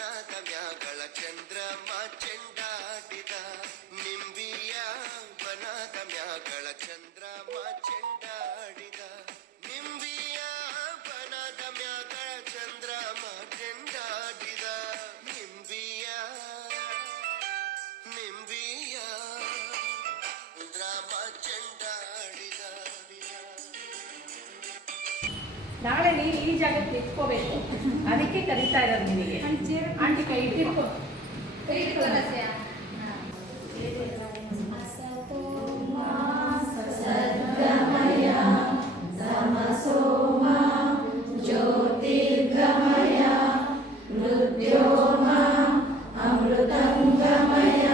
ಬನದ ಮ್ಯಾಗಳ ಚಂದ್ರಮ ಚೆಂಡಾಡಿದ ನಿಂಬಿಯ ಬನದ ಮ್ಯಾಗಳ ಚಂದ್ರಮ ಚೆಂಡಾಡಿದ ನಿಂಬಿಯ ಬನದ ಮ್ಯಾಗಳ ಚಂದ್ರಮ ಚೆಂಡಾಡಿದ ನಿಂಬಿಯ ನಿಂಬಿಯ ಚಂದ್ರಮ ಚೆಂಡಾಡಿದ. ನಾಳೆ ನೀನು ಈ ಜಾಗಕ್ಕೆ ನಿಂತ್ಕೋಬೇಕು, ಅದಕ್ಕೆ ಕರೀತಾ ಇರೋದು ನಿನಗೆ. ಆಂಟಿ ಕೈ ಇಟ್ಟಿರ್ಕೋ. ಸದ್ಗಮಯ ಸಮಸೋಮ ಜ್ಯೋತಿರ್ಗಮಯ ಮೃತ್ಯೋಮ ಅಮೃತಂಗಮಯ.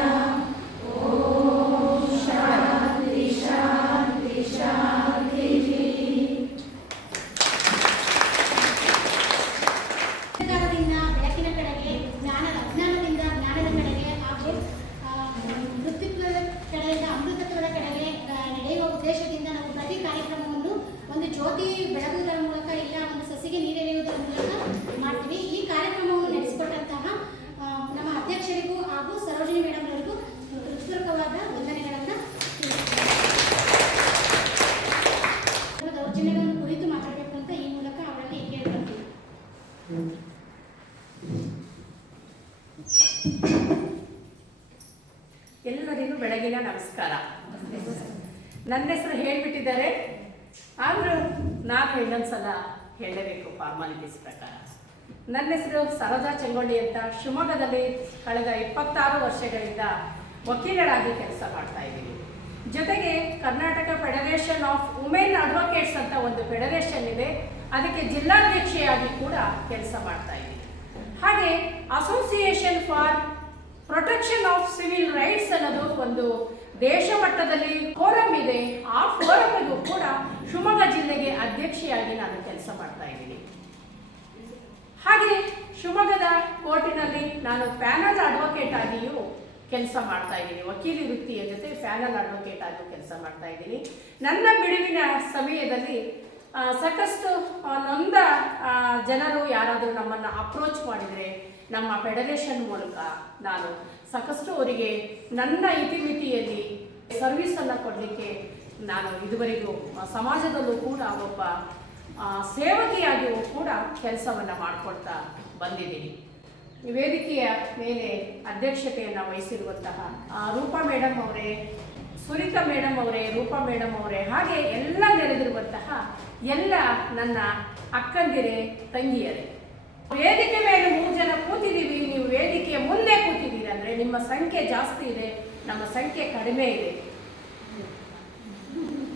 ಓಂ ಶಾಂತಿ ಶಾಂತಿ ಶಾಂತಿ. ಬೆಳಕಿನ ಕಡೆಗೆ ಅಜ್ಞಾನದಿಂದ ಜ್ಞಾನದ ಕಡೆಗೆ ಹಾಗೂ ಮೃತ್ಯುತ್ವದ ಕಡೆಯಿಂದ ಅಮೃತತ್ವದ ಕಡೆಗೆ ನಡೆಯುವ ಉದ್ದೇಶದಿಂದ ನಾವು ಪ್ರತಿ ಕಾರ್ಯಕ್ರಮವನ್ನು ಒಂದು ಜ್ಯೋತಿ ಬೆಳಗುವುದರ ಮೂಲಕ ಇಲ್ಲ ಒಂದು ಸಸಿಗೆ ನೀರೆರೆಯುವುದರ ಮೂಲಕ ಮಾಡ್ತೀವಿ. ಈ ಕಾರ್ಯಕ್ರಮವನ್ನು ನಡೆಸಿಕೊಟ್ಟಂತಹ ನಮ್ಮ ಅಧ್ಯಕ್ಷರಿಗೂ ಹಾಗೂ ಸರೋಜಿನಿ ಮೇಡಮ್ ಅವರಿಗೂ ಹೃತ್ಪೂರ್ವಕವಾದ ವಂದನೆಗಳನ್ನು ದೌರ್ಜನ್ಯಗಳನ್ನು ಕುರಿತು ಮಾತಾಡಬೇಕು ಅಂತ ಈ ಮೂಲಕ ಅವರಲ್ಲಿ ಕೇಳ್ಕೊಳ್ತೀವಿ. ಎಲ್ಲರಿಗೂ ಬೆಳಗಿನ ನಮಸ್ಕಾರ. ನನ್ನ ಹೆಸರು ಹೇಳ್ಬಿಟ್ಟಿದ್ದಾರೆ, ಆದರೂ ನಾನು ಇನ್ನೊಂದ್ಸಲ ಹೇಳಬೇಕು ಫಾರ್ಮಾಲಿಟೀಸ್ ಪ್ರಕಾರ. ನನ್ನ ಹೆಸರು ಸರೋಜಾ ಚೆಂಗೊಳ್ಳಿ ಅಂತ. ಶಿವಮೊಗ್ಗದಲ್ಲಿ ಕಳೆದ 26 ವರ್ಷಗಳಿಂದ ವಕೀಲರಾಗಿ ಕೆಲಸ ಮಾಡ್ತಾ ಇದ್ದೀನಿ. ಜೊತೆಗೆ Karnataka federation of women advocates ಅಂತ ಒಂದು ಫೆಡರೇಷನ್ ಇದೆ, ಅದಕ್ಕೆ ಜಿಲ್ಲಾಧ್ಯಕ್ಷೆಯಾಗಿ ಕೂಡ ಕೆಲಸ ಮಾಡ್ತಾ ಇದ್ದೀನಿ. ಹಾಗೆ association for protection of civil rights ಅನ್ನೋದು ಒಂದು ದೇಶ ಮಟ್ಟದಲ್ಲಿ ಫೋರಮ್ ಇದೆ. ಆ ಫೋರಮ್ಗೂ ಕೂಡ ಶಿವಮೊಗ್ಗ ಜಿಲ್ಲೆಗೆ ಅಧ್ಯಕ್ಷೆಯಾಗಿ ನಾನು ಕೆಲಸ ಮಾಡ್ತಾ ಇದ್ದೀನಿ. ಹಾಗೆ ಶಿವಮೊಗ್ಗದ ಕೋರ್ಟಿನಲ್ಲಿ ನಾನು ಪ್ಯಾನಲ್ ಅಡ್ವೊಕೇಟ್ ಆಗಿಯೂ ಕೆಲಸ ಮಾಡ್ತಾ ಇದ್ದೀನಿ. ವಕೀಲಿ ವೃತ್ತಿಯ ಜೊತೆ ಪ್ಯಾನಲ್ ಅಡ್ವೊಕೇಟ್ ಆಗಿ ಕೆಲಸ ಮಾಡ್ತಾ ಇದ್ದೀನಿ. ನನ್ನ ಬಿಡುವಿನ ಸಮಯದಲ್ಲಿ ಸಾಕಷ್ಟು ನೊಂದ ಜನರು ಯಾರಾದರೂ ನಮ್ಮನ್ನು ಅಪ್ರೋಚ್ ಮಾಡಿದರೆ ನಮ್ಮ ಫೆಡರೇಷನ್ ಮೂಲಕ ನಾನು ಸಾಕಷ್ಟು ಅವರಿಗೆ ನನ್ನ ಇತಿಮಿತಿಯಲ್ಲಿ ಸರ್ವಿಸನ್ನು ಕೊಡಲಿಕ್ಕೆ ನಾನು ಇದುವರೆಗೂ ಸಮಾಜದಲ್ಲೂ ಕೂಡ ಒಬ್ಬ ಸೇವಕಿಯಾಗಿಯೂ ಕೂಡ ಕೆಲಸವನ್ನು ಮಾಡಿಕೊಳ್ತಾ ಬಂದಿದ್ದೀನಿ. ವೇದಿಕೆಯ ಮೇಲೆ ಅಧ್ಯಕ್ಷತೆಯನ್ನು ವಹಿಸಿರುವಂತಹ ರೂಪಾ ಮೇಡಮ್ ಅವರೇ, ಸುರಿತಾ ಮೇಡಮ್ ಅವರೇ, ರೂಪಾ ಮೇಡಮ್ ಅವರೇ, ಹಾಗೆ ಎಲ್ಲ ನೆರೆದಿರುವಂತಹ ಎಲ್ಲ ನನ್ನ ಅಕ್ಕಂದಿರೇ, ತಂಗಿಯರೇ. ವೇದಿಕೆ ಮೇಲೆ 3 ಜನ ಕೂತಿದ್ದೀವಿ, ನೀವು ವೇದಿಕೆಯ ಮುಂದೆ ಕೂತಿದ್ದೀರಿ ಅಂದರೆ ನಿಮ್ಮ ಸಂಖ್ಯೆ ಜಾಸ್ತಿ ಇದೆ, ನಮ್ಮ ಸಂಖ್ಯೆ ಕಡಿಮೆ ಇದೆ.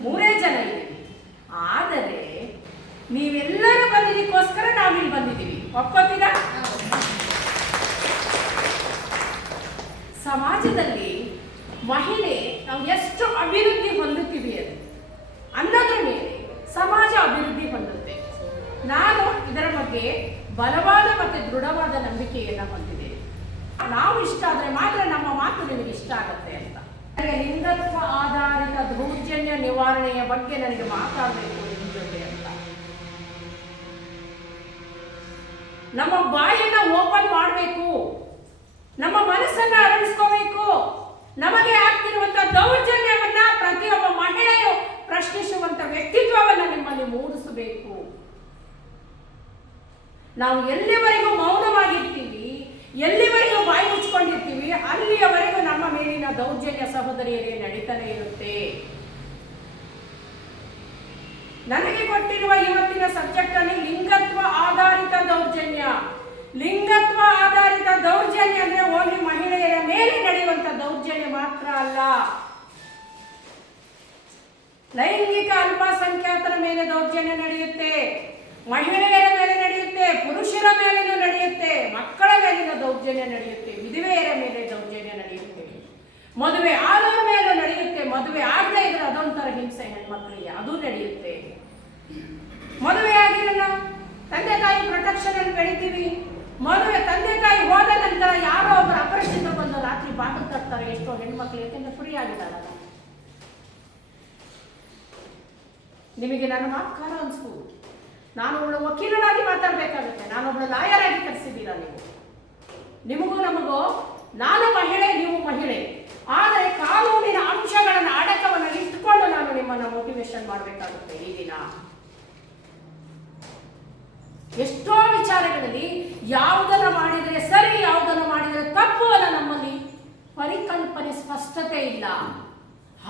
3 ಜನ ಇದ್ದೀವಿ. ಆದರೆ ನೀವೆಲ್ಲರೂ ಬಂದಿದ್ದಕ್ಕೋಸ್ಕರ ನಾವಿಲ್ಲಿ ಬಂದಿದ್ದೀವಿ. ಒಪ್ಕೋತೀರಾ? ಸಮಾಜದಲ್ಲಿ ಮಹಿಳೆ ನಾವು ಎಷ್ಟು ಅಭಿವೃದ್ಧಿ ಹೊಂದುತ್ತೀವಿ ಅನ್ನೋದ್ರ ಮೇಲೆ ಸಮಾಜ ಅಭಿವೃದ್ಧಿ ಹೊಂದುತ್ತೆ. ನಾನು ಇದರ ಬಗ್ಗೆ ಬಲವಾದ ಮತ್ತು ದೃಢವಾದ ನಂಬಿಕೆಯನ್ನು ಹೊಂದಿದ್ದೇನೆ. ನಾವು ಇಷ್ಟ ಆದರೆ ಮಾತ್ರ ನಮ್ಮ ಮಾತು ನಿಮಗೆ ಇಷ್ಟ ಆಗುತ್ತೆ ಅಂತ. ನನಗೆ ಲಿಂಗತ್ವ ಆಧಾರಿತ ದೌರ್ಜನ್ಯ ನಿವಾರಣೆಯ ಬಗ್ಗೆ ನನಗೆ ಮಾತಾಡಬೇಕು ನಿಮ್ಮ ಜೊತೆ ಅಂತ. ನಮ್ಮ ಬಾಯನ್ನು ಓಪನ್ ಮಾಡಬೇಕು, ನಮ್ಮ ಮನಸ್ಸನ್ನು ಅರಳಿಸ್ಕೋಬೇಕು. ನಮಗೆ ಆಗ್ತಿರುವಂತಹ ದೌರ್ಜನ್ಯವನ್ನ ಪ್ರತಿಯೊಬ್ಬ ಮಹಿಳೆಯು ಪ್ರಶ್ನಿಸುವಂತ ವ್ಯಕ್ತಿತ್ವವನ್ನು ನಿಮ್ಮಲ್ಲಿ ಮೂಡಿಸಬೇಕು. ನಾವು ಎಲ್ಲಿವರೆಗೂ ಮೌನವಾಗಿರ್ತೀವಿ, ಎಲ್ಲಿವರೆಗೂ ಬಾಯಿ ಮುಚ್ಕೊಂಡಿರ್ತೀವಿ, ಅಲ್ಲಿಯವರೆಗೂ ನಮ್ಮ ಮೇಲಿನ ದೌರ್ಜನ್ಯ ಸಹೋದರಿಯರೇ ನಡೀತಾನೆ ಇರುತ್ತೆ. ನನಗೆ ಕೊಟ್ಟಿರುವ ಇವತ್ತಿನ ಸಬ್ಜೆಕ್ಟ್ ಅಲ್ಲಿ ಲಿಂಗತ್ವ ಆಧಾರಿತ ದೌರ್ಜನ್ಯ. ಲಿಂಗತ್ವ ಆಧಾರಿತ ದೌರ್ಜನ್ಯ ಅಂದ್ರೆ ಓನ್ಲಿ ಮಹಿಳೆಯರ ಮೇಲೆ ನಡೆಯುವಂತ ದೌರ್ಜನ್ಯ ಮಾತ್ರ ಅಲ್ಲ. ಲೈಂಗಿಕ ಅಲ್ಪಸಂಖ್ಯಾತರ ಮೇಲೆ ದೌರ್ಜನ್ಯ ನಡೆಯುತ್ತೆ, ಮಹಿಳೆಯರ ಮೇಲೆ ನಡೆಯುತ್ತೆ, ಪುರುಷರ ಮೇಲೇನೂ ನಡೆಯುತ್ತೆ, ಮಕ್ಕಳ ಮೇಲಿನ ದೌರ್ಜನ್ಯ ನಡೆಯುತ್ತೆ, ವಿಧವೆಯರ ಮೇಲೆ ದೌರ್ಜನ್ಯ ನಡೆಯುತ್ತೆ, ಮದುವೆ ಆದವರ ಮೇಲೆ ನಡೆಯುತ್ತೆ, ಮದುವೆ ಆಗದೆ ಇದ್ರೆ ಅದೊಂಥರ ಹಿಂಸೆ ಹೆಣ್ಮಕ್ಳಿಗೆ, ಅದು ನಡೆಯುತ್ತೆ. ಮದುವೆ ಆಗಿರಲ್ಲ, ತಂದೆ ತಾಯಿ ಪ್ರೊಟೆಕ್ಷನ್ ಅಲ್ಲಿ ಬೆಳಿತೀವಿ. ಮದುವೆ ತಂದೆ ತಾಯಿ ಹೋದ ನಂತರ ಯಾರೋ ಒಬ್ಬರು ಅಪರಿಚಿತ ಬಂದು ರಾತ್ರಿ ಬಾಗಿಲು ತರ್ತಾರೆ ಎಷ್ಟೋ ಹೆಣ್ಮಕ್ಳು, ಯಾಕೆಂದ್ರೆ ಫ್ರೀ ಆಗಿದ್ದಾರಲ್ಲ. ನಿಮಗೆ ನನ್ನ ಮಾತುಕಾರ ಅನ್ಸ್ಬೋದು, ನಾನು ಒಬ್ಬಳು ವಕೀಲರಾಗಿ ಮಾತಾಡಬೇಕಾಗುತ್ತೆ, ನಾನೊಬ್ಬಳು ಲಾಯರ್ ಆಗಿ ಕರೆಸಿದ್ದೀರಾ ನೀವು. ನಿಮಗೂ ನಮಗೂ, ನಾನು ಮಹಿಳೆ, ನೀವು ಮಹಿಳೆ, ಆದರೆ ಕಾನೂನಿನ ಅಂಶಗಳನ್ನು ಅಡಕವನ್ನು ಇಟ್ಟುಕೊಂಡು ನಾನು ನಿಮ್ಮನ್ನು ಮೋಟಿವೇಶನ್ ಮಾಡಬೇಕಾಗುತ್ತೆ. ಈ ದಿನ ಎಷ್ಟೋ ವಿಚಾರಗಳಲ್ಲಿ ಯಾವುದನ್ನು ಮಾಡಿದರೆ ಸರಿ, ಯಾವುದನ್ನು ಮಾಡಿದರೆ ತಪ್ಪು ಅಲ್ಲ, ನಮ್ಮಲ್ಲಿ ಪರಿಕಲ್ಪನೆ ಸ್ಪಷ್ಟತೆ ಇಲ್ಲ.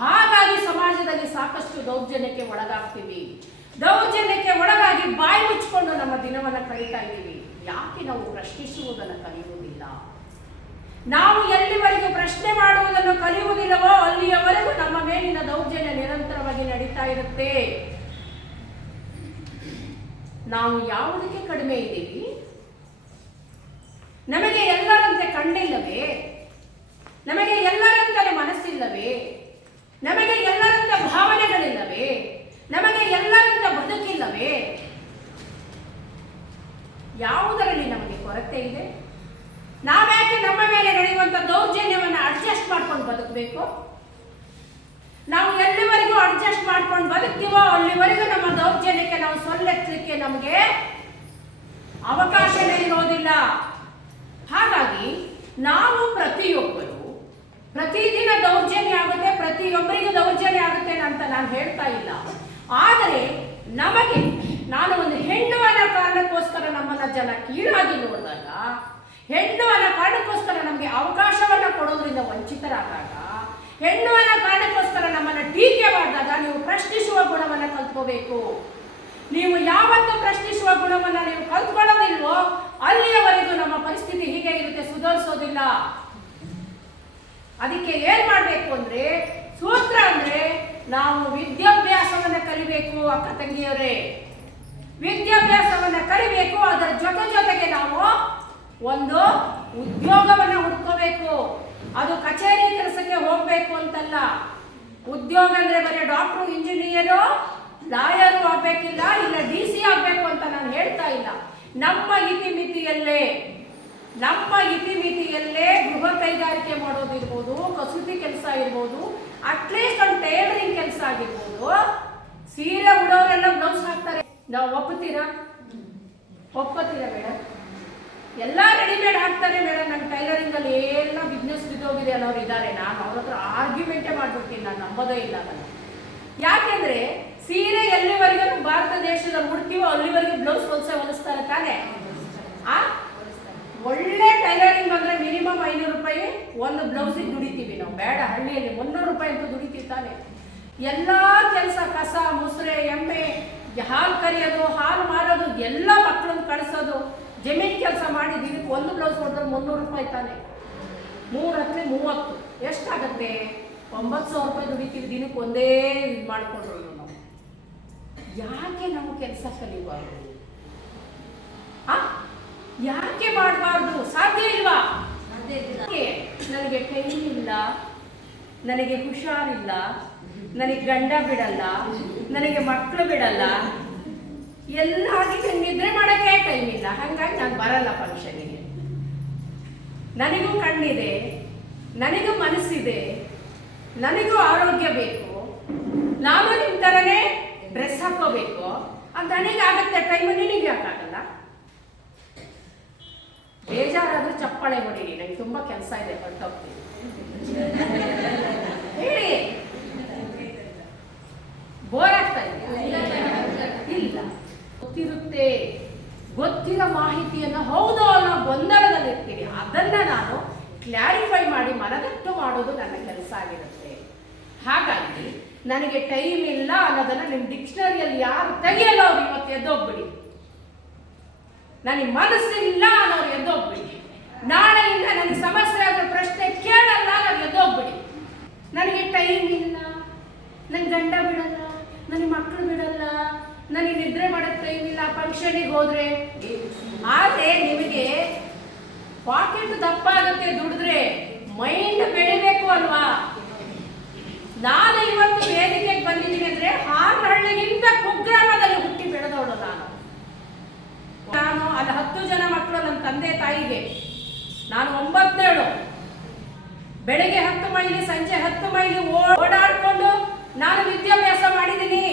ಹಾಗಾಗಿ ಸಮಾಜದಲ್ಲಿ ಸಾಕಷ್ಟು ದೌರ್ಜನ್ಯಕ್ಕೆ ಒಳಗಾಗ್ತೀವಿ. ದೌರ್ಜನ್ಯಕ್ಕೆ ಒಳಗಾಗಿ ಬಾಯಿ ಮುಚ್ಚಿಕೊಂಡು ನಮ್ಮ ದಿನವನ್ನು ಕಳೀತಾ ಇದ್ದೀವಿ. ಯಾಕೆ ನಾವು ಪ್ರಶ್ನಿಸುವುದನ್ನು ಕಲಿಯುವುದಿಲ್ಲ? ನಾವು ಎಲ್ಲಿವರೆಗೂ ಪ್ರಶ್ನೆ ಮಾಡುವುದನ್ನು ಕಲಿಯುವುದಿಲ್ಲವೋ ಅಲ್ಲಿಯವರೆಗೂ ನಮ್ಮ ಮೇಲಿನ ದೌರ್ಜನ್ಯ ನಿರಂತರವಾಗಿ ನಡೀತಾ ಇರುತ್ತೆ. ನಾವು ಯಾವುದಕ್ಕೆ ಕಡಿಮೆ ಇದ್ದೀವಿ? ನಮಗೆ ಎಲ್ಲರಂತೆ ಕಣ್ಣಿಲ್ಲವೇ? ನಮಗೆ ಎಲ್ಲರಂತೆ ಮನಸ್ಸಿಲ್ಲವೇ? ನಮಗೆ ಎಲ್ಲರಂತೆ ಭಾವನೆಗಳಿಲ್ಲವೇ? ನಮಗೆ ಎಲ್ಲರಂತೆ ಬದುಕಿಲ್ಲವೇ? ಯಾವುದರಲ್ಲಿ ನಮಗೆ ಕೊರತೆ ಇದೆ? ನಾವ್ಯಾಕೆ ನಮ್ಮ ಮೇಲೆ ನಡೆಯುವಂತ ದೌರ್ಜನ್ಯವನ್ನು ಅಡ್ಜಸ್ಟ್ ಮಾಡ್ಕೊಂಡು ಬದುಕಬೇಕು? ನಾವು ಎಲ್ಲಿವರೆಗೂ ಅಡ್ಜಸ್ಟ್ ಮಾಡ್ಕೊಂಡು ಬದುಕ್ತೀವೋ ಅಲ್ಲಿವರೆಗೂ ನಮ್ಮ ದೌರ್ಜನ್ಯಕ್ಕೆ ನಾವು ಸೊಲ್ಲೆತ್ತಲಿಕ್ಕೆ ನಮಗೆ ಅವಕಾಶನೇ ಇರೋದಿಲ್ಲ. ಹಾಗಾಗಿ ನಾವು ಪ್ರತಿಯೊಬ್ಬರು ಪ್ರತಿದಿನ ದೌರ್ಜನ್ಯ ಆಗುತ್ತೆ, ಪ್ರತಿಯೊಬ್ಬರಿಗೂ ದೌರ್ಜನ್ಯ ಆಗುತ್ತೆ ಅಂತ ನಾನು ಹೇಳ್ತಾ ಇಲ್ಲ. ಆದರೆ ನಮಗೆ, ನಾನು ಒಂದು ಹೆಣ್ಣು ಅನ್ನೋ ಕಾರಣಕ್ಕೋಸ್ಕರ ನಮ್ಮನ್ನ ಜನ ಕೀಳಾಗಿ ನೋಡಿದಾಗ, ಹೆಣ್ಣು ಅನ್ನೋ ಕಾರಣಕ್ಕೋಸ್ಕರ ನಮಗೆ ಅವಕಾಶವನ್ನ ಕೊಡೋದ್ರಿಂದ ವಂಚಿತರಾದಾಗ, ಹೆಣ್ಣು ಅನ್ನೋ ಕಾರಣಕ್ಕೋಸ್ಕರ ನಮ್ಮನ್ನ ಟೀಕೆ ಮಾಡಿದಾಗ ನೀವು ಪ್ರಶ್ನಿಸುವ ಗುಣವನ್ನ ಕಲ್ತ್ಕೋಬೇಕು. ನೀವು ಯಾವತ್ತು ಪ್ರಶ್ನಿಸುವ ಗುಣವನ್ನ ನೀವು ಕಲ್ತ್ಕೊಳ್ಳೋದಿಲ್ವೋ ಅಲ್ಲಿಯವರೆಗೂ ನಮ್ಮ ಪರಿಸ್ಥಿತಿ ಹೀಗೆ ಇರುತ್ತೆ, ಸುಧಾರಿಸೋದಿಲ್ಲ. ಅದಕ್ಕೆ ಏನ್ ಮಾಡ್ಬೇಕು ಅಂದ್ರೆ, ಸೂತ್ರ ಅಂದ್ರೆ ನಾವು ವಿದ್ಯಾಭ್ಯಾಸವನ್ನ ಕಲಿಬೇಕು. ಅಕ್ಕ ತಂಗಿಯವರೇ, ವಿದ್ಯಾಭ್ಯಾಸವನ್ನ ಕಲಿಬೇಕು. ಅದರ ಜೊತೆಗೆ ನಾವು ಒಂದು ಉದ್ಯೋಗವನ್ನ ಹುಡ್ಕೋಬೇಕು. ಅದು ಕಚೇರಿ ಕೆಲಸಕ್ಕೆ ಹೋಗ್ಬೇಕು ಅಂತಲ್ಲ. ಉದ್ಯೋಗ ಅಂದ್ರೆ ಬರೀ ಡಾಕ್ಟ್ರು, ಇಂಜಿನಿಯರು, ಲಾಯರು ಆಗ್ಬೇಕಿಲ್ಲ, ಇಲ್ಲ DC ಆಗ್ಬೇಕು ಅಂತ ನಾನು ಹೇಳ್ತಾ ಇಲ್ಲ. ನಮ್ಮ ಇತಿಮಿತಿಯಲ್ಲೇ ಗೃಹ ಕೈಗಾರಿಕೆ ಮಾಡೋದಿರ್ಬೋದು, ಕಸೂತಿ ಕೆಲಸ ಇರ್ಬೋದು, ಅಟ್ಲೀಸ್ಟ್ ಒಂದು ಟೈಲರಿಂಗ್ ಕೆಲಸ ಆಗಿರ್ಬೋದು. ಸೀರೆ ಉಡೋರೆಲ್ಲ ಬ್ಲೌಸ್ ಹಾಕ್ತಾರೆ, ನಾವು ಒಪ್ಪುತ್ತೀರಾ ಮೇಡಮ್? ಎಲ್ಲ ರೆಡಿಮೇಡ್ ಹಾಕ್ತಾರೆ ಮೇಡಮ್. ನನ್ನ ಟೈಲರಿಂಗ್ ಅಲ್ಲಿ ಎಲ್ಲ ಬಿಸ್ನೆಸ್ ಬಿದ್ದೋಗಿದೆ ಅನ್ನೋರು ಇದ್ದಾರೆ. ನಾನು ಅವ್ರ ಹತ್ರ ಆರ್ಗ್ಯುಮೆಂಟೇ ಮಾಡ್ಬಿಡ್ತೀನಿ, ನಾನು ನಂಬೋದೇ ಇಲ್ಲ ಅದನ್ನು. ಯಾಕೆಂದ್ರೆ ಸೀರೆ ಎಲ್ಲಿವರೆಗೂ ಭಾರತ ದೇಶದಲ್ಲಿ ಉಡ್ತೀವೋ ಅಲ್ಲಿವರೆಗೂ ಬ್ಲೌಸ್ ಹೊಲಿಸ್ತಾರೆ ತಾನೆ. ಒಳ್ಳೆ ಟೈಲರಿಂಗ್ ಬಂದ್ರೆ ಮಿನಿಮಮ್ 500 ರೂಪಾಯಿ ಒಂದು ಬ್ಲೌಸಿಗೆ ದುಡಿತೀವಿ ನಾವು. ಬೇಡ, ಹಳ್ಳಿಯಲ್ಲಿ 300 ರೂಪಾಯಿ ಅಂತೂ ದುಡಿತೀವಿ ತಾನೆ. ಎಲ್ಲಾ ಕೆಲಸ, ಕಸ, ಮುಸ್ರೆ, ಎಮ್ಮೆ ಹಾಲು ಕರಿಯೋದು, ಹಾಲು ಮಾರೋದು, ಎಲ್ಲ ಮಕ್ಕಳನ್ನು ಕಳಿಸೋದು, ಜಮೀನ್ ಕೆಲಸ ಮಾಡಿ ದಿನಕ್ಕೆ ಒಂದು ಬ್ಲೌಸ್ ಹೊಡೆದ್ರೆ 300 ರೂಪಾಯಿ ತಾನೆ. 3 ಹತ್ತಲೆ 30 ಎಷ್ಟಾಗತ್ತೆ? 900 ರೂಪಾಯಿ ದುಡಿತೀವಿ ದಿನಕ್ಕೆ ಒಂದೇ ಇದು ಮಾಡ್ಕೊಂಡ್ರು ನಾವು. ಯಾಕೆ ನಾವು ಕೆಲಸ ಕಲಿಬಾರ್ದು? ಯಾಕೆ ಮಾಡಬಾರ್ದು? ಸಾಧ್ಯ ಇಲ್ವಾ? ನನಗೆ ಟೈಮ್ ಇಲ್ಲ, ನನಗೆ ಹುಷಾರಿಲ್ಲ, ನನಗೆ ಗಂಡ ಬಿಡಲ್ಲ, ನನಗೆ ಮಕ್ಕಳು ಬಿಡಲ್ಲ, ಎಲ್ಲಾದಿಕ್ಕೆ ನಿದ್ರೆ ಮಾಡೋಕ್ಕೆ ಟೈಮ್ ಇಲ್ಲ, ಹಾಗಾಗಿ ನಾನು ಬರಲ್ಲ ಫಂಕ್ಷನಿಗೆ. ನನಗೂ ಕಣ್ಣಿದೆ, ನನಗೂ ಮನಸ್ಸಿದೆ, ನನಗೂ ಆರೋಗ್ಯ ಬೇಕು, ನಾನು ನಿಮ್ಮ ಥರನೇ ಡ್ರೆಸ್ ಹಾಕೋಬೇಕು ಅಂತ ನನಗಾಗತ್ತೆ ಟೈಮು, ನಿನಗೆ ಯಾಕಾಗಲ್ಲ? ಬೇಜಾರಾದ್ರೂ ಚಪ್ಪಾಳೆ ಹೊಡೀರಿ, ನನಗೆ ತುಂಬ ಕೆಲಸ ಇದೆ, ಹೊರಟೋಗ್ತೀನಿ ಹೇಳಿ. ಬೋರ್ ಆಗ್ತಾ ಇದೆಯಾ? ಇಲ್ಲ, ಗೊತ್ತಿರುತ್ತೆ. ಗೊತ್ತಿರೋ ಮಾಹಿತಿಯನ್ನು ಹೌದೋ ಅನ್ನೋ ಗೊಂದಲದಲ್ಲಿರ್ತೀವಿ. ಅದನ್ನ ನಾನು ಕ್ಲಾರಿಫೈ ಮಾಡಿ ಮನದಟ್ಟು ಮಾಡೋದು ನನ್ನ ಕೆಲಸ ಆಗಿರುತ್ತೆ. ಹಾಗಾಗಿ ನನಗೆ ಟೈಮ್ ಇಲ್ಲ ಅನ್ನೋದನ್ನ ನಿಮ್ಮ ಡಿಕ್ಷನರಿಯಲ್ಲಿ ಯಾರು ತೆಗೆಯಲ್ಲ ಅವ್ರು ಇವತ್ತು ಎದ್ದೋಗ್ಬಿಡಿ. ನನಗೆ ಮನಸ್ಸಿಲ್ಲ ಅನ್ನೋರು ಎದ್ದೋಗ್ಬಿಡಿ. ನಾಳೆಯಿಂದ ನನಗೆ ಸಮಸ್ಯೆ ಆದ ಪ್ರಶ್ನೆ ಕೇಳಲ್ಲ ಅನ್ನೋರು ಎದ್ದೋಗ್ಬಿಡಿ. ನನಗೆ ಟೈಮ್ ಇಲ್ಲ, ನನ್ನ ಗಂಡ ಬಿಡಲ್ಲ, ನನ್ನ ಮಕ್ಕಳು ಬಿಡಲ್ಲ, ನನಗೆ ನಿದ್ರೆ ಮಾಡೋಕ್ಕೆ ಟೈಮ್ ಇಲ್ಲ, ಫಂಕ್ಷನಿಗೆ ಹೋದ್ರೆ. ಆದರೆ ನಿಮಗೆ ಪಾಕೆಟ್ ದಪ್ಪ ಆಗುತ್ತೆ ದುಡಿದ್ರೆ, ಮೈಂಡ್ ಬೆಳಿಬೇಕು ಅಲ್ವಾ? ನಾನು ಇವತ್ತು ವೇದಿಕೆಗೆ ಬಂದಿದ್ದೀನಿ ಅಂದ್ರೆ ಹಾರ್ನಹಳ್ಳಿಗಿಂತ ಕುಗ್ರಾಮದಲ್ಲಿ ಹುಟ್ಟಿ ಬೆಳೆದವಳು ನಾನು. ಅಲ್ಲಿ 10 ಜನ ಮಕ್ಕಳು ನನ್ನ ತಂದೆ ತಾಯಿಗೆ. ನಾನು 9 ಬೆಳಿಗ್ಗೆ 10 ಮೈಲಿ, ಸಂಜೆ 10 ಮೈಲಿ ಓಡಾಡ್ಕೊಂಡು ನಾನು ವಿದ್ಯಾಭ್ಯಾಸ ಮಾಡಿದ್ದೀನಿ.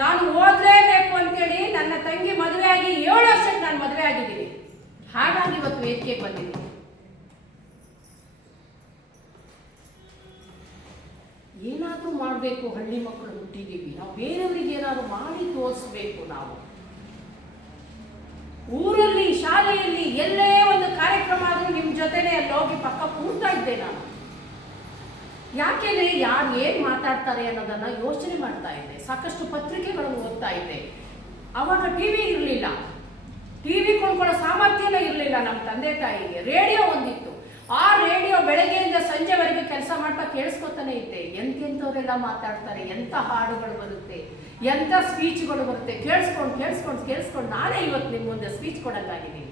ನಾನು ಓದಲೇಬೇಕು ಅಂತೇಳಿ ನನ್ನ ತಂಗಿ ಮದುವೆ ಆಗಿ 7 ವರ್ಷಕ್ಕೆ ನಾನು ಮದುವೆ ಆಗಿದ್ದೀನಿ. ಹಾಗಾಗಿ ಇವತ್ತು ವೇದಿಕೆಗೆ ಬಂದಿದ್ದೀನಿ. ಏನಾದರೂ ಮಾಡಬೇಕು, ಹಳ್ಳಿ ಮಕ್ಕಳು ಹುಟ್ಟಿದ್ದೀವಿ ನಾವು, ಬೇರೆಯವರಿಗೆ ಏನಾದರೂ ಮಾಡಿ ತೋರಿಸ್ಬೇಕು. ನಾವು ಊರಲ್ಲಿ, ಶಾಲೆಯಲ್ಲಿ ಎಲ್ಲೇ ಒಂದು ಕಾರ್ಯಕ್ರಮ ಆದರೂ ನಿಮ್ಮ ಜೊತೆನೆ ಅಲ್ಲಿ ಹೋಗಿ ಪಕ್ಕ ಕೂರ್ತಾ ಇದ್ದೆ ನಾನು. ಯಾಕೆಂದ್ರೆ ಯಾರು ಏನು ಮಾತಾಡ್ತಾರೆ ಅನ್ನೋದನ್ನ ಯೋಚನೆ ಮಾಡ್ತಾ ಇದ್ದೆ. ಸಾಕಷ್ಟು ಪತ್ರಿಕೆಗಳನ್ನು ಓದ್ತಾ ಇದ್ದೆ. ಅವಾಗ ಟಿವಿ ಇರಲಿಲ್ಲ, ಟಿವಿ ಕೊಂಡ್ಕೊಳ್ಳೋ ಸಾಮರ್ಥ್ಯನೇ ಇರಲಿಲ್ಲ ನಮ್ಮ ತಂದೆ ತಾಯಿಗೆ. ರೇಡಿಯೋ ಒಂದಿತ್ತು, ಆ ರೇಡಿಯೋ ಬೆಳಗ್ಗೆಯಿಂದ ಸಂಜೆವರೆಗೆ ಕೆಲಸ ಮಾಡ್ತಾ ಕೇಳಿಸ್ಕೊತಾನೆ ಇದ್ದೆ. ಎಂತೆಂಥವರೆಲ್ಲ ಮಾತಾಡ್ತಾರೆ, ಎಂಥ ಹಾಡುಗಳು ಬರುತ್ತೆ, ಎಂಥ ಸ್ಪೀಚ್ಗಳು ಬರುತ್ತೆ, ಕೇಳಿಸ್ಕೊಂಡು ನಾನೇ ಇವತ್ತು ನಿಮ್ಮ ಮುಂದೆ ಸ್ಪೀಚ್ ಕೊಡೋಕ್ಕಾಗಿದ್ದೀನಿ.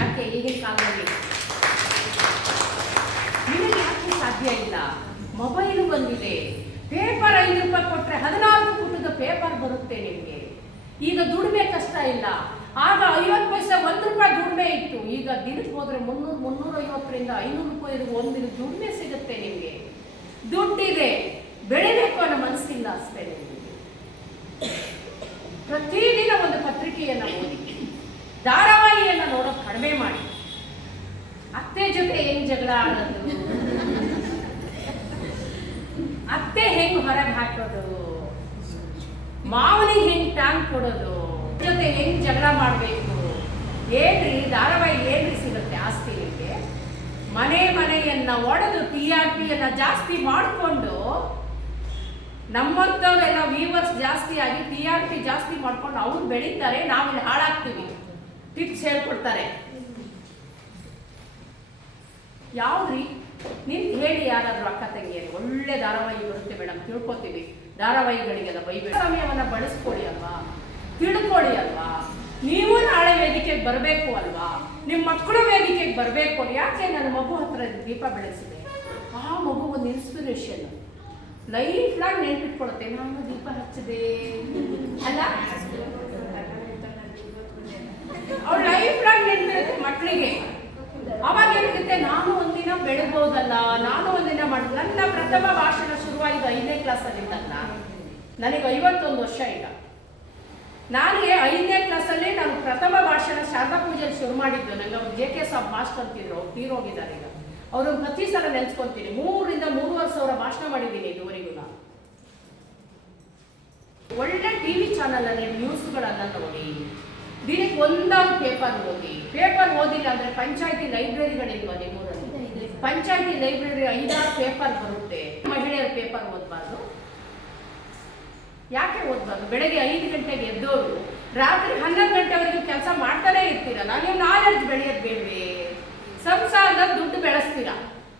ಯಾಕೆ ಈಗಿನ ಕಾಲದಲ್ಲಿ ನಿಮಗೆ ಯಾಕೆ ಸಾಧ್ಯ ಇಲ್ಲ? ಮೊಬೈಲು ಬಂದಿದೆ, ಪೇಪರ್ 5 ರೂಪಾಯಿ ಕೊಟ್ಟರೆ 14 ಪುಟದ ಪೇಪರ್ ಬರುತ್ತೆ ನಿಮಗೆ. ಈಗ ದುಡಿಮೆ ಕಷ್ಟ ಇಲ್ಲ. ಆಗ 50 ಪೈಸೆ 1 ರೂಪಾಯಿ ದುಡಿಮೆ ಇತ್ತು. ಈಗ ದಿನಕ್ಕೆ ಹೋದ್ರೆ 300, 350ರಿಂದ 500 ರೂಪಾಯಿ ಒಂದಿನ ದುಡಿಮೆ ಸಿಗುತ್ತೆ ನಿಮಗೆ. ದುಡ್ಡಿದೆ, ಬೆಳಿಬೇಕು ಅನ್ನೋ ಮನಸ್ಸಿಲ್ಲ ಅಷ್ಟೇ ನಿಮಗೆ. ಪ್ರತಿದಿನ ಒಂದು ಪತ್ರಿಕೆಯನ್ನು ಓದಿ, ಧಾರಾವಾಹಿಯನ್ನು ನೋಡೋದು ಕಡಿಮೆ ಮಾಡಿ. ಅತ್ತೆ ಜೊತೆ ಹೆಂಗ್ ಜಗಳ ಆಡೋದು, ಅತ್ತೆ ಹೆಂಗ್ ಹೊರಗೆ ಹಾಕೋದು, ಮಾವನಿಗೆ ಹೆಂಗ್ ಟ್ಯಾಂಕ್ ಕೊಡೋದು, ಜೊತೆ ಹೆಂಗ್ ಜಗಳ ಮಾಡಬೇಕು, ಏನ್ರಿ ಧಾರಾವಾಹಿ ಏನ್ರಿ ಸಿಗುತ್ತೆ ಆಸ್ತಿ ನಿಮಗೆ? ಮನೆಯನ್ನ ಒಡೆದು TRPಯನ್ನ ಜಾಸ್ತಿ ಮಾಡಿಕೊಂಡು, ನಮ್ಮಂಥವರೆಲ್ಲ ವ್ಯೂವರ್ಸ್ ಜಾಸ್ತಿ ಆಗಿ TRP ಜಾಸ್ತಿ ಮಾಡ್ಕೊಂಡು ಅವ್ರು ಬೆಳೀತಾರೆ, ನಾವಿಲ್ಲಿ ಹಾಳಾಗ್ತೀವಿ. ಟಿಪ್ಸ್ ಹೇಳ್ಕೊಡ್ತಾರೆ. ಯಾವ್ದ್ರಿ ನಿಂತು ಹೇಳಿ ಯಾರಾದ್ರೂ ಅಕ್ಕ ತಂಗಿಯರು ಒಳ್ಳೆ ಧಾರಾವಾಹಿ ಬರುತ್ತೆ ಮೇಡಮ್, ತಿಳ್ಕೊತೀವಿ. ಧಾರಾವಾಹಿಗಳಿಗೆಲ್ಲ ಬೈಬೇಡ, ಸಮಯವನ್ನ ಬಳಸ್ಕೊಳ್ಳಿ ಅಲ್ವಾ, ತಿಳ್ಕೊಳ್ಳಿ ಅಲ್ವಾ. ನೀವು ನಾಳೆ ವೇದಿಕೆಗೆ ಬರಬೇಕು ಅಲ್ವಾ, ನಿಮ್ಮ ಮಕ್ಕಳು ವೇದಿಕೆಗೆ ಬರಬೇಕು. ಯಾಕೆ ನನ್ನ ಮಗು ಹತ್ರ ದೀಪ ಬೆಳೆಸಿದೆ, ಆ ಮಗು ಒಂದು ಇನ್ಸ್ಪಿರೇಷನ್, ಲೈಫ್ ಲಾಂಗ್ ನೆನ್ಪಿಟ್ಕೊಳುತ್ತೆ. ನಾನು ದೀಪ ಹಚ್ಚಿದೆ ಅಲ್ಲ, ಅವ್ರ ಲೈಫ್ ಲಾಂಗ್ ನೆನ್ಪಿರುತ್ತೆ ಮಕ್ಕಳಿಗೆ. ಅವಾಗ ಏನಾಗುತ್ತೆ, ನಾನು ಒಂದಿನ ಬೆಳಬೋದಲ್ಲ, ನಾನು ಒಂದಿನ ಮಾಡಿದ. ನನ್ನ ಪ್ರಥಮ ಭಾಷಣ ಶುರುವಾಯಿತು 5ನೇ ಕ್ಲಾಸಲ್ಲಿದ್ದಲ್ಲ, ನನಗೆ 51 ವರ್ಷ ಈಗ. ನನಗೆ 5ನೇ ಕ್ಲಾಸಲ್ಲಿ ನಾನು ಪ್ರಥಮ ಭಾಷಣ ಶಾರದಾ ಪೂಜೆಯಲ್ಲಿ ಶುರು ಮಾಡಿದ್ದು. ನಂಗೆ ಅವ್ರು JK ಸಾಬ್ ಮಾಸ್ಟರ್ ಅಂತಿದ್ರು, ಅವ್ರು ತೀರೋಗಿದ್ದಾರೆ ಈಗ. ಅವ್ರನ್ನ ಪ್ರತಿ ಸಲ ನೆನೆಸ್ಕೊತೀನಿ. 3 ರಿಂದ 3.5 ಸಾವಿರ ಭಾಷಣ ಮಾಡಿದ್ದೀನಿ ಇದುವರೆಗೂ ನಾನು. ಒಳ್ಳೆ TV ಚಾನಲಲ್ಲಿ ನ್ಯೂಸ್ಗಳನ್ನು ನೋಡಿ, ದಿನಕ್ಕೆ ಒಂದಾದ್ರು ಪೇಪರ್ ಓದಿ. ಪೇಪರ್ ಓದಿಲ್ಲ ಅಂದ್ರೆ ಪಂಚಾಯತಿ ಲೈಬ್ರರಿಗಳಿಲ್ವಾ ನಿಮ್ಮೂರಲ್ಲಿ? ಪಂಚಾಯತಿ ಲೈಬ್ರರಿ 5-6 ಪೇಪರ್ ಬರುತ್ತೆ. ಮಹಿಳೆಯರ ಪೇಪರ್ ಓದಬಾರ್ದು. ಯಾಕೆ ಓದಬಾರ್ದು? ಬೆಳಗ್ಗೆ 5 ಗಂಟೆಗೆ ಎದ್ದೋರು ರಾತ್ರಿ 11 ಗಂಟೆವರೆಗೂ ಕೆಲಸ ಮಾಡ್ತಾನೆ ಇರ್ತೀರಲ್ಲ, ನೀವು ನಾಲೆಡ್ಜ್ ಬೆಳೆಯೋದು ಬೇಡವೇ? ಸಂಸಾರದಲ್ಲಿ ದುಡ್ಡು ಬೆಳೆಸ್ತೀರಾ,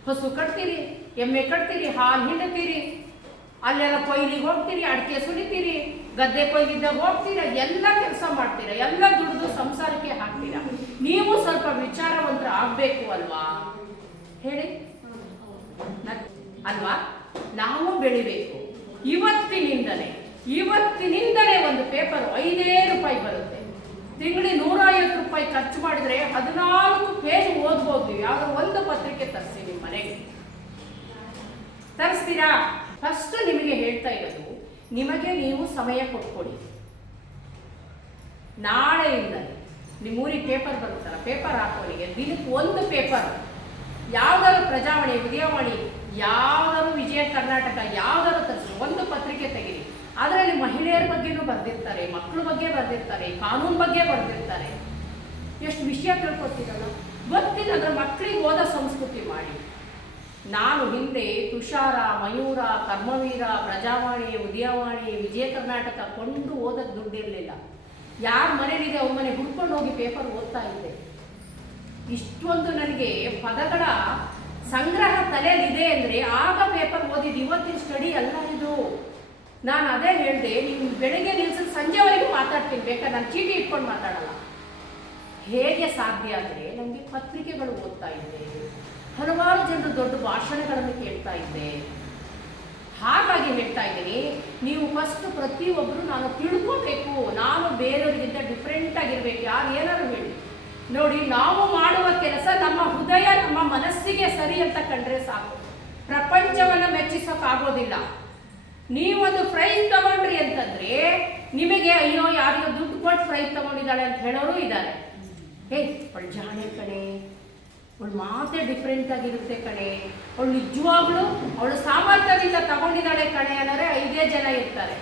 ಹಸು ಕಟ್ತೀರಿ, ಎಮ್ಮೆ ಕಟ್ತೀರಿ, ಹಾಲು ಹಿಂಡ್ತೀರಿ, ಅಲ್ಲೆಲ್ಲ ಕೊಯ್ಲಿಗೆ ಹೋಗ್ತೀರಿ, ಅಡಿಕೆ ಸುಲಿತೀರಿ, ಗದ್ದೆ ಕೊಯ್ಲಿದ್ದಾಗ ಹೋಗ್ತೀರಾ, ಎಲ್ಲ ಕೆಲಸ ಮಾಡ್ತೀರಾ, ಎಲ್ಲ ದುಡ್ದು ಸಂಸಾರಕ್ಕೆ ಹಾಕ್ತೀರಾ. ನೀವು ಸ್ವಲ್ಪ ವಿಚಾರವಂತರ ಆಗ್ಬೇಕು ಅಲ್ವಾ? ಹೇಳಿ ಅಲ್ವಾ? ನಾವು ಬೆಳಿಬೇಕು. ಇವತ್ತಿನಿಂದಲೇ ಒಂದು ಪೇಪರ್ 5 ರೂಪಾಯಿ ಬರುತ್ತೆ. ತಿಂಗಳಿಗೆ 150 ರೂಪಾಯಿ ಖರ್ಚು ಮಾಡಿದ್ರೆ 14 ಪೇಜ್ ಓದ್ಬೋದು. ಯಾವ್ದೋ ಒಂದು ಪತ್ರಿಕೆ ತರಿಸಿ ನಿಮ್ಮ ಮನೆಗೆ. ತರಿಸ್ತೀರಾ? ಫಸ್ಟ್ ನಿಮಗೆ ಹೇಳ್ತಾ ಇರೋದು, ನಿಮಗೆ ನೀವು ಸಮಯ ಕೊಟ್ಕೊಡಿ. ನಾಳೆಯಿಂದಲೇ ನಿಮ್ಮೂರಿಗೆ ಪೇಪರ್ ಬರುತ್ತಲ್ಲ, ಪೇಪರ್ ಹಾಕೋನಿಗೆ ದಿನಕ್ಕೆ ಒಂದು ಪೇಪರ್, ಯಾವ್ದಾದ್ರು ಪ್ರಜಾವಾಣಿ, ಉದಯವಾಣಿ, ಯಾವ್ದಾದ್ರು ವಿಜಯ ಕರ್ನಾಟಕ, ಯಾವ್ದಾದ್ರು ತರಿಸಿ ಒಂದು ಪತ್ರಿಕೆ ತೆಗೀರಿ. ಅದರಲ್ಲಿ ಮಹಿಳೆಯರ ಬಗ್ಗೆನೂ ಬರೆದಿರ್ತಾರೆ, ಮಕ್ಕಳ ಬಗ್ಗೆ ಬರೆದಿರ್ತಾರೆ, ಕಾನೂನು ಬಗ್ಗೆ ಬರೆದಿರ್ತಾರೆ. ಎಷ್ಟು ವಿಷಯ ತಿಳ್ಕೊತೀರಲ್ಲ, ಗೊತ್ತಿಲ್ಲ ಅಂದ್ರೆ ಮಕ್ಕಳಿಗೆ ಓದೋ ಸಂಸ್ಕೃತಿ ಮಾಡಿ. ನಾನು ಹಿಂದೆ ತುಷಾರ, ಮಯೂರ, ಕರ್ಮವೀರ, ಪ್ರಜಾವಾಣಿ, ಉದಯವಾಣಿ, ವಿಜಯ ಕರ್ನಾಟಕ ಕೊಂಡು ಓದಕ್ಕೆ ದುಡ್ಡಿರಲಿಲ್ಲ. ಯಾರ ಮನೇಲಿದೆ ಅವ್ರ ಮನೆ ಹುಡ್ಕೊಂಡು ಹೋಗಿ ಪೇಪರ್ ಓದ್ತಾ ಇದ್ದೆ. ಇಷ್ಟೊಂದು ನನಗೆ ಪದಗಳ ಸಂಗ್ರಹ ತಲೆಯಲ್ಲಿದೆ ಅಂದರೆ ಆಗ ಪೇಪರ್ ಓದಿದ್ದು. ಇವತ್ತಿನ ಸ್ಟಡಿ ಅಲ್ಲ ಇದು. ನಾನು ಅದೇ ಹೇಳಿದೆ, ನೀವು ಬೆಳಗ್ಗೆ ನಿಲ್ಸಿದ ಸಂಜೆವರೆಗೂ ಮಾತಾಡ್ತೀನಿ, ಬೇಕಾದ್ರೆ ನಾನು ಚೀಟಿ ಇಟ್ಕೊಂಡು ಮಾತಾಡಲ್ಲ. ಹೇಗೆ ಸಾಧ್ಯ ಅಂದರೆ ನನಗೆ ಪತ್ರಿಕೆಗಳು ಓದ್ತಾ ಇದ್ದೆ, ಹಲವಾರು ಜನರು ದೊಡ್ಡ ಭಾಷಣಗಳನ್ನು ಕೇಳ್ತಾ ಇದ್ದೆ. ಹಾಗಾಗಿ ಹೇಳ್ತಾ ಇದ್ದೀನಿ, ನೀವು ಫಸ್ಟ್ ಪ್ರತಿಯೊಬ್ಬರು ನಾನು ತಿಳ್ಕೋಬೇಕು, ನಾನು ಬೇರೆಯವರಿಗಿಂತ ಡಿಫ್ರೆಂಟ್ ಆಗಿರ್ಬೇಕು. ಯಾರು ಏನಾದ್ರು ಹೇಳಿ ನೋಡಿ, ನಾವು ಮಾಡುವ ಕೆಲಸ ನಮ್ಮ ಹೃದಯ, ನಮ್ಮ ಮನಸ್ಸಿಗೆ ಸರಿ ಅಂತ ಕಂಡ್ರೆ ಸಾಕು. ಪ್ರಪಂಚವನ್ನು ಮೆಚ್ಚಿಸೋಕ್ಕಾಗೋದಿಲ್ಲ. ನೀವೊಂದು ಪ್ರೈಸ್ ತಗೊಂಡ್ರಿ ಅಂತಂದ್ರೆ ನಿಮಗೆ ಅಯ್ಯೋ ಯಾರಿಗೋ ದುಡ್ಡು ಕೊಟ್ಟು ಪ್ರೈಸ್ ತಗೊಂಡಿದ್ದಾಳೆ ಅಂತ ಹೇಳೋರು ಇದ್ದಾರೆ. ಹೇ ಅವಳು ಜಾಣೆ ಕಣೆ, ಅವಳು ಮಾತೇ ಡಿಫ್ರೆಂಟ್ ಆಗಿರುತ್ತೆ ಕಣೆ, ಅವಳು ನಿಜವಾಗ್ಲೂ ಅವಳು ಸಾಮರ್ಥ್ಯದಿಂದ ತಗೊಂಡಿದ್ದಾಳೆ ಕಣೆ ಅನ್ನೋರೆ 5 ಜನ ಇರ್ತಾರೆ.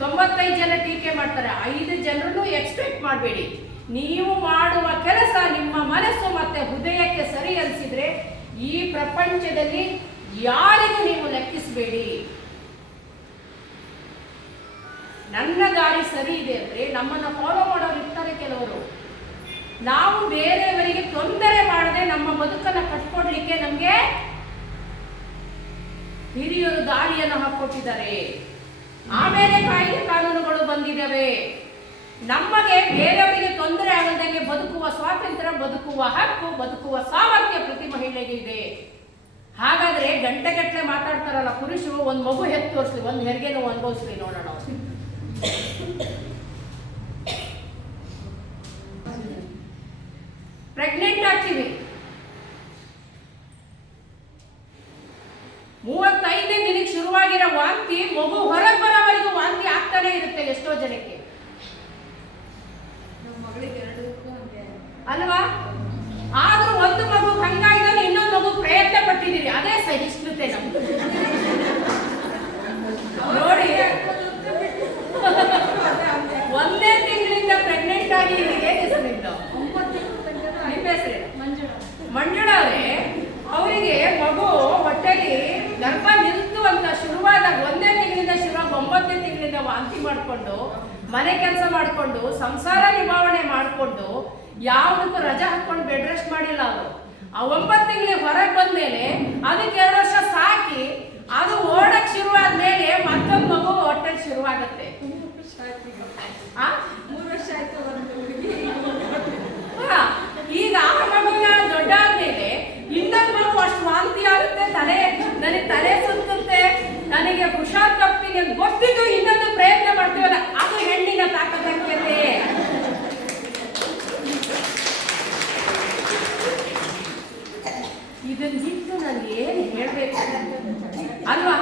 95 ಜನ ಟೀಕೆ ಮಾಡ್ತಾರೆ. 5 ಜನರನ್ನು ಎಕ್ಸ್ಪೆಕ್ಟ್ ಮಾಡಬೇಡಿ. ನೀವು ಮಾಡುವ ಕೆಲಸ ನಿಮ್ಮ ಮನಸ್ಸು ಮತ್ತೆ ಹೃದಯಕ್ಕೆ ಸರಿ ಅನಿಸಿದ್ರೆ ಈ ಪ್ರಪಂಚದಲ್ಲಿ ಯಾರಿಗೂ ನೀವು ಲೆಕ್ಕಿಸಬೇಡಿ. ನನ್ನ ದಾರಿ ಸರಿ ಇದೆ ಅಂದ್ರೆ ನಮ್ಮನ್ನು ಫಾಲೋ ಮಾಡೋರು ಇರ್ತಾರೆ ಕೆಲವರು. ನಾವು ಬೇರೆಯವರಿಗೆ ತೊಂದರೆ ಮಾಡದೆ ನಮ್ಮ ಬದುಕನ್ನು ಕಟ್ಕೊಡ್ಲಿಕ್ಕೆ ನಮಗೆ ಹಿರಿಯರು ದಾರಿಯನ್ನು ಹಾಕೊಟ್ಟಿದ್ದಾರೆ. ಆಮೇಲೆ ಕಾಯ್ದೆ ಕಾನೂನುಗಳು ಬಂದಿದ್ದಾವೆ. ನಮಗೆ ಬೇರೆಯವರಿಗೆ ತೊಂದರೆ ಆಗದಂಗೆ ಬದುಕುವ ಸ್ವಾತಂತ್ರ್ಯ, ಬದುಕುವ ಹಕ್ಕು, ಬದುಕುವ ಸಾಮರ್ಥ್ಯ ಪ್ರತಿ ಮಹಿಳೆಗೆ ಇದೆ. ಹಾಗಾದ್ರೆ ಗಂಟೆಗಟ್ಟಲೆ ಮಾತಾಡ್ತಾರಲ್ಲ ಪುರುಷರು, ಒಂದು ಮಗು ಹೆತ್ತು ತೋರಿಸ್ಲಿ, ಒಂದು ಹೆರಿಗೆ ನೋವು ಅನುಭವಿಸ್ಲಿ ನೋಡೋಣ. ಪ್ರೆಗ್ನೆಂಟ್ ಆಗ್ತೀವಿ, 35ನೇ ದಿನಕ್ಕೆ ಶುರುವಾಗಿರೋ ವಾಂತಿ ಮಗು ಹೊರಗೆ ಬರೋವರೆಗೂ ವಾಂತಿ ಆಗ್ತಾನೆ ಇರುತ್ತೆ ಎಷ್ಟೋ ಜನಕ್ಕೆ ಅಲ್ವಾ? ಆದ್ರೂ ಒಂದು ಮಗು ಹಂಗಾಯ್ತಾನೆ, ಇನ್ನೊಂದು ಮಗು ಪ್ರಯತ್ನ ಪಟ್ಟಿದ್ದೀರಿ. ಅದೇ ಸಹಿಷ್ಣುತೆ ನಮ್ದು. ನೋಡಿ, 1ನೇ ತಿಂಗಳಿಂದ ಪ್ರೆಗ್ನೆಂಟ್ ಆಗಿ ಏನ್ ಹೆಸರಿದ್ದು? ನಿಮ್ಮ ಹೆಸರು ಮಂಜುಳಾ ಅವರೇ. ಅವರಿಗೆ ಮಗು ಹೊಟ್ಟೆಲಿ ಗರ್ಭ ನಿಲ್ತು ಅಂತ ಶುರುವಾದಾಗ 1ನೇ ತಿಂಗಳಿಂದ ಶುರುವಾಗಿ 9ನೇ ತಿಂಗಳಿಂದ ವಾಂತಿ ಮಾಡಿಕೊಂಡು, ಮನೆ ಕೆಲಸ ಮಾಡಿಕೊಂಡು, ಸಂಸಾರ ನಿಭಾವಣೆ ಮಾಡಿಕೊಂಡು, ಯಾವುದಕ್ಕೂ ರಜಾ ಹಾಕೊಂಡು ಬೆಡ್ ರೆಸ್ಟ್ ಮಾಡಿಲ್ಲ ಅವರು. ಆ 9 ತಿಂಗಳಿಗೆ ಹೊರಗೆ ಬಂದ್ಮೇಲೆ ಅದಕ್ಕೆ 2 ವರ್ಷ ಸಾಕಿ ಅದು ಓಡಕ್ ಶುರುವಾದ್ಮೇಲೆ ಮತ್ತೊಂದು ಮಗು ಹೊಟ್ಟೆಲಿ ಶುರುವಾಗತ್ತೆ. 3 ವರ್ಷ ಆಯ್ತು. ಈಗ ಆ ಮಗುನ ದೊಡ್ಡ ಆದ್ಮೇಲೆ ಇನ್ನೊಂದು ಮಗು ಅಷ್ಟು ವಾಂತಿ ಆಗುತ್ತೆ, ನನಗೆ ತಲೆ ಸುತ್ತುತ್ತೆ, ನನಗೆ ಹುಷಾರ್ ತಪ್ತೀನಿ ಅಂತ ಗೊತ್ತಿದ್ದು ಇನ್ನೊಂದು ಪ್ರಯತ್ನ ಮಾಡ್ತೀವಲ್ಲ, ಅದು ಹೆಣ್ಣಿನ ತಾಕತ್ತೇ. ಇದನ್ನ ಬಿಟ್ಟು ನಾನು ಏನು ಹೇಳ್ಬೇಕು ಅಲ್ವಾ?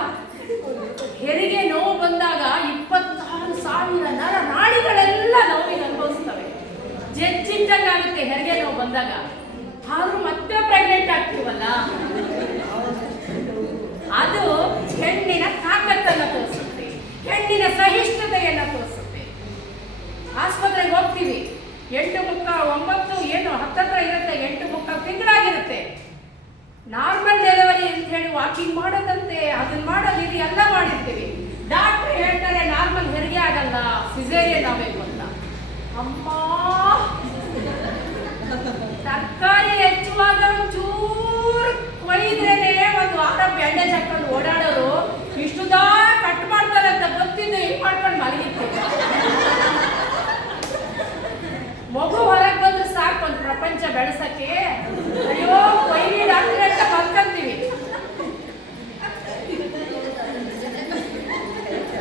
ಹೆರಿಗೆ ನೋವು ಬಂದಾಗ 26,000 ನಾಡಿಗಳೆಲ್ಲ ನೋವಿಗೆ ಅನುಭವಿಸ್ತವೆ. ಜಜ್ಜಿಟ್ಟಂಗಾಗುತ್ತೆ ಹೆರಿಗೆ ನೋವು ಬಂದಾಗ. ಆದ್ರೂ ಮತ್ತೆ ಪ್ರೆಗ್ನೆಂಟ್ ಆಗ್ತೀವಲ್ಲ, ಅದು ಹೆಣ್ಣಿನ ತಾಕತ್ತನ್ನು ತೋರಿಸುತ್ತೆ, ಹೆಣ್ಣಿನ ಸಹಿಷ್ಣುತೆಯನ್ನು ತೋರಿಸುತ್ತೆ. ಆಸ್ಪತ್ರೆಗೆ ಹೋಗ್ತೀವಿ, 8 ಮುಕ್ಕಾಲು 9 ಏನು ಹತ್ತತ್ರ ಇರುತ್ತೆ, 8 ಮುಕ್ಕಾಲು ತಿಂಗಳಾಗಿರುತ್ತೆ. ನಾರ್ಮಲ್ ಡೆಲಿವರಿ ಅಂತ ಹೇಳಿ ವಾಕಿಂಗ್ ಮಾಡೋದಂತೆ, ಅದನ್ನ ಮಾಡೋದು, ಇದು ಎಲ್ಲ ಮಾಡಿರ್ತೀವಿ. ಡಾಕ್ಟರ್ ಹೇಳ್ತಾರೆ ನಾರ್ಮಲ್ ಹೆರಿಗೆ ಆಗಲ್ಲ, ಸಿಸೇರಿಯನ್ ಆಗಬೇಕು ಅಂತ. ಅಮ್ಮ, ತರಕಾರಿ ಹೆಚ್ಚುವಾಗ ಚೂರು ಕೊಯ್ದ್ರೇನೆ 1 ವಾರ ಬ್ಯಾಂಡೇಜ್ ಹಾಕೊಂಡು ಓಡಾಡೋರು ಇಷ್ಟುದಾ ಕಟ್ ಮಾಡ್ತಾರೆ ಅಂತ ಗೊತ್ತಿದ್ದು ಹಿಂಗ್ ಮಾಡ್ಕೊಂಡು ಮಲಗಿರ್ತೀವಿ. ಮಗು ಹೊರಗೆ ಬಂದ್ರೆ ಸಾಕು ಒಂದು ಪ್ರಪಂಚ ಬೆಳೆಸಕ್ಕೆ. ಅಯ್ಯೋ ಕೊಯ್ಲಿ ಡಾಕ್ಟರ್ ಅಂತ ಬಂದ್ಕಂತೀವಿ.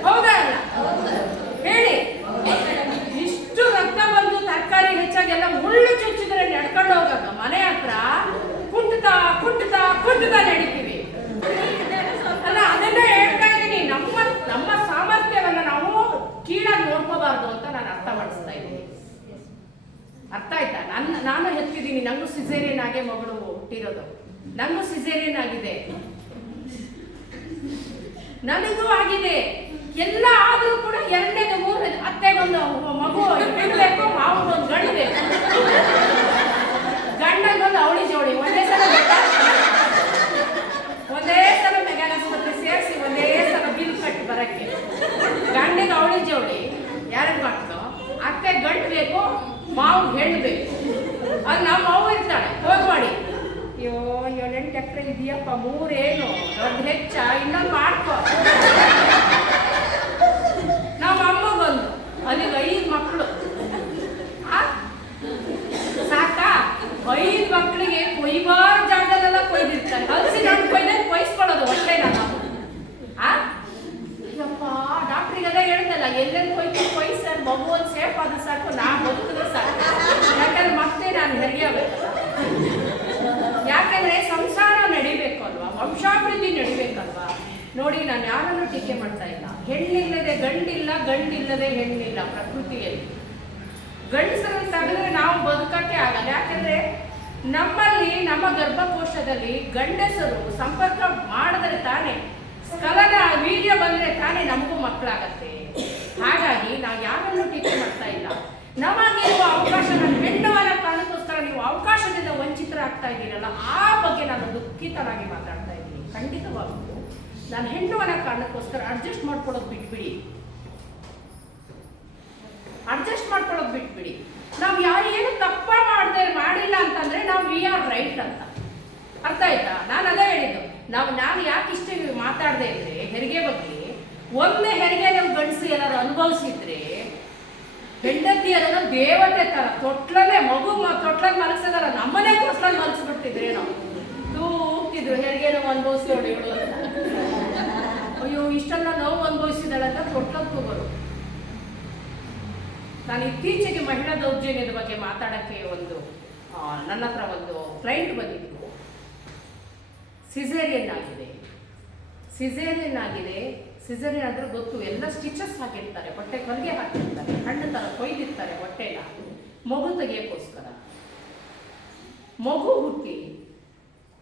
ಹೌದಾ ಹೇಳಿ? ಇಷ್ಟು ರಕ್ತ ಬಂದು ತರಕಾರಿ ಹೆಚ್ಚಾಗೆಲ್ಲ ಮುಳ್ಳು ಚುಚ್ಚಿದ್ರೆ ನಡ್ಕೊಂಡು ಹೋಗಕ್ಕ ಮನೆ ಹತ್ರ ಕುಂಟುತ್ತಾ ಕುಂಟುತ್ತಾ ಕುಂಟುತ್ತಾ ನಡಿತೀವಿ ಅಲ್ಲ. ಅದನ್ನ ಹೇಳ್ತಾ ಇದ್ದೀನಿ, ನಮ್ಮ ಸಾಮರ್ಥ್ಯವನ್ನ ನಾವು ಕೀಳಾಗಿ ನೋಡ್ಕೋಬಾರ್ದು ಅಂತ ನಾನು ಅರ್ಥ ಮಾಡಿಸ್ತಾ ಇದ್ದೀನಿ. ಅರ್ಥ ಆಯ್ತಾ? ನಾನು ಹೆತ್ತಿದ್ದೀನಿ, ನಂಗೂ ಸಿಸೇರಿಯನ್ ಆಗೇ ಮಗಳು ಹುಟ್ಟಿರೋದು, ನಂಗೂ ಸಿಸೇರಿಯನ್ ಆಗಿದೆ, ನನಗೂ ಆಗಿದೆ. ಎಲ್ಲ ಆದ್ರೂ ಕೂಡ 2ನೇದು 3ನೇದು ಅತ್ತೆಗೊಂದು ಮಗು ಬಿಡ್ಬೇಕು, ಮಾವಗೊಂದು ಗಂಡು ಬೇಕು, ಗಂಡಗೊಂದು ಅವಳಿ ಜೋಡಿ. ಒಂದೇ ಸಲ ಮೆಗಾನಾಸ್ಪತ್ರೆ ಸೇರಿಸಿ ಒಂದೇ ಸಲ ಬಿಲ್ ಕಟ್ಟಿ ಬರಕ್ಕೆ. ಗಂಡಿಗೆ ಅವಳಿ ಜೋಡಿ ಯಾರಿಗೆ ಮಾಡ್ತೋ? ಅತ್ತೆ ಗಂಡು ಬೇಕು, ಮಾವು ಹೆಣ್ಣು ಬೇಕು. ಅದು ನಮ್ಮ ಮಾವು ಇರ್ತಾಳೆ, ಹೋಗಿ ಮಾಡಿ. ಅಯ್ಯೋ 7-8 ಎಕರೆ ಇದೆಯಪ್ಪ, 3 ಏನು ದೊಡ್ಡ ಹೆಚ್ಚ, ಇನ್ನೊಂದು ಮಾಡ್ಕೊ. ನಮ್ಮ ಅಮ್ಮಗೊಂದು, ಅದಕ್ಕೆ 5 ಮಕ್ಕಳು. ಸಾಕಾ? 5 ಮಕ್ಕಳಿಗೆ ಕೊಯ್ಬಾರ ಜಾಗದಲ್ಲೆಲ್ಲ ಕೊಯ್ದಿರ್ತಾರೆ. ಹಲಸಿನ ಹಣ್ಣು ಕೊಯ್ಸ್ಕೊಳ್ಳೋದು ಹೊಟ್ಟೆನ ನಾವು. ಯಪ್ಪ, ಡಾಕ್ಟ್ರಿಗೆಲ್ಲ ಹೇಳ್ದಲ್ಲ, ಎಲ್ಲೆಲ್ಲಿ ಕೊಯ್ಸರ್ ಮಗು ಒಂದು ಸೇಫ್ ಆದ್ರೆ ಸಾಕು, ನಾ ಬದುಕಿದ್ರೆ ಸಾಕು. ಯಾಕಂದ್ರೆ ಮತ್ತೆ ನಾನು ಹೆರಿಗೆ ಆಗ್ಬೇಕಲ್ಲ. ಯಾಕಂದ್ರೆ ಸಂಸಾರ ನಡಿಬೇಕು ಅಲ್ವಾ, ವಂಶಾಭಿವೃದ್ಧಿ ನಡಿಬೇಕಲ್ವಾ. ನೋಡಿ, ನಾನು ಯಾರನ್ನು ಟೀಕೆ ಮಾಡ್ತಾ ಇಲ್ಲ. ಹೆಣ್ಣಿಲ್ಲದೆ ಗಂಡಿಲ್ಲ, ಗಂಡಿಲ್ಲದೆ ಹೆಣ್ಣಿಲ್ಲ ಪ್ರಕೃತಿಯಲ್ಲಿ. ಗಂಡಸರನ್ನು ತೆಗೆದ್ರೆ ನಾವು ಬದುಕಕ್ಕೆ ಆಗಲ್ಲ. ಯಾಕೆ ನಮ್ಮಲ್ಲಿ ನಮ್ಮ ಗರ್ಭಕೋಶದಲ್ಲಿ ಗಂಡಸರು ಸಂಪರ್ಕ ಮಾಡಿದ್ರೆ ತಾನೇ, ಸ್ಖಲನ ವೀರ್ಯ ಬಂದ್ರೆ ತಾನೇ ನಮಗೂ ಮಕ್ಕಳಾಗತ್ತೆ. ಹಾಗಾಗಿ ನಾವು ಯಾರನ್ನು ಟೀಕೆ ಮಾಡ್ತಾ ಇಲ್ಲ. ನಮಗಿರುವ ಅವಕಾಶ, ನನ್ನ ಹೆಣ್ಣುವರ ಕಾರಣಕ್ಕೋಸ್ಕರ ನೀವು ಅವಕಾಶದಿಂದ ವಂಚಿತರಾಗ್ತಾ ಇದ್ದೀರಲ್ಲ, ಆ ಬಗ್ಗೆ ನಾನು ದುಃಖಿತರಾಗಿ ಮಾತಾಡ್ತಾ ಇದ್ದೀನಿ. ಖಂಡಿತವಾಗೂ ನಾನು ಹೆಣ್ಣುವರ ಕಾರಣಕ್ಕೋಸ್ಕರ ಅಡ್ಜಸ್ಟ್ ಮಾಡ್ಕೊಳ್ಳೋದು ಬಿಟ್ಬಿಡಿ. ಅಡ್ಜಸ್ಟ್ ಮಾಡ್ಕೊಳ್ಳೋದು ಬಿಟ್ಬಿಡಿ. ನಾವು ಏನು ತಪ್ಪ ಮಾಡಿಲ್ಲ ಅಂತಂದ್ರೆ ನಾವು ವಿ ಆರ್ ರೈಟ್ ಅಂತ. ಅರ್ಥ ಆಯ್ತಾ? ನಾನು ಅದೇ ಹೇಳಿದ್ದು. ನಾನು ಯಾಕೆ ಇಷ್ಟ ಮಾತಾಡದೆ ಇದ್ರೆ ಹೆರಿಗೆ ಬಗ್ಗೆ, ಒಂದೇ ಹೆರಿಗೆ ನಾವು ಗಂಡಸು ಏನಾದ್ರು ಅನುಭವಿಸಿದ್ರೆ ಹೆಂಡತಿಯರನ್ನು ದೇವತೆ ತರ ತೊಟ್ಲಲ್ಲೇ ತೊಟ್ಲಲ್ಲಿ ಮಲಗಿಸೋದಲ್ಲ, ನಮ್ಮನೆ ತೊಟ್ಲಲ್ಲಿ ಮಲಗಿಸ್ಬಿಡ್ತಿದ್ರೆ ನಾವು ಹೋಗ್ತಿದ್ರು ಹೆರಿಗೆ ನೋವು ಅನುಭವಿಸೋಳು ಇವಳು ಅಂತ. ಅಯ್ಯೋ ಇಷ್ಟೆಲ್ಲ ನೋವು ಅನುಭವಿಸಿದಳಂತ ತೊಟ್ಲಲ್ಲಿ ತಗೋರು. ನಾನು ಇತ್ತೀಚೆಗೆ ಮಹಿಳಾ ದೌರ್ಜನ್ಯದ ಬಗ್ಗೆ ಮಾತಾಡೋಕ್ಕೆ ನನ್ನ ಹತ್ರ ಒಂದು ಕ್ಲೈಂಟ್ ಬಂದಿದ್ರು. ಸಿಸೇರಿಯನ್ ಆಗಿದೆ. ಸಿಸೇರಿಯನ್ ಅಂದರೆ ಗೊತ್ತು, ಎಲ್ಲ ಸ್ಟಿಚಸ್ ಹಾಕಿರ್ತಾರೆ, ಹೊಟ್ಟೆ ಹೊಲಿಗೆ ಹಾಕಿರ್ತಾರೆ, ಹಣ್ಣು ಥರ ಕೊಯ್ದಿರ್ತಾರೆ ಹೊಟ್ಟೆನ ಮಗು ತೆಗಿಯೋಕ್ಕೋಸ್ಕರ. ಮಗು ಹುಟ್ಟಿ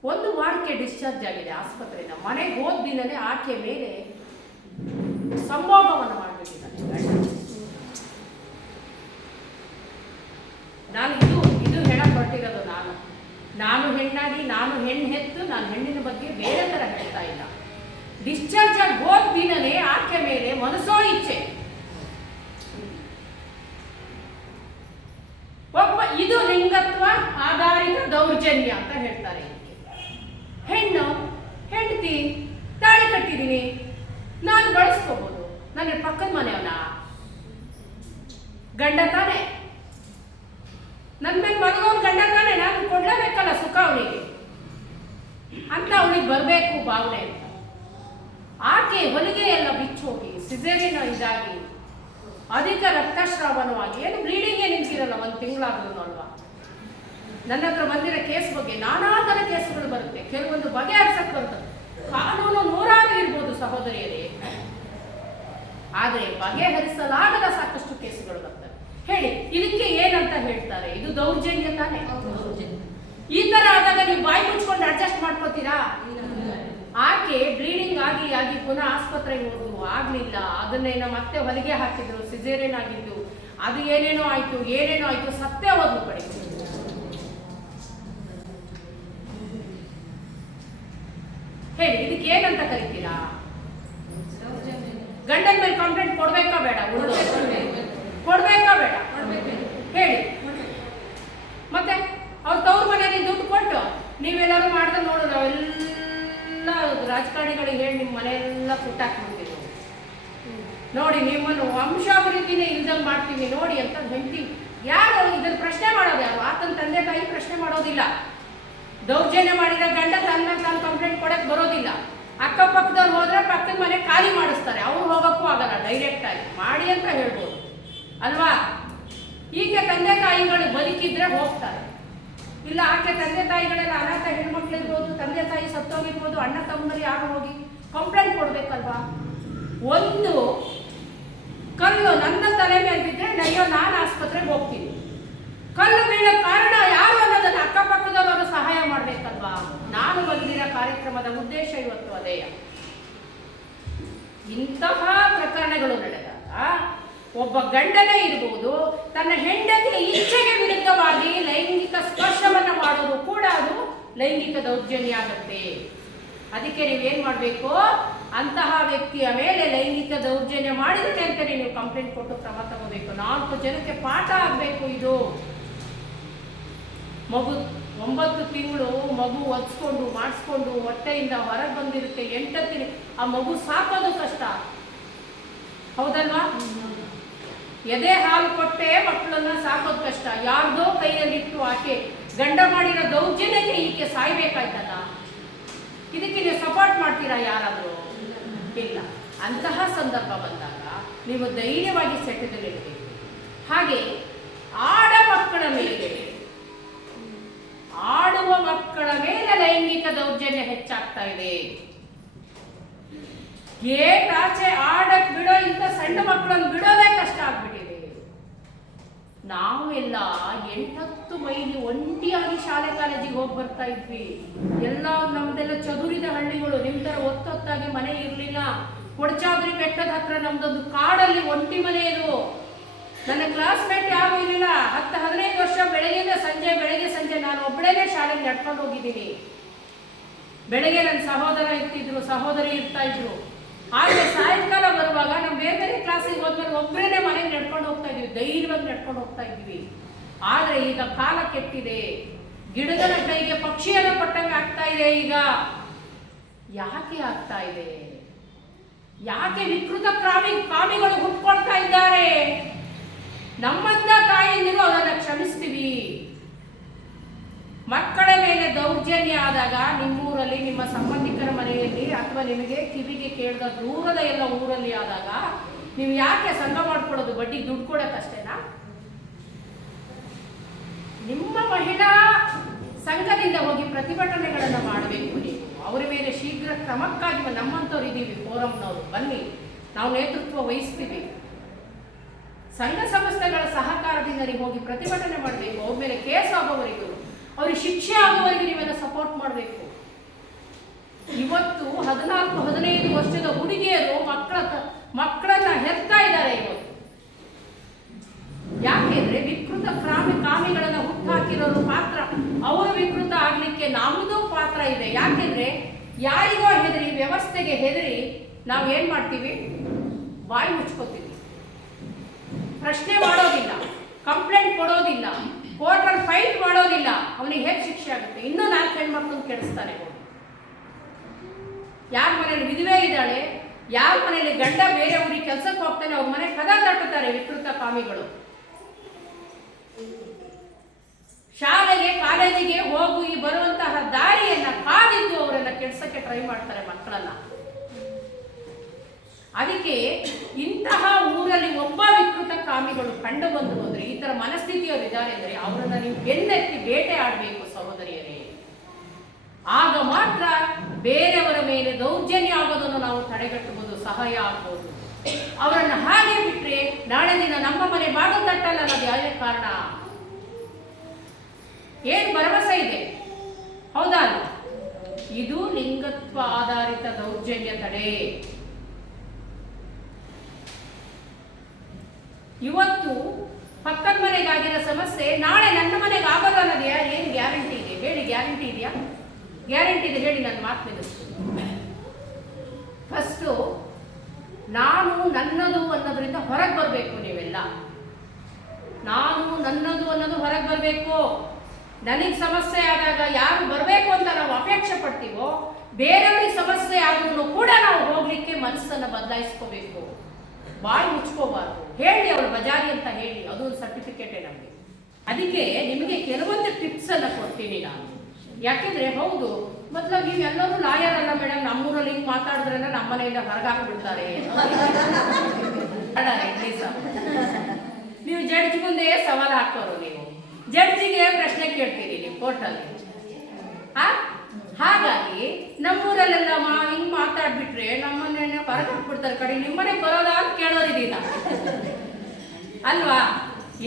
1 ವಾರಕ್ಕೆ ಡಿಸ್ಚಾರ್ಜ್ ಆಗಿದೆ ಆಸ್ಪತ್ರೆಯಿಂದ. ಮನೆಗೆ ಹೋದ ದಿನವೇ ಆಕೆ ಮೇಲೆ ಸಂಭೋಗವನ್ನು ಮಾಡಿಬಿಟ್ಟಿದ್ದಾನೆ ಗಂಡ. ನಾನು ಇದು ಹೇಳಕ್ ಹೊರಟಿರೋದು. ನಾನು ಹೆಣ್ಣಾಗಿ, ನಾನು ಹೆಣ್ಣು ಹೆತ್ತು, ನಾನು ಹೆಣ್ಣಿನ ಬಗ್ಗೆ ಬೇರೆ ಥರ ಹೇಳ್ತಾ ಇಲ್ಲ. ಡಿಸ್ಚಾರ್ಜ್ ಆಗಿ ಹೋದ ದಿನನೇ ಆಕೆ ಮೇಲೆ ಮನಸೋ ಇಚ್ಛೆ. ಇದು ಲಿಂಗತ್ವ ಆಧಾರಿತ ದೌರ್ಜನ್ಯ ಅಂತ ಹೇಳ್ತಾರೆ. ಹೆಂಡತಿ ತಾಳಿ ಕಟ್ಟಿದ್ದೀನಿ, ನಾನು ಬಳಸ್ಕೋಬಹುದು. ನನ್ನ ಪಕ್ಕದ ಮನೆಯವನ ಗಂಡ ತಾನೆ, ನನ್ನ ಮೇಲೆ ಮಗನ ಗಂಡ ತಾನೆ, ನಾನು ಕೊಡ್ಲೇಬೇಕಲ್ಲ ಸುಖ ಅವನಿಗೆ ಅಂತ ಅವನಿಗೆ ಬರಬೇಕು ಭಾವನೆ ಅಂತ. ಆಕೆ ಹೊಲಿಗೆ ಎಲ್ಲ ಬಿಚ್ಚೋಗಿ ಸಿಸೇರಿಯನ್ ಇದಾಗಿ ಅಧಿಕ ರಕ್ತಸ್ರಾವನವಾಗಿ, ಏನು ಬ್ಲೀಡಿಂಗ್ ನಿಂತಿರಲ್ಲ 1 ತಿಂಗಳಾದ್ರೂ ಅಲ್ವಾ. ನನ್ನ ಹತ್ರ ಬಂದಿರೋ ಕೇಸ್ ಬಗ್ಗೆ ನಾನಾ ಥರ ಕೇಸುಗಳು ಬರುತ್ತೆ. ಕೆಲವೊಂದು ಬಗೆಹರಿಸಕ್ಕೆ ಬರ್ತದೆ. ಕಾನೂನು 100 ಇರ್ಬೋದು ಸಹೋದರಿಯರೇ, ಆದರೆ ಬಗೆಹರಿಸಲಾಗದ ಸಾಕಷ್ಟು ಕೇಸುಗಳು ಬರ್ತವೆ. ಹೇಳಿ, ಇದಕ್ಕೆ ಏನಂತ ಹೇಳ್ತಾರೆ? ಇದು ದೌರ್ಜನ್ಯ ತಾನೇ? ಈ ತರ ಆದಾಗ ನೀವು ಬಾಯಿ ಮುಚ್ಕೊಂಡು ಅಡ್ಜಸ್ಟ್ ಮಾಡ್ಕೋತೀರಾ? ಆಕೆ ಬ್ಲೀಡಿಂಗ್ ಆಗಿ ಪುನಃ ಆಸ್ಪತ್ರೆಗೆ ಹೋದ್ರು, ಆಗ್ಲಿಲ್ಲ. ಅದನ್ನೇನೋ ಮತ್ತೆ ಹೊಲಿಗೆ ಹಾಕಿದ್ರು, ಸಿಸೇರಿಯನ್ ಆಗಿದ್ದು, ಅದು ಏನೇನೋ ಆಯ್ತು, ಸತ್ತೇ ಹೋದ್ಲು ಕಡೆ. ಹೇಳಿ, ಇದಕ್ಕೆ ಏನಂತ ಕರಿತೀರಾ? ಗಂಡನ ಮೇಲೆ ಕಂಪ್ಲೇಂಟ್ ಕೊಡ್ಬೇಕಾ ಬೇಡ? ಕೊಡ್ಬೇಕಾ ಬೇಡ? ಹೇಳಿ. ಮತ್ತೆ ಅವ್ರ ತವ್ರ ಮನೆಯಲ್ಲಿ ದುಡ್ಡು ಕೊಟ್ಟು ನೀವೆಲ್ಲರೂ ಮಾಡಿದ್ರೆ ನೋಡು, ನಾವೆಲ್ಲ ರಾಜಕಾರಣಿಗಳಿಗೆ ಹೇಳಿ ನಿಮ್ಮ ಮನೆಯೆಲ್ಲ ಸುಟ್ಟಾಕ್ಬಿಡ್ತೀವಿ ನೋಡಿ, ನಿಮ್ಮನ್ನು ವಂಶಾಭಿವೃದ್ಧಿನೇ ಇಲ್ದಂಗೆ ಮಾಡ್ತೀವಿ ನೋಡಿ ಅಂತ ಹೇಳ್ತೀವಿ. ಯಾರು ಇದನ್ನು ಪ್ರಶ್ನೆ ಮಾಡೋದು? ಯಾರು? ಆತನ ತಂದೆ ತಾಯಿ ಪ್ರಶ್ನೆ ಮಾಡೋದಿಲ್ಲ. ದೌರ್ಜನ್ಯ ಮಾಡಿರೋ ಗಂಡ ತಾನು ಕಂಪ್ಲೇಂಟ್ ಕೊಡಕ್ಕೆ ಬರೋದಿಲ್ಲ. ಅಕ್ಕಪಕ್ಕದವ್ರು ಹೋದ್ರೆ ಪಕ್ಕದ ಮನೆ ಖಾಲಿ ಮಾಡಿಸ್ತಾರೆ, ಅವ್ರು ಹೋಗೋಕ್ಕೂ ಆಗಲ್ಲ. ಡೈರೆಕ್ಟ್ ಆಗಿ ಮಾಡಿ ಅಂತ ಹೇಳ್ಬೋದು ಅಲ್ವಾ? ಈಗ ತಂದೆ ತಾಯಿಗಳು ಬದುಕಿದ್ರೆ ಹೋಗ್ತಾರೆ, ಇಲ್ಲ ಆಕೆ ತಂದೆ ತಾಯಿಗಳೆಲ್ಲ ಅನಾಥ ಹೆಣ್ಮಕ್ಳಿರ್ಬೋದು, ತಂದೆ ತಾಯಿ ಸತ್ತೋಗಿರ್ಬೋದು, ಅಣ್ಣ ತಮ್ಮರು ಯಾರು ಹೋಗಿ ಕಂಪ್ಲೇಂಟ್ ಕೊಡ್ಬೇಕಲ್ವಾ? ಒಂದು ಕಲ್ಲು ನನ್ನ ತಲೆ ಮೇಲೆ ಬಿದ್ದರೆ ಅಯ್ಯೋ ನಾನು ಆಸ್ಪತ್ರೆಗೆ ಹೋಗ್ತೀನಿ. ಕಲ್ಲು ಬೀಳೋ ಕಾರಣ ಯಾರು ಅನ್ನೋದನ್ನ ಅಕ್ಕಪಕ್ಕದವರು ಸಹಾಯ ಮಾಡ್ಬೇಕಲ್ವಾ? ನಾನು ಬಂದಿರೋ ಕಾರ್ಯಕ್ರಮದ ಉದ್ದೇಶ ಇವತ್ತು ಅದೇ. ಇಂತಹ ಪ್ರಕರಣಗಳು ನಡೆದಾಗ ಒಬ್ಬ ಗಂಡನೇ ಇರ್ಬೋದು, ತನ್ನ ಹೆಂಡತಿಯ ಇಚ್ಛೆಗೆ ವಿರುದ್ಧವಾಗಿ ಲೈಂಗಿಕ ಸ್ಪರ್ಶವನ್ನು ಮಾಡೋದು ಕೂಡ ಅದು ಲೈಂಗಿಕ ದೌರ್ಜನ್ಯ ಆಗುತ್ತೆ. ಅದಕ್ಕೆ ನೀವೇನ್ ಮಾಡಬೇಕು? ಅಂತಹ ವ್ಯಕ್ತಿಯ ಮೇಲೆ ಲೈಂಗಿಕ ದೌರ್ಜನ್ಯ ಮಾಡಿದ್ರೆ ಅಂತ ನೀವು ಕಂಪ್ಲೇಂಟ್ ಕೊಟ್ಟು ಕ್ರಮ ತಗೋಬೇಕು. 4 ಜನಕ್ಕೆ ಪಾಠ ಆಗಬೇಕು. ಇದು ಮಗು 9 ತಿಂಗಳು ಮಗು ಒದ್ಸ್ಕೊಂಡು ಮಾಡಿಸ್ಕೊಂಡು ಹೊಟ್ಟೆಯಿಂದ ಹೊರಗೆ ಬಂದಿರುತ್ತೆ. 8 ತಿಂಗಳು ಆ ಮಗು ಸಾಕೋದು ಕಷ್ಟ, ಹೌದಲ್ವಾ? ಎದೆ ಹಾಲು ಕೊಟ್ಟೆ ಮಕ್ಕಳನ್ನ ಸಾಕೋದು ಕಷ್ಟ. ಯಾರ್ದೋ ಕೈಯಲ್ಲಿಟ್ಟು ಆಕೆ ಗಂಡ ಮಾಡಿರೋ ದೌರ್ಜನ್ಯಕ್ಕೆ ಈಕೆ ಸಾಯ್ಬೇಕಾಯ್ತಲ್ಲ. ಇದಕ್ಕೆ ನೀವು ಸಪೋರ್ಟ್ ಮಾಡ್ತೀರಾ ಯಾರಾದರೂ? ಇಲ್ಲ. ಅಂತಹ ಸಂದರ್ಭ ಬಂದಾಗ ನೀವು ಧೈರ್ಯವಾಗಿ ಸೆಟೆದಲ್ಲಿರಬೇಕು. ಹಾಗೆ ಆಡುವ ಮಕ್ಕಳ ಮೇಲೆ ಲೈಂಗಿಕ ದೌರ್ಜನ್ಯ ಹೆಚ್ಚಾಗ್ತಾ ಇದೆ. ಗೇಟ್ ಆಚೆ ಆಡಕ್ ಬಿಡೋ ಇಂಥ ಸಣ್ಣ ಮಕ್ಕಳನ್ನು ಬಿಡೋದೇ ಕಷ್ಟ ಆಗ್ಬಿಟ್ಟಿದೆ. ನಾವೆಲ್ಲ 8-10 ಮೈಲಿ ಒಂಟಿಯಾಗಿ ಶಾಲೆ ಕಾಲೇಜಿಗೆ ಹೋಗಿ ಬರ್ತಾ ಇದ್ವಿ. ಎಲ್ಲ ನಮ್ದೆಲ್ಲ ಚದುರಿದ ಹಳ್ಳಿಗಳು, ನಿಮ್ ತರ ಒತ್ತೊತ್ತಾಗಿ ಮನೆ ಇರ್ಲಿಲ್ಲ. ಕೊಡಚಾದ್ರಿ ಬೆಟ್ಟದ ಹತ್ರ ನಮ್ದೊಂದು ಕಾಡಲ್ಲಿ ಒಂಟಿ ಮನೆ ಇದು. ನನ್ನ ಕ್ಲಾಸ್ಮೇಟ್ ಯಾರು ಇರಲಿಲ್ಲ. 10-15 ವರ್ಷ ಬೆಳಗ್ಗೆ ಸಂಜೆ ನಾನು ಒಬ್ಬಳೇನೆ ಶಾಲೆಗೆ ನಡ್ಕೊಂಡು ಹೋಗಿದ್ದೀನಿ. ಬೆಳಗ್ಗೆ ನನ್ನ ಸಹೋದರ ಇರ್ತಿದ್ರು, ಸಹೋದರಿ ಇರ್ತಾ ಇದ್ರು. ಆದ್ರೆ ಸಾಯಂಕಾಲ ಬರುವಾಗ ನಾವು ಬೇರೆ ಬೇರೆ ಕ್ಲಾಸಿಗೆ ಹೋದ್ಮೇಲೆ ಒಬ್ಬರೇನೆ ಮನೆಗೆ ನಡ್ಕೊಂಡು ಹೋಗ್ತಾ ಇದ್ವಿ, ಧೈರ್ಯವಾಗಿ ನಡ್ಕೊಂಡು ಹೋಗ್ತಾ ಇದ್ವಿ. ಆದ್ರೆ ಈಗ ಕಾಲ ಕೆಟ್ಟಿದೆ, ಗಿಡಗಳ ಕೈಗೆ ಪಕ್ಷಿಯೆಲ್ಲ ಕೊಟ್ಟಂಗೆ ಆಗ್ತಾ ಇದೆ. ಈಗ ಯಾಕೆ ಆಗ್ತಾ ಇದೆ? ಯಾಕೆ ವಿಕೃತ ಕಾಮಿಗಳು ಹುಟ್ಕೊಳ್ತಾ ಇದ್ದಾರೆ? ನಮ್ಮಂತ ತಾಯಿಯಂದಿರು ಅವರನ್ನ ಕ್ಷಮಿಸ್ತೀವಿ. ಮಕ್ಕಳ ಮೇಲೆ ದೌರ್ಜನ್ಯ ಆದಾಗ ನಿಮ್ಮೂರಲ್ಲಿ, ನಿಮ್ಮ ಸಂಬಂಧಿಕರ ಮನೆಯಲ್ಲಿ, ಅಥವಾ ನಿಮಗೆ ಕಿವಿಗೆ ಕೇಳಿದ ದೂರದ ಎಲ್ಲ ಊರಲ್ಲಿ ಆದಾಗ ನೀವು ಯಾಕೆ ಸಂಘ ಮಾಡ್ಕೊಡೋದು? ಬಡ್ಡಿಗೆ ದುಡ್ಡು ಕೊಡೋಕ್ಕಷ್ಟೇನಾ? ನಿಮ್ಮ ಮಹಿಳಾ ಸಂಘದಿಂದ ಹೋಗಿ ಪ್ರತಿಭಟನೆಗಳನ್ನು ಮಾಡಬೇಕು. ನೀವು ಅವರ ಮೇಲೆ ಶೀಘ್ರ ಕ್ರಮಕ್ಕಾಗಿ ನಮ್ಮಂಥವ್ರು ಇದ್ದೀವಿ, ಫೋರಂನವರು, ಬನ್ನಿ, ನಾವು ನೇತೃತ್ವ ವಹಿಸ್ತೀವಿ. ಸಂಘ ಸಂಸ್ಥೆಗಳ ಸಹಕಾರದಿಂದ ನೀವು ಹೋಗಿ ಪ್ರತಿಭಟನೆ ಮಾಡಬೇಕು. ಅವ್ರ ಮೇಲೆ ಕೇಸ್ ಆಗೋವರೆಗೂ, ಅವ್ರಿಗೆ ಶಿಕ್ಷೆ ಆಗೋವರೆಗೂ ನೀವೆಲ್ಲ ಸಪೋರ್ಟ್ ಮಾಡಬೇಕು. ಇವತ್ತು 14-15 ವರ್ಷದ ಹುಡುಗಿಯರು ಮಕ್ಕಳನ್ನ ಹೆರ್ತಾ ಇದ್ದಾರೆ ಇವತ್ತು. ಯಾಕೆಂದ್ರೆ ವಿಕೃತ ಕಾಮಿಗಳನ್ನ ಹುಟ್ಟಾಕಿರೋರು ಪಾತ್ರ, ಅವರು ವಿಕೃತ ಆಗ್ಲಿಕ್ಕೆ ನಮ್ದು ಪಾತ್ರ ಇದೆ. ಯಾಕೆಂದ್ರೆ ಯಾರಿಗೋ ಹೆದರಿ, ವ್ಯವಸ್ಥೆಗೆ ಹೆದರಿ ನಾವು ಏನ್ ಮಾಡ್ತೀವಿ? ಬಾಯಿ ಮುಚ್ಕೋತೀವಿ, ಪ್ರಶ್ನೆ ಮಾಡೋದಿಲ್ಲ, ಕಂಪ್ಲೇಂಟ್ ಕೊಡೋದಿಲ್ಲ, ಕೋರ್ಟಲ್ಲಿ ಫೈಟ್ ಮಾಡೋದಿಲ್ಲ. ಅವನಿಗೆ ಹೇಗೆ ಶಿಕ್ಷೆ ಆಗುತ್ತೆ? ಇನ್ನೂ 4 ಹೆಣ್ಮಕ್ಳನ್ನ ಕೆಡಿಸ್ತಾನೆ. ಯಾರ ಮನೇಲಿ ವಿಧವೆ ಇದ್ದಾಳೆ, ಯಾರ ಮನೇಲಿ ಗಂಡ ಬೇರೆ ಊರಿಗೆ ಕೆಲಸಕ್ಕೆ ಹೋಗ್ತಾನೆ, ಅವ್ರ ಮನೆ ಕದ ತಟ್ಟುತ್ತಾರೆ ವಿಕೃತ ಕಾಮಿಗಳು. ಶಾಲೆಗೆ ಕಾಲೇಜಿಗೆ ಹೋಗಿ ಬರುವಂತಹ ದಾರಿಯನ್ನ ಕಾದಿದ್ದು ಅವರನ್ನ ಕೆಡ್ಸಕ್ಕೆ ಟ್ರೈ ಮಾಡ್ತಾರೆ ಮಕ್ಕಳನ್ನ. ಅದಕ್ಕೆ ಇಂತಹ ಊರಲ್ಲಿ ಒಬ್ಬ ವಿಕೃತ ಕಾಮಿಗಳು ಕಂಡು ಬಂದು ಹೋದ್ರೆ, ಈ ತರ ಮನಸ್ಥಿತಿಯವರು ಇದ್ದಾರೆ ಅಂದ್ರೆ ಅವರನ್ನ ನೀವು ಬೆನ್ನೆತ್ತಿ ಬೇಟೆ ಆಡಬೇಕು ಸಹೋದರಿಯರೇ. ಆಗ ಮಾತ್ರ ಬೇರೆಯವರ ಮೇಲೆ ದೌರ್ಜನ್ಯ ಆಗೋದನ್ನು ನಾವು ತಡೆಗಟ್ಟಬಹುದು, ಸಹಾಯ ಆಗ್ಬೋದು. ಅವರನ್ನ ಹಾಗೆ ಬಿಟ್ರೆ ನಾಳೆ ದಿನ ನಮ್ಮ ಮನೆ ಬಾಗಿಲು ತಟ್ಟಲ್ಲ ಅನ್ನೋದು ಯಾವುದೇ ಕಾರಣ. ಏನ್ ಭರವಸೆ ಇದೆ? ಹೌದಾ? ಇದು ಲಿಂಗತ್ವ ಆಧಾರಿತ ದೌರ್ಜನ್ಯ ತಡೆ. ಇವತ್ತು ಪಕ್ಕದ ಮನೆಗಾಗಿರೋ ಸಮಸ್ಯೆ ನಾಳೆ ನನ್ನ ಮನೆಗೆ ಆಗೋದು ಅನ್ನೋದೆಯಾ? ಏನು ಗ್ಯಾರಂಟಿ ಇದೆ ಹೇಳಿ? ಗ್ಯಾರಂಟಿ ಇದೆಯಾ? ಗ್ಯಾರಂಟಿ ಇದೆ ಹೇಳಿ? ನನ್ನ ಮಾತು ನಿಲ್ಲಿಸ್ತೀನಿ. ಫಸ್ಟು ನಾನು ನನ್ನದು ಅನ್ನೋದ್ರಿಂದ ಹೊರಗೆ ಬರಬೇಕು. ನೀವೆಲ್ಲ ನಾನು ನನ್ನದು ಅನ್ನೋದು ಹೊರಗೆ ಬರಬೇಕು. ನನಗೆ ಸಮಸ್ಯೆ ಆದಾಗ ಯಾರು ಬರಬೇಕು ಅಂತ ನಾವು ಅಪೇಕ್ಷೆ ಪಡ್ತೀವೋ, ಬೇರೆಯವ್ರಿಗೆ ಸಮಸ್ಯೆ ಆದ್ರೂ ಕೂಡ ನಾವು ಹೋಗ್ಲಿಕ್ಕೆ ಮನಸ್ಸನ್ನು ಬದಲಾಯಿಸ್ಕೋಬೇಕು. ಬಾಯಿ ಮುಚ್ಕೋಬಾರ್ದು. ಹೇಳಿ ಅವಳು ಬಜಾರಿ ಅಂತ ಹೇಳಿ, ಅದು ಒಂದು ಸರ್ಟಿಫಿಕೇಟೇ ನಮಗೆ. ಅದಕ್ಕೆ ನಿಮಗೆ ಕೆಲವೊಂದು ಟಿಪ್ಸ್ ಅನ್ನ ಕೊಡ್ತೀನಿ ನಾನು. ಯಾಕೆಂದ್ರೆ ಹೌದು, ಮೊದಲು ನೀವೆಲ್ಲರೂ ಲಾಯರ್ ಅಲ್ಲ ಮೇಡಮ್, ನಮ್ಮೂರಲ್ಲಿ ಹಿಂಗೆ ಮಾತಾಡಿದ್ರೆ ನಮ್ಮ ಮನೆಯಿಂದ ಹೊರಗಾಕ್ಬಿಡ್ತಾರೆ. ನೀವು ಜಡ್ಜ್ ಮುಂದೆ ಸವಾಲು ಹಾಕೋರು. ನೀವು ಜಡ್ಜಿಗೆ ಪ್ರಶ್ನೆ ಕೇಳ್ತೀರಿ ನೀವು ಕೋರ್ಟಲ್ಲಿ. ಹಾಗಾಗಿ ನಮ್ಮೂರಲ್ಲೆಲ್ಲ ಹಿಂಗ್ ಮಾತಾಡ್ಬಿಟ್ರೆ ನಮ್ಮನ್ನೇ ಹೊರಗಾಕ್ಬಿಡ್ತಾರೆ. ಕಡೆ ನಿಮ್ಮನೆಗೆ ಬರೋದಾ ಅಂತ ಕೇಳೋರಿದ್ದೀನ ಅಲ್ವಾ?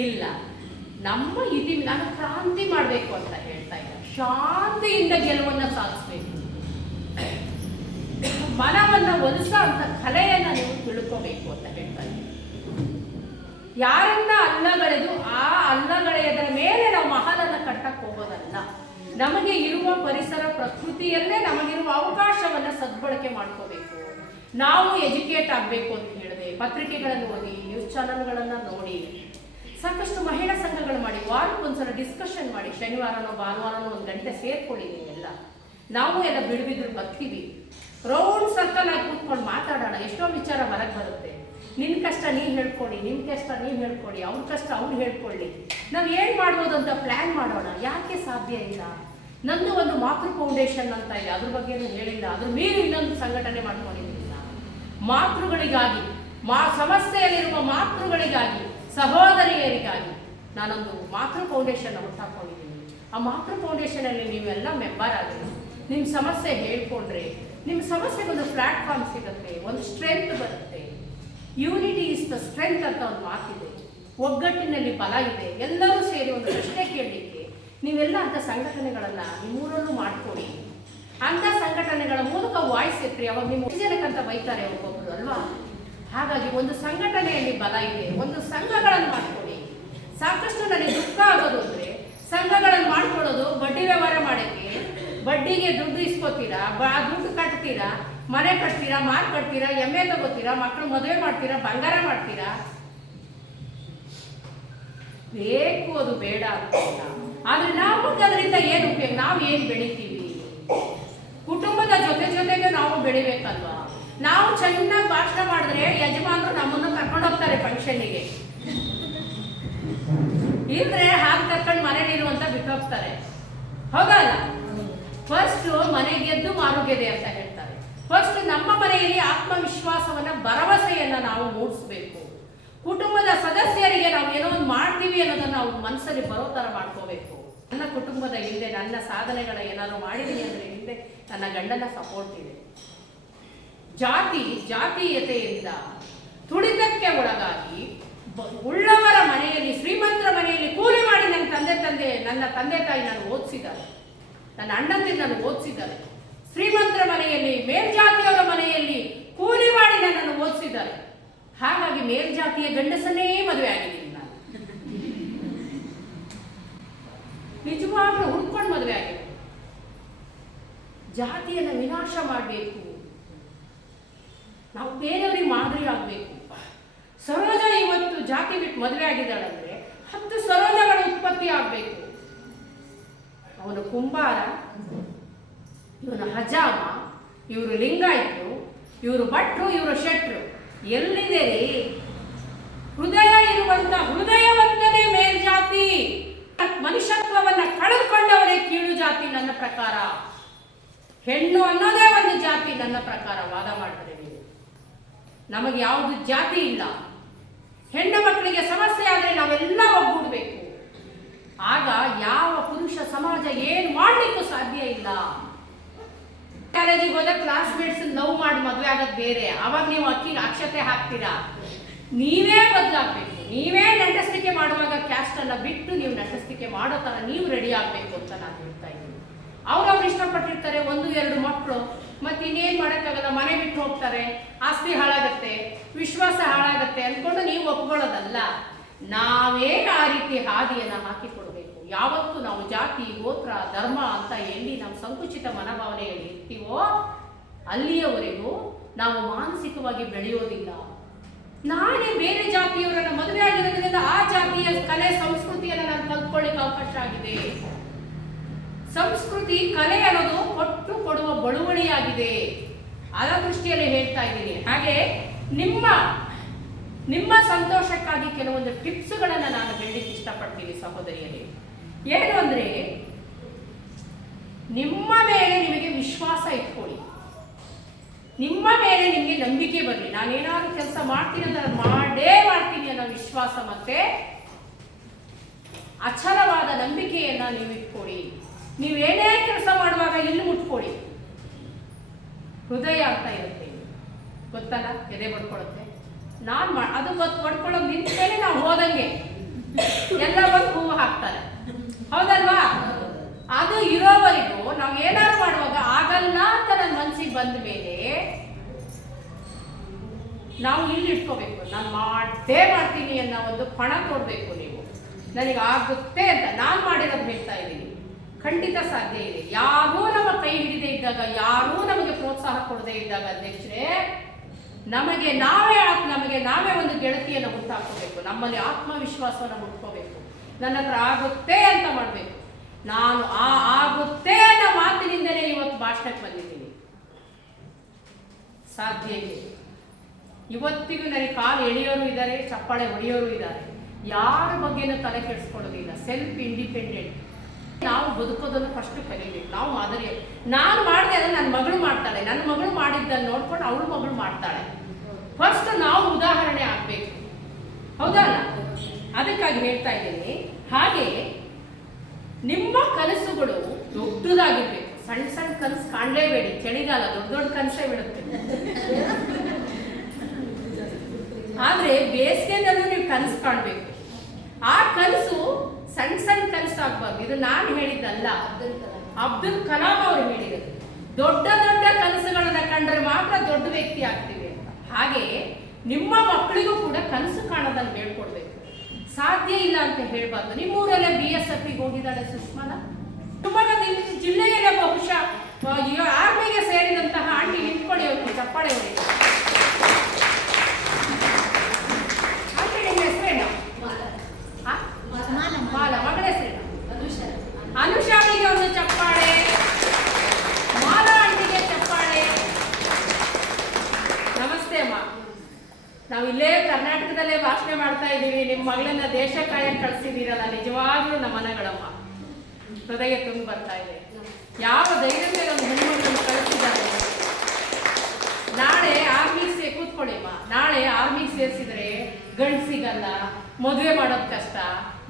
ಇಲ್ಲ, ನಮ್ಮ ಇದೀವಿ. ನಾನು ಕ್ರಾಂತಿ ಮಾಡಬೇಕು ಅಂತ ಹೇಳ್ತಾ ಇಲ್ಲ, ಶಾಂತಿಯಿಂದ ಗೆಲುವನ್ನ ಸಾಧಿಸ್ಬೇಕು. ಮನವನ್ನ ಒಲಿಸೋ ಅಂತ ಕಲೆಯನ್ನ ನೀವು ತಿಳ್ಕೋಬೇಕು ಅಂತ ಹೇಳ್ತಾ ಇದ್ದೀನಿ. ಯಾರನ್ನ ಅಲ್ಲಗಳೆದು ಆ ಅಲ್ಲಗಳೆಯದರ ಮೇಲೆ ನಾವು ಮಹಲನ್ನ ಕಟ್ಟಕ್ಕೆ ಹೋಗೋದಲ್ಲ. ನಮಗೆ ಇರುವ ಪರಿಸರ ಪ್ರಕೃತಿಯಲ್ಲೇ ನಮಗಿರುವ ಅವಕಾಶವನ್ನ ಸದ್ಬಳಕೆ ಮಾಡ್ಕೋಬೇಕು. ನಾವು ಎಜುಕೇಟ್ ಆಗಬೇಕು ಅಂತ ಹೇಳಿದೆ. ಪತ್ರಿಕೆಗಳನ್ನು ಓದಿ, ನ್ಯೂಸ್ ಚಾನಲ್ಗಳನ್ನ ನೋಡಿ, ಸಾಕಷ್ಟು ಮಹಿಳಾ ಸಂಘಗಳು ಮಾಡಿ, ವಾರಕ್ಕೊಂದ್ಸಲ ಡಿಸ್ಕಷನ್ ಮಾಡಿ, ಶನಿವಾರನೋ ಭಾನುವಾರನೋ 1 ಗಂಟೆ ಸೇರ್ಕೊಳ್ಳಿ. ನೀವೆಲ್ಲ ನಾವು ಎಲ್ಲ ಬಿಡುವಿದ್ರು ಬರ್ತೀವಿ, ರೌಂಡ್ ಸರ್ಕಲ್ ಆಗಿ ಕೂತ್ಕೊಂಡು ಮಾತಾಡೋಣ. ಎಷ್ಟೋ ವಿಚಾರ ಹೊರಗೆ ಬರುತ್ತೆ. ನಿನ್ನ ಕಷ್ಟ ನೀನು ಹೇಳ್ಕೊಳ್ಳಿ, ನಿಮ್ಮ ಕಷ್ಟ ನೀವು ಹೇಳ್ಕೊಳ್ಳಿ, ಅವ್ರ ಕಷ್ಟ ಅವ್ರು ಹೇಳ್ಕೊಳ್ಳಿ. ನಾವು ಏನು ಮಾಡ್ಬೋದು ಅಂತ ಪ್ಲ್ಯಾನ್ ಮಾಡೋಣ. ಯಾಕೆ ಸಾಧ್ಯ ಇಲ್ಲ? ನಂದು ಒಂದು ಮಾತೃ ಫೌಂಡೇಶನ್ ಅಂತ ಇದೆ, ಅದ್ರ ಬಗ್ಗೆನೂ ಹೇಳಿಲ್ಲ. ಅದ್ರ ಮೇಲೆ ಇನ್ನೊಂದು ಸಂಘಟನೆ ಮಾಡ್ಕೊಂಡಿದ್ದೀನಿ. ಮಾತೃಗಳಿಗಾಗಿ, ಸಮಸ್ಯೆಯಲ್ಲಿರುವ ಮಾತೃಗಳಿಗಾಗಿ, ಸಹೋದರಿಯರಿಗಾಗಿ ನಾನೊಂದು ಮಾತೃ ಫೌಂಡೇಶನ್ ಹುಟ್ಟಾಕೊಂಡಿದ್ದೀನಿ. ಆ ಮಾತೃ ಫೌಂಡೇಶನಲ್ಲಿ ನೀವೆಲ್ಲ ಮೆಂಬರ್ ಆಗಿರಿ. ನಿಮ್ಮ ಸಮಸ್ಯೆ ಹೇಳ್ಕೊಂಡ್ರೆ ನಿಮ್ಮ ಸಮಸ್ಯೆಗೊಂದು ಪ್ಲಾಟ್ಫಾರ್ಮ್ ಸಿಗುತ್ತೆ, ಒಂದು ಸ್ಟ್ರೆಂತ್ ಬರುತ್ತೆ. ಯೂನಿಟಿ ಇಸ್ ದ ಸ್ಟ್ರೆಂತ್ ಅಂತ ಒಂದು ಮಾತಿದೆ. ಒಗ್ಗಟ್ಟಿನಲ್ಲಿ ಬಲ ಇದೆ. ಎಲ್ಲರೂ ಸೇರಿ ಒಂದು ಪ್ರಶ್ನೆ ಕೇಳಲಿಕ್ಕೆ ನೀವೆಲ್ಲ ಅಂಥ ಸಂಘಟನೆಗಳನ್ನು ನಿಮ್ಮೂರಲ್ಲೂ ಮಾಡ್ಕೊಡಿ. ಅಂಥ ಸಂಘಟನೆಗಳ ಮೂಲಕ ವಾಯ್ಸ್ ಎತ್ರಿ. ಅವಾಗ ನಿಮ್ಮ ಜನಕ್ಕಂತ ಬೈತಾರೆ ಒಬ್ಬೊಬ್ರು ಅಲ್ವಾ. ಹಾಗಾಗಿ ಒಂದು ಸಂಘಟನೆಯಲ್ಲಿ ಬಲ ಇದೆ, ಒಂದು ಸಂಘಗಳನ್ನು ಮಾಡ್ಕೊಡಿ. ಸಾಕಷ್ಟು ನನಗೆ ದುಃಖ ಆಗೋದು ಅಂದರೆ ಸಂಘಗಳನ್ನು ಮಾಡ್ಕೊಳ್ಳೋದು ಬಡ್ಡಿ ವ್ಯವಹಾರ ಮಾಡೋಕ್ಕೆ, ಬಡ್ಡಿಗೆ ದುಡ್ಡು ಇಸ್ಕೋತೀರಾ, ದುಡ್ಡು ಕಟ್ತೀರಾ, ಮನೆ ಕಟ್ತೀರಾ, ಮಾರು ಕಟ್ತೀರಾ, ಎಮ್ಮೆ ತಗೋತೀರಾ, ಮಕ್ಕಳು ಮದುವೆ ಮಾಡ್ತೀರಾ, ಬಂಗಾರ ಮಾಡ್ತೀರಾ. ಬೇಕು, ಅದು ಬೇಡ ಅಂತಿಲ್ಲ. ಆದರೆ ನಮಗೆ ಅದರಿಂದ ಏನು ಉಪಯೋಗ? ನಾವು ಏನು ಬೆಳಿತೀವಿ? ಕುಟುಂಬದ ಜೊತೆಗೆ ನಾವು ಬೆಳಿಬೇಕಲ್ವಾ. ನಾವು ಚೆನ್ನಾಗಿ ಭಾಷಣ ಮಾಡಿದ್ರೆ ಯಜಮಾನರು ನಮ್ಮನ್ನು ಕರ್ಕೊಂಡು ಹೋಗ್ತಾರೆ ಫಂಕ್ಷನ್ನಿಗೆ. ಇದ್ರೆ ಹಾಗೆ ಕರ್ಕೊಂಡು ಮನೇಲಿರುವಂತ ಬಿಟ್ಟು ಹೋಗ್ತಾರೆ. ಹೌದಲ್ಲ? ಫಸ್ಟ್ ಮನೆ ಗೆದ್ದು ಮಾರು ಗೆದೆ ಅಂತ ಹೇಳ್ತಾರೆ. ಫಸ್ಟ್ ನಮ್ಮ ಮನೆಯಲ್ಲಿ ಆತ್ಮವಿಶ್ವಾಸವನ್ನ, ಭರವಸೆಯನ್ನ ನಾವು ಮೂಡಿಸ್ಬೇಕು. ಕುಟುಂಬದ ಸದಸ್ಯರಿಗೆ ನಾವು ಏನೋ ಒಂದು ಮಾಡ್ತೀವಿ ಅನ್ನೋದನ್ನ ನಾವು ಮನಸ್ಸಲ್ಲಿ ಬರೋ ಥರ ಮಾಡ್ಕೋಬೇಕು. ನನ್ನ ಕುಟುಂಬದ ಹಿಂದೆ ನನ್ನ ಸಾಧನೆಗಳ ಏನಾದ್ರು ಮಾಡಿದ್ದೀನಿ ಅಂದರೆ ಹಿಂದೆ ನನ್ನ ಗಂಡನ ಸಪೋರ್ಟ್ ಇದೆ. ಜಾತೀಯತೆಯಿಂದ ತುಳಿತಕ್ಕೆ ಒಳಗಾಗಿ ಉಳ್ಳವರ ಮನೆಯಲ್ಲಿ, ಶ್ರೀಮಂತರ ಮನೆಯಲ್ಲಿ ಕೂಲಿ ಮಾಡಿ ನನ್ನ ತಂದೆ ತಾಯಿ ನಾನು ಓದಿಸಿದ್ದಾರೆ, ನನ್ನ ಅಣ್ಣಂದಿರು ನಾನು ಓದಿಸಿದ್ದಾರೆ. ಶ್ರೀಮಂತರ ಮನೆಯಲ್ಲಿ, ಮೇಲ್ಜಾತಿಯವರ ಮನೆಯಲ್ಲಿ ಕೂಲಿ ಮಾಡಿ ನನ್ನನ್ನು ಓದಿಸಿದ್ದಾರೆ. ಹಾಗಾಗಿ ಮೇಲ್ಜಾತಿಯ ಗಂಡಸನ್ನೇ ಮದುವೆ ಆಗಿದ್ದೀನಿ ನಾನು. ನಿಜವಾಗ್ಲೂ ಹುಡ್ಕೊಂಡು ಮದುವೆ ಆಗಿದೆ. ಜಾತಿಯನ್ನು ವಿನಾಶ ಮಾಡಬೇಕು, ನಾವು ಬೇರೆಯವರಿಗೆ ಮಾದರಿ ಆಗಬೇಕು. ಸರೋಜ ಇವತ್ತು ಜಾತಿ ಬಿಟ್ಟು ಮದುವೆ ಆಗಿದ್ದಾಳಂದ್ರೆ 10 ಸರೋಜಗಳ ಉತ್ಪತ್ತಿ ಆಗಬೇಕು. ಅವನು ಕುಂಬಾರ, ಇವನು ಹಜಾಮ, ಇವರು ಲಿಂಗಾಯತರು, ಇವರು ಭಟ್ರು, ಇವರು ಶೆಟ್ರು. ಎಲ್ಲಿದೆ ರೀ ಹೃದಯ ಇರುವಂತ ಹೃದಯವಂತನೇ ಮೇಲ್ಜಾತಿ. ಮನುಷ್ಯತ್ವವನ್ನ ಕಳೆದುಕೊಂಡವರೇ ಕೀಳು ಜಾತಿ ನನ್ನ ಪ್ರಕಾರ. ಹೆಣ್ಣು ಅನ್ನೋದೇ ಒಂದು ಜಾತಿ ನನ್ನ ಪ್ರಕಾರ. ವಾದ ಮಾಡಿದ್ರೆ ನೀವು, ನಮಗೆ ಯಾವುದು ಜಾತಿ ಇಲ್ಲ. ಹೆಣ್ಣು ಮಕ್ಕಳಿಗೆ ಸಮಸ್ಯೆ ಆದರೆ ನಾವೆಲ್ಲ ಒಗ್ಗೂಡಬೇಕು. ಆಗ ಯಾವ ಪುರುಷ ಸಮಾಜ ಏನು ಮಾಡಲಿಕ್ಕೂ ಸಾಧ್ಯ ಇಲ್ಲ. ಕಾಲೇಜಿಗೆ ಹೋದ ಕ್ಲಾಸ್ಮೇಟ್ಸ್ ಲವ್ ಮಾಡಿ ಮದುವೆ ಆಗೋದು ಬೇರೆ. ಅವಾಗ ನೀವು ಅಕ್ಷತೆ ಹಾಕ್ತೀರಾ. ನೀವೇ ಬದಲಾಗಬೇಕು. ನೀವೇ ನಟಸ್ತಿಕೆ ಮಾಡುವಾಗ ಕ್ಯಾಸ್ಟ್ ಅನ್ನ ಬಿಟ್ಟು ನೀವು ನಟಸ್ತಿಕೆ ಮಾಡೋ ಥರ ನೀವು ರೆಡಿ ಆಗಬೇಕು ಅಂತ ನಾನು ಹೇಳ್ತಾ ಇದ್ದೀನಿ. ಅವ್ರವ್ರು ಇಷ್ಟಪಟ್ಟಿರ್ತಾರೆ 1-2 ಮಕ್ಕಳು, ಮತ್ತೆ ಇನ್ನೇನು ಮಾಡೋಕ್ಕಾಗಲ್ಲ, ಮನೆ ಬಿಟ್ಟು ಹೋಗ್ತಾರೆ, ಆಸ್ತಿ ಹಾಳಾಗತ್ತೆ, ವಿಶ್ವಾಸ ಹಾಳಾಗತ್ತೆ ಅಂದ್ಕೊಂಡು ನೀವು ಒಪ್ಕೊಳ್ಳೋದಲ್ಲ. ನಾವೇ ಆ ರೀತಿ ಹಾದಿಯನ್ನು ಹಾಕಿಕೊಡ್ಬೇಕು. ಯಾವತ್ತು ನಾವು ಜಾತಿ, ಗೋತ್ರ, ಧರ್ಮ ಅಂತ ಎಲ್ಲಿ ನಾವು ಸಂಕುಚಿತ ಮನೋಭಾವನೆಯಲ್ಲಿ ಇರ್ತೀವೋ ಅಲ್ಲಿಯವರೆಗೂ ನಾವು ಮಾನಸಿಕವಾಗಿ ಬೆಳೆಯೋದಿಲ್ಲ. ನಾನೇ ಬೇರೆ ಜಾತಿಯವರನ್ನ ಮದುವೆ ಆಗಿರೋದ್ರಿಂದ ಆ ಜಾತಿಯ ಕಲೆ ಸಂಸ್ಕೃತಿಯನ್ನು ನಾನು ಕಲ್ತ್ಕೊಳ್ಳಿಕ್ಕೆ ಅವಕಾಶ ಆಗಿದೆ. ಸಂಸ್ಕೃತಿ, ಕಲೆ ಅನ್ನೋದು ಕೊಟ್ಟು ಕೊಡುವ ಬಳುವಳಿಯಾಗಿದೆ. ಆ ದೃಷ್ಟಿಯಲ್ಲಿ ಹೇಳ್ತಾ ಇದ್ದೀನಿ. ಹಾಗೆ ನಿಮ್ಮ ಸಂತೋಷಕ್ಕಾಗಿ ಕೆಲವೊಂದು ಟಿಪ್ಸ್ಗಳನ್ನು ನಾನು ಹೇಳಲಿಕ್ಕೆ ಇಷ್ಟಪಡ್ತೀನಿ ಸಹೋದರಿಯರೇ. ಏನು ಅಂದರೆ, ನಿಮ್ಮ ಮೇಲೆ ನಿಮಗೆ ವಿಶ್ವಾಸ ಇಟ್ಕೊಳ್ಳಿ. ನಿಮ್ಮ ಮೇಲೆ ನಿಮಗೆ ನಂಬಿಕೆ ಬರಲಿ. ನಾನೇನಾದ್ರೂ ಕೆಲಸ ಮಾಡ್ತೀನಿ ಅಂತ ಮಾಡೇ ಮಾಡ್ತೀನಿ ಅನ್ನೋ ವಿಶ್ವಾಸ ಮತ್ತೆ ಅಚಲವಾದ ನಂಬಿಕೆಯನ್ನ ನೀವು ಇಟ್ಕೊಳ್ಳಿ. ನೀವೇನೇ ಕೆಲಸ ಮಾಡುವಾಗ ಇಲ್ಲಿ ಮುಟ್ಕೊಳ್ಳಿ. ಹೃದಯ ಅಂತ ಇರುತ್ತೆ, ಗೊತ್ತಲ್ಲ, ಎದೆ ಬಡ್ಕೊಳ್ಳುತ್ತೆ. ಅದು ಬಡ್ಕೊಳ್ಳೋದು ನಿಂತ ಮೇಲೆ ನಾವು ಹೋದಂಗೆ ಎಲ್ಲ ಬಂದು ಹೂವು ಹಾಕ್ತಾರೆ, ಹೌದಲ್ವಾ? ಅದು ಇರೋವರೆಗೂ ನಾವು ಏನಾದ್ರು ಮಾಡುವಾಗ ಆಗಲ್ಲ ಅಂತ ನನ್ನ ಮನಸ್ಸಿಗೆ ಬಂದ ಮೇಲೆ ನಾವು ಇಲ್ಲಿ ಇಟ್ಕೋಬೇಕು. ನಾನು ಮಾಡೇ ಮಾಡ್ತೀನಿ ಅನ್ನೋ ಒಂದು ಪಣ ಕೊಡಬೇಕು. ನೀವು ನನಗೆ ಆಗುತ್ತೆ ಅಂತ ನಾನು ಮಾಡಿರೋದು ಹೇಳ್ತಾ ಇದ್ದೀನಿ. ಖಂಡಿತ ಸಾಧ್ಯ ಇದೆ. ಯಾರೂ ನಮ್ಮ ಕೈ ಹಿಡಿದೇ ಇದ್ದಾಗ, ಯಾರೂ ನಮಗೆ ಪ್ರೋತ್ಸಾಹ ಕೊಡದೇ ಇದ್ದಾಗ ಅಧ್ಯಕ್ಷರೇ, ನಮಗೆ ನಾವೇ ಒಂದು ಗೆಳತಿಯನ್ನು ಹುಟ್ಟಾಕೋಬೇಕು. ನಮ್ಮಲ್ಲಿ ಆತ್ಮವಿಶ್ವಾಸವನ್ನು ಹುಟ್ಕೋಬೇಕು. ನನ್ನ ಹತ್ರ ಆಗುತ್ತೆ ಅಂತ ಮಾಡಬೇಕು. ನಾನು ಆಗುತ್ತೆ ಅನ್ನೋ ಮಾತಿನಿಂದಲೇ ಇವತ್ತು ಭಾಷಣಕ್ಕೆ ಬಂದಿದ್ದೀನಿ. ಸಾಧ್ಯ ಇದೆ. ಇವತ್ತಿಗೂ ನನಗೆ ಕಾಲು ಎಳೆಯೋರು ಇದ್ದಾರೆ, ಚಪ್ಪಾಳೆ ಹೊಡೆಯೋರು ಇದ್ದಾರೆ. ಯಾರ ಬಗ್ಗೆನೂ ತಲೆ ಕೆಡಿಸ್ಕೊಳ್ಳೋದಿಲ್ಲ. Self independent. ನಾವು ಬದುಕೋದನ್ನು ಫಸ್ಟ್ ಕಲಿಬೇಕು. ನಾವು ಮಾದರಿ. ನಾನು ಮಾಡಿದೆ ಅದನ್ನು ನನ್ನ ಮಗಳು ಮಾಡ್ತಾಳೆ, ನನ್ನ ಮಗಳು ಮಾಡಿದ್ದನ್ನು ನೋಡ್ಕೊಂಡು ಅವಳ ಮಗಳು ಮಾಡ್ತಾಳೆ. ಫಸ್ಟ್ ನಾವು ಉದಾಹರಣೆ ಆಗಬೇಕು, ಹೌದಲ್ಲ? ಅದಕ್ಕಾಗಿ ಹೇಳ್ತಾ ಇದ್ದೀನಿ. ಹಾಗೆ ನಿಮ್ಮ ಕನಸುಗಳು ದೊಡ್ಡದಾಗಿರ್ಬೇಕು. ಸಣ್ಣ ಸಣ್ಣ ಕನಸು ಕಾಣಲೇಬೇಡಿ. ಚಳಿಗಾಲ ದೊಡ್ಡ ಕನಸೇ ಬಿಡುತ್ತೆ. ಆದ್ರೆ ಬೇಸಿಗೆನಲ್ಲೂ ನೀವು ಕನಸು ಕಾಣಬೇಕು. ಆ ಕನಸು ಸಣ್ಣ ಸಣ್ಣ ಕನಸು ಆಗ್ಬಾರ್ದು. ಇದು ನಾನು ಹೇಳಿದ್ದಲ್ಲ, ಅಬ್ದುಲ್ ಕಲಾಂ ಅವರು ಹೇಳಿದರು. ದೊಡ್ಡ ದೊಡ್ಡ ಕನಸುಗಳನ್ನ ಕಂಡ್ರೆ ಮಾತ್ರ ದೊಡ್ಡ ವ್ಯಕ್ತಿ ಆಗ್ತೀವಿ ಅಂತ. ಹಾಗೆ ನಿಮ್ಮ ಮಕ್ಕಳಿಗೂ ಕೂಡ ಕನಸು ಕಾಣೋದನ್ನು ಹೇಳ್ಕೊಡ್ಬೇಕು. ಸಾಧ್ಯ ಇಲ್ಲ ಅಂತ ಹೇಳ್ಬಾರ್ದು. ನಿಮ್ಮೂರಲ್ಲೇ BSFಗೆ ಹೋಗಿದ್ದಾಳೆ ಸುಷ್ಮಾನ. ಶಿವಮೊಗ್ಗ ಜಿಲ್ಲೆಯಲ್ಲೇ ಬಹುಶಃ ಆರ್ಮಿಗೆ ಸೇರಿದಂತಹ ಆಂಟಿ ನಿಂತ್ಕೊಳ್ಳಿ, ಅವ್ರಿಗೆ ಚಪ್ಪಾಳೆ ಹೊಡಿ. ಆಂಟಿ ನಿಮ್ಮ ಹೆಸರೇನು? ಮಾಲ. ಮಗಳ ಹೆಸರೇನು? ಅನುಷಾಳಿಗೆ ಒಂದು ಚಪ್ಪಾಳೆ, ಮಾಲಾ ಆಂಟಿಗೆ ಚಪ್ಪಾಳೆ. ನಮಸ್ತೆ ಅಮ್ಮ. ನಾವು ಇಲ್ಲೇ ಕರ್ನಾಟಕದಲ್ಲೇ ಭಾಷಣ ಮಾಡ್ತಾ ಇದ್ದೀವಿ. ನಿಮ್ಮ ಮಗಳನ್ನ ದೇಶ ಕಾಯಕ್ಕೆ ಕಳಿಸಿದ್ದೀರಲ್ಲ, ನಿಜವಾಗ್ಲೂ ನಮನಗಳಮ್ಮ. ಹೃದಯ ತುಂಬಿ ಬರ್ತಾ ಇದೆ. ಯಾವ ಧೈರ್ಯದ ಒಂದು ಹೆಣ್ಮಗಳನ್ನು ಕಳಿಸಿದ್ದಾರೆ. ನಾಳೆ ಆರ್ಮಿಗೆ ಕೂತ್ಕೊಳ್ಳಿಮ್ಮ. ನಾಳೆ ಆರ್ಮಿಗೆ ಸೇರಿಸಿದ್ರೆ ಗಂಡು ಸಿಗಲ್ಲ, ಮದುವೆ ಮಾಡೋದು ಕಷ್ಟ,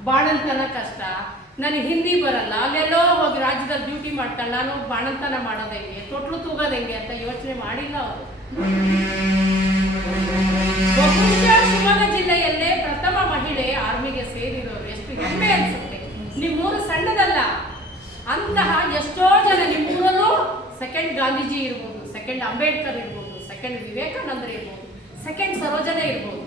ಬಾಣಂತನ ಕಷ್ಟ, ನನಗೆ ಹಿಂದಿ ಬರಲ್ಲ, ಅಲ್ಲೆಲ್ಲೋ ಹೋಗಿ ರಾಜ್ಯದಲ್ಲಿ ಡ್ಯೂಟಿ ಮಾಡ್ತಾಳೆ, ನಾನು ಬಾಣಂತನ ಮಾಡೋದು ಹೆಂಗೆ, ತೊಟ್ಲು ತೂಗೋದು ಹೆಂಗೆ ಅಂತ ಯೋಚನೆ ಮಾಡಿಲ್ಲ ಅವರು. ಬಹುಶಃ ಶಿವಮೊಗ್ಗ ಜಿಲ್ಲೆಯಲ್ಲೇ ಪ್ರಥಮ ಮಹಿಳೆ ಆರ್ಮಿಗೆ ಸೇರಿರೋರು. ಎಷ್ಟು ಹೆಮ್ಮೆ ಅನ್ಸುತ್ತೆ. ನಿಮ್ಮೂರು ಸಣ್ಣದಲ್ಲ. ಅಂತಹ ಎಷ್ಟೋ ಜನ ನಿಮ್ಮೂರಲ್ಲೂ ಸೆಕೆಂಡ್ ಗಾಂಧೀಜಿ ಇರ್ಬೋದು, ಸೆಕೆಂಡ್ ಅಂಬೇಡ್ಕರ್ ಇರ್ಬೋದು, ಸೆಕೆಂಡ್ ವಿವೇಕಾನಂದರು ಇರ್ಬೋದು, ಸೆಕೆಂಡ್ ಸರೋಜನೆ ಇರ್ಬೋದು.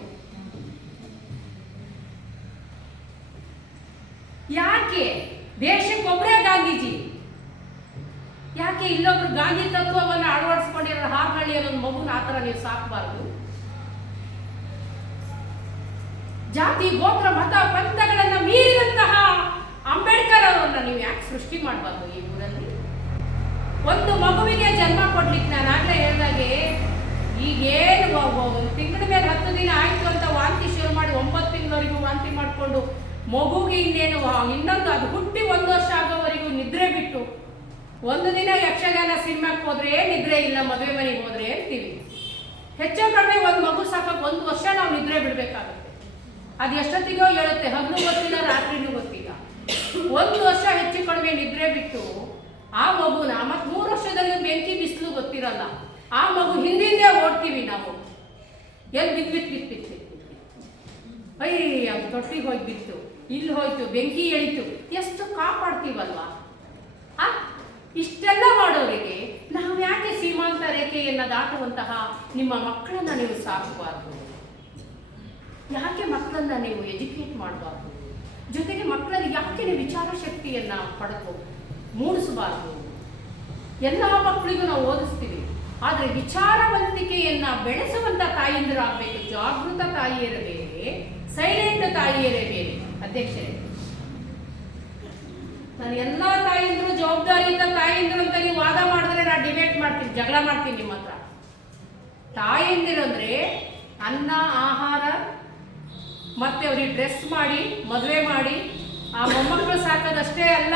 ಯಾಕೆ ದೇಶಕ್ಕೊಬ್ಬರೇ ಗಾಂಧೀಜಿ? ಯಾಕೆ ಇಲ್ಲೊಬ್ರು ಗಾಂಧಿ ತತ್ವವನ್ನು ಅಳವಡಿಸ್ಕೊಂಡಿರೋ ಹಾರ್ನಳ್ಳಿಯಲ್ಲಿ ಒಂದು ಮಗುನ ಆ ಥರ ನೀವು ಸಾಕಬಾರ್ದು? ಜಾತಿ ಗೋತ್ರ ಮತ ಪಂಥಗಳನ್ನ ಮೀರಿದಂತಹ ಅಂಬೇಡ್ಕರ್ ಅವರನ್ನ ನೀವು ಯಾಕೆ ಸೃಷ್ಟಿ ಮಾಡಬಾರ್ದು ಈ ಊರಲ್ಲಿ? ಒಂದು ಮಗುವಿಗೆ ಜನ್ಮ ಕೊಡ್ಲಿಕ್ಕೆ ನಾನು ಆಗ್ಲೇ ಹೇಳ್ದಾಗೆ ಈಗೇನು ಒಂದು ತಿಂಗಳ ಮೇಲೆ 10 ದಿನ ಆಯ್ತು ಅಂತ ವಾಂತಿ ಶುರು ಮಾಡಿ 9 ತಿಂಗಳವರೆಗೂ ವಾಂತಿ ಮಾಡಿಕೊಂಡು ಮಗುಗೆ ಇನ್ನೊಂದು ಅದು ಹುಟ್ಟಿ 1 ವರ್ಷ ಆಗೋವರೆಗೂ ನಿದ್ರೆ ಬಿಟ್ಟು, ಒಂದು ದಿನ ಯಕ್ಷಗಾನ ಸಿನಿಮಾಕ್ಕೆ ಹೋದ್ರೆ ನಿದ್ರೆ ಇಲ್ಲ, ಮದುವೆ ಮನೆಗೆ ಹೋದ್ರೆ ಅಂತೀವಿ. ಹೆಚ್ಚು ಕಡಿಮೆ ಒಂದು ಮಗು ಸಾಕಕ್ಕೆ 1 ವರ್ಷ ನಾವು ನಿದ್ರೆ ಬಿಡಬೇಕಾಗುತ್ತೆ. ಅದು ಎಷ್ಟೊತ್ತಿಗೋ ಹೇಳುತ್ತೆ, ಹಗಲು ಗೊತ್ತಿಲ್ಲ, ರಾತ್ರಿನೂ ಗೊತ್ತಿಲ್ಲ. 1 ವರ್ಷ ಹೆಚ್ಚು ಕಡಿಮೆ ನಿದ್ರೆ ಬಿಟ್ಟು ಆ ಮಗುನ ಮತ್ತೆ 3 ವರ್ಷದಲ್ಲಿ ಬೆಂಕಿ ಬಿಸಿಲು ಗೊತ್ತಿರಲ್ಲ, ಆ ಮಗು ಹಿಂದಿಂದೇ ಓಡ್ತೀವಿ ನಾವು. ಎಲ್ಲಿ ಬಿತ್ತು ಅಯ್ಯ ತೊಟ್ಟಿಗೆ ಹೋಗಿ ಬಿತ್ತು, ಇಲ್ಲಿ ಹೋಯ್ತು, ಬೆಂಕಿ ಎಳಿತು, ಎಷ್ಟು ಕಾಪಾಡ್ತೀವಲ್ವಾ? ಇಷ್ಟೆಲ್ಲ ಮಾಡೋರಿಗೆ ನಾವು ಯಾಕೆ ಸೀಮಾಂತ ರೇಖೆಯನ್ನು ದಾಟುವಂತಹ ನಿಮ್ಮ ಮಕ್ಕಳನ್ನ ನೀವು ಸಾಕಬಾರ್ದು? ಯಾಕೆ ಮಕ್ಕಳನ್ನ ನೀವು ಎಜುಕೇಟ್ ಮಾಡಬಾರ್ದು? ಜೊತೆಗೆ ಮಕ್ಕಳಲ್ಲಿ ಯಾಕೆ ನೀವು ವಿಚಾರ ಶಕ್ತಿಯನ್ನ ಪಡೆದು ಮೂಡಿಸಬಾರ್ದು? ಎಲ್ಲ ಮಕ್ಕಳಿಗೂ ನಾವು ಓದಿಸ್ತೀವಿ, ಆದರೆ ವಿಚಾರವಂತಿಕೆಯನ್ನ ಬೆಳೆಸುವಂತ ತಾಯಿಯಂದಿರು ಆಗ್ಬೇಕು. ಜಾಗೃತ ತಾಯಿಯರೇ ಬೇರೆ, ಸೈಲೆಂಟ್ ತಾಯಿಯರೇ ಬೇರೆ. ಅಧ್ಯಕ್ಷರೇ, ನಾನು ಎಲ್ಲ ತಾಯಿಯಂದ್ರು ಜವಾಬ್ದಾರಿಯುತ ತಾಯಿಯಂದ್ರು ಅಂತ ನೀವು ವಾದ ಮಾಡಿದ್ರೆ ನಾನು ಡಿಬೇಟ್ ಮಾಡ್ತೀನಿ, ಜಗಳ ಮಾಡ್ತೀನಿ ನಿಮ್ಮ ಹತ್ರ. ತಾಯಿಯಂದಿರು ಅಂದ್ರೆ ಅನ್ನ ಆಹಾರ ಮತ್ತೆ ಅವ್ರಿಗೆ ಡ್ರೆಸ್ ಮಾಡಿ ಮದುವೆ ಮಾಡಿ ಆ ಮೊಮ್ಮಕ್ಕಳು ಸಾಕೋದಷ್ಟೇ ಅಲ್ಲ,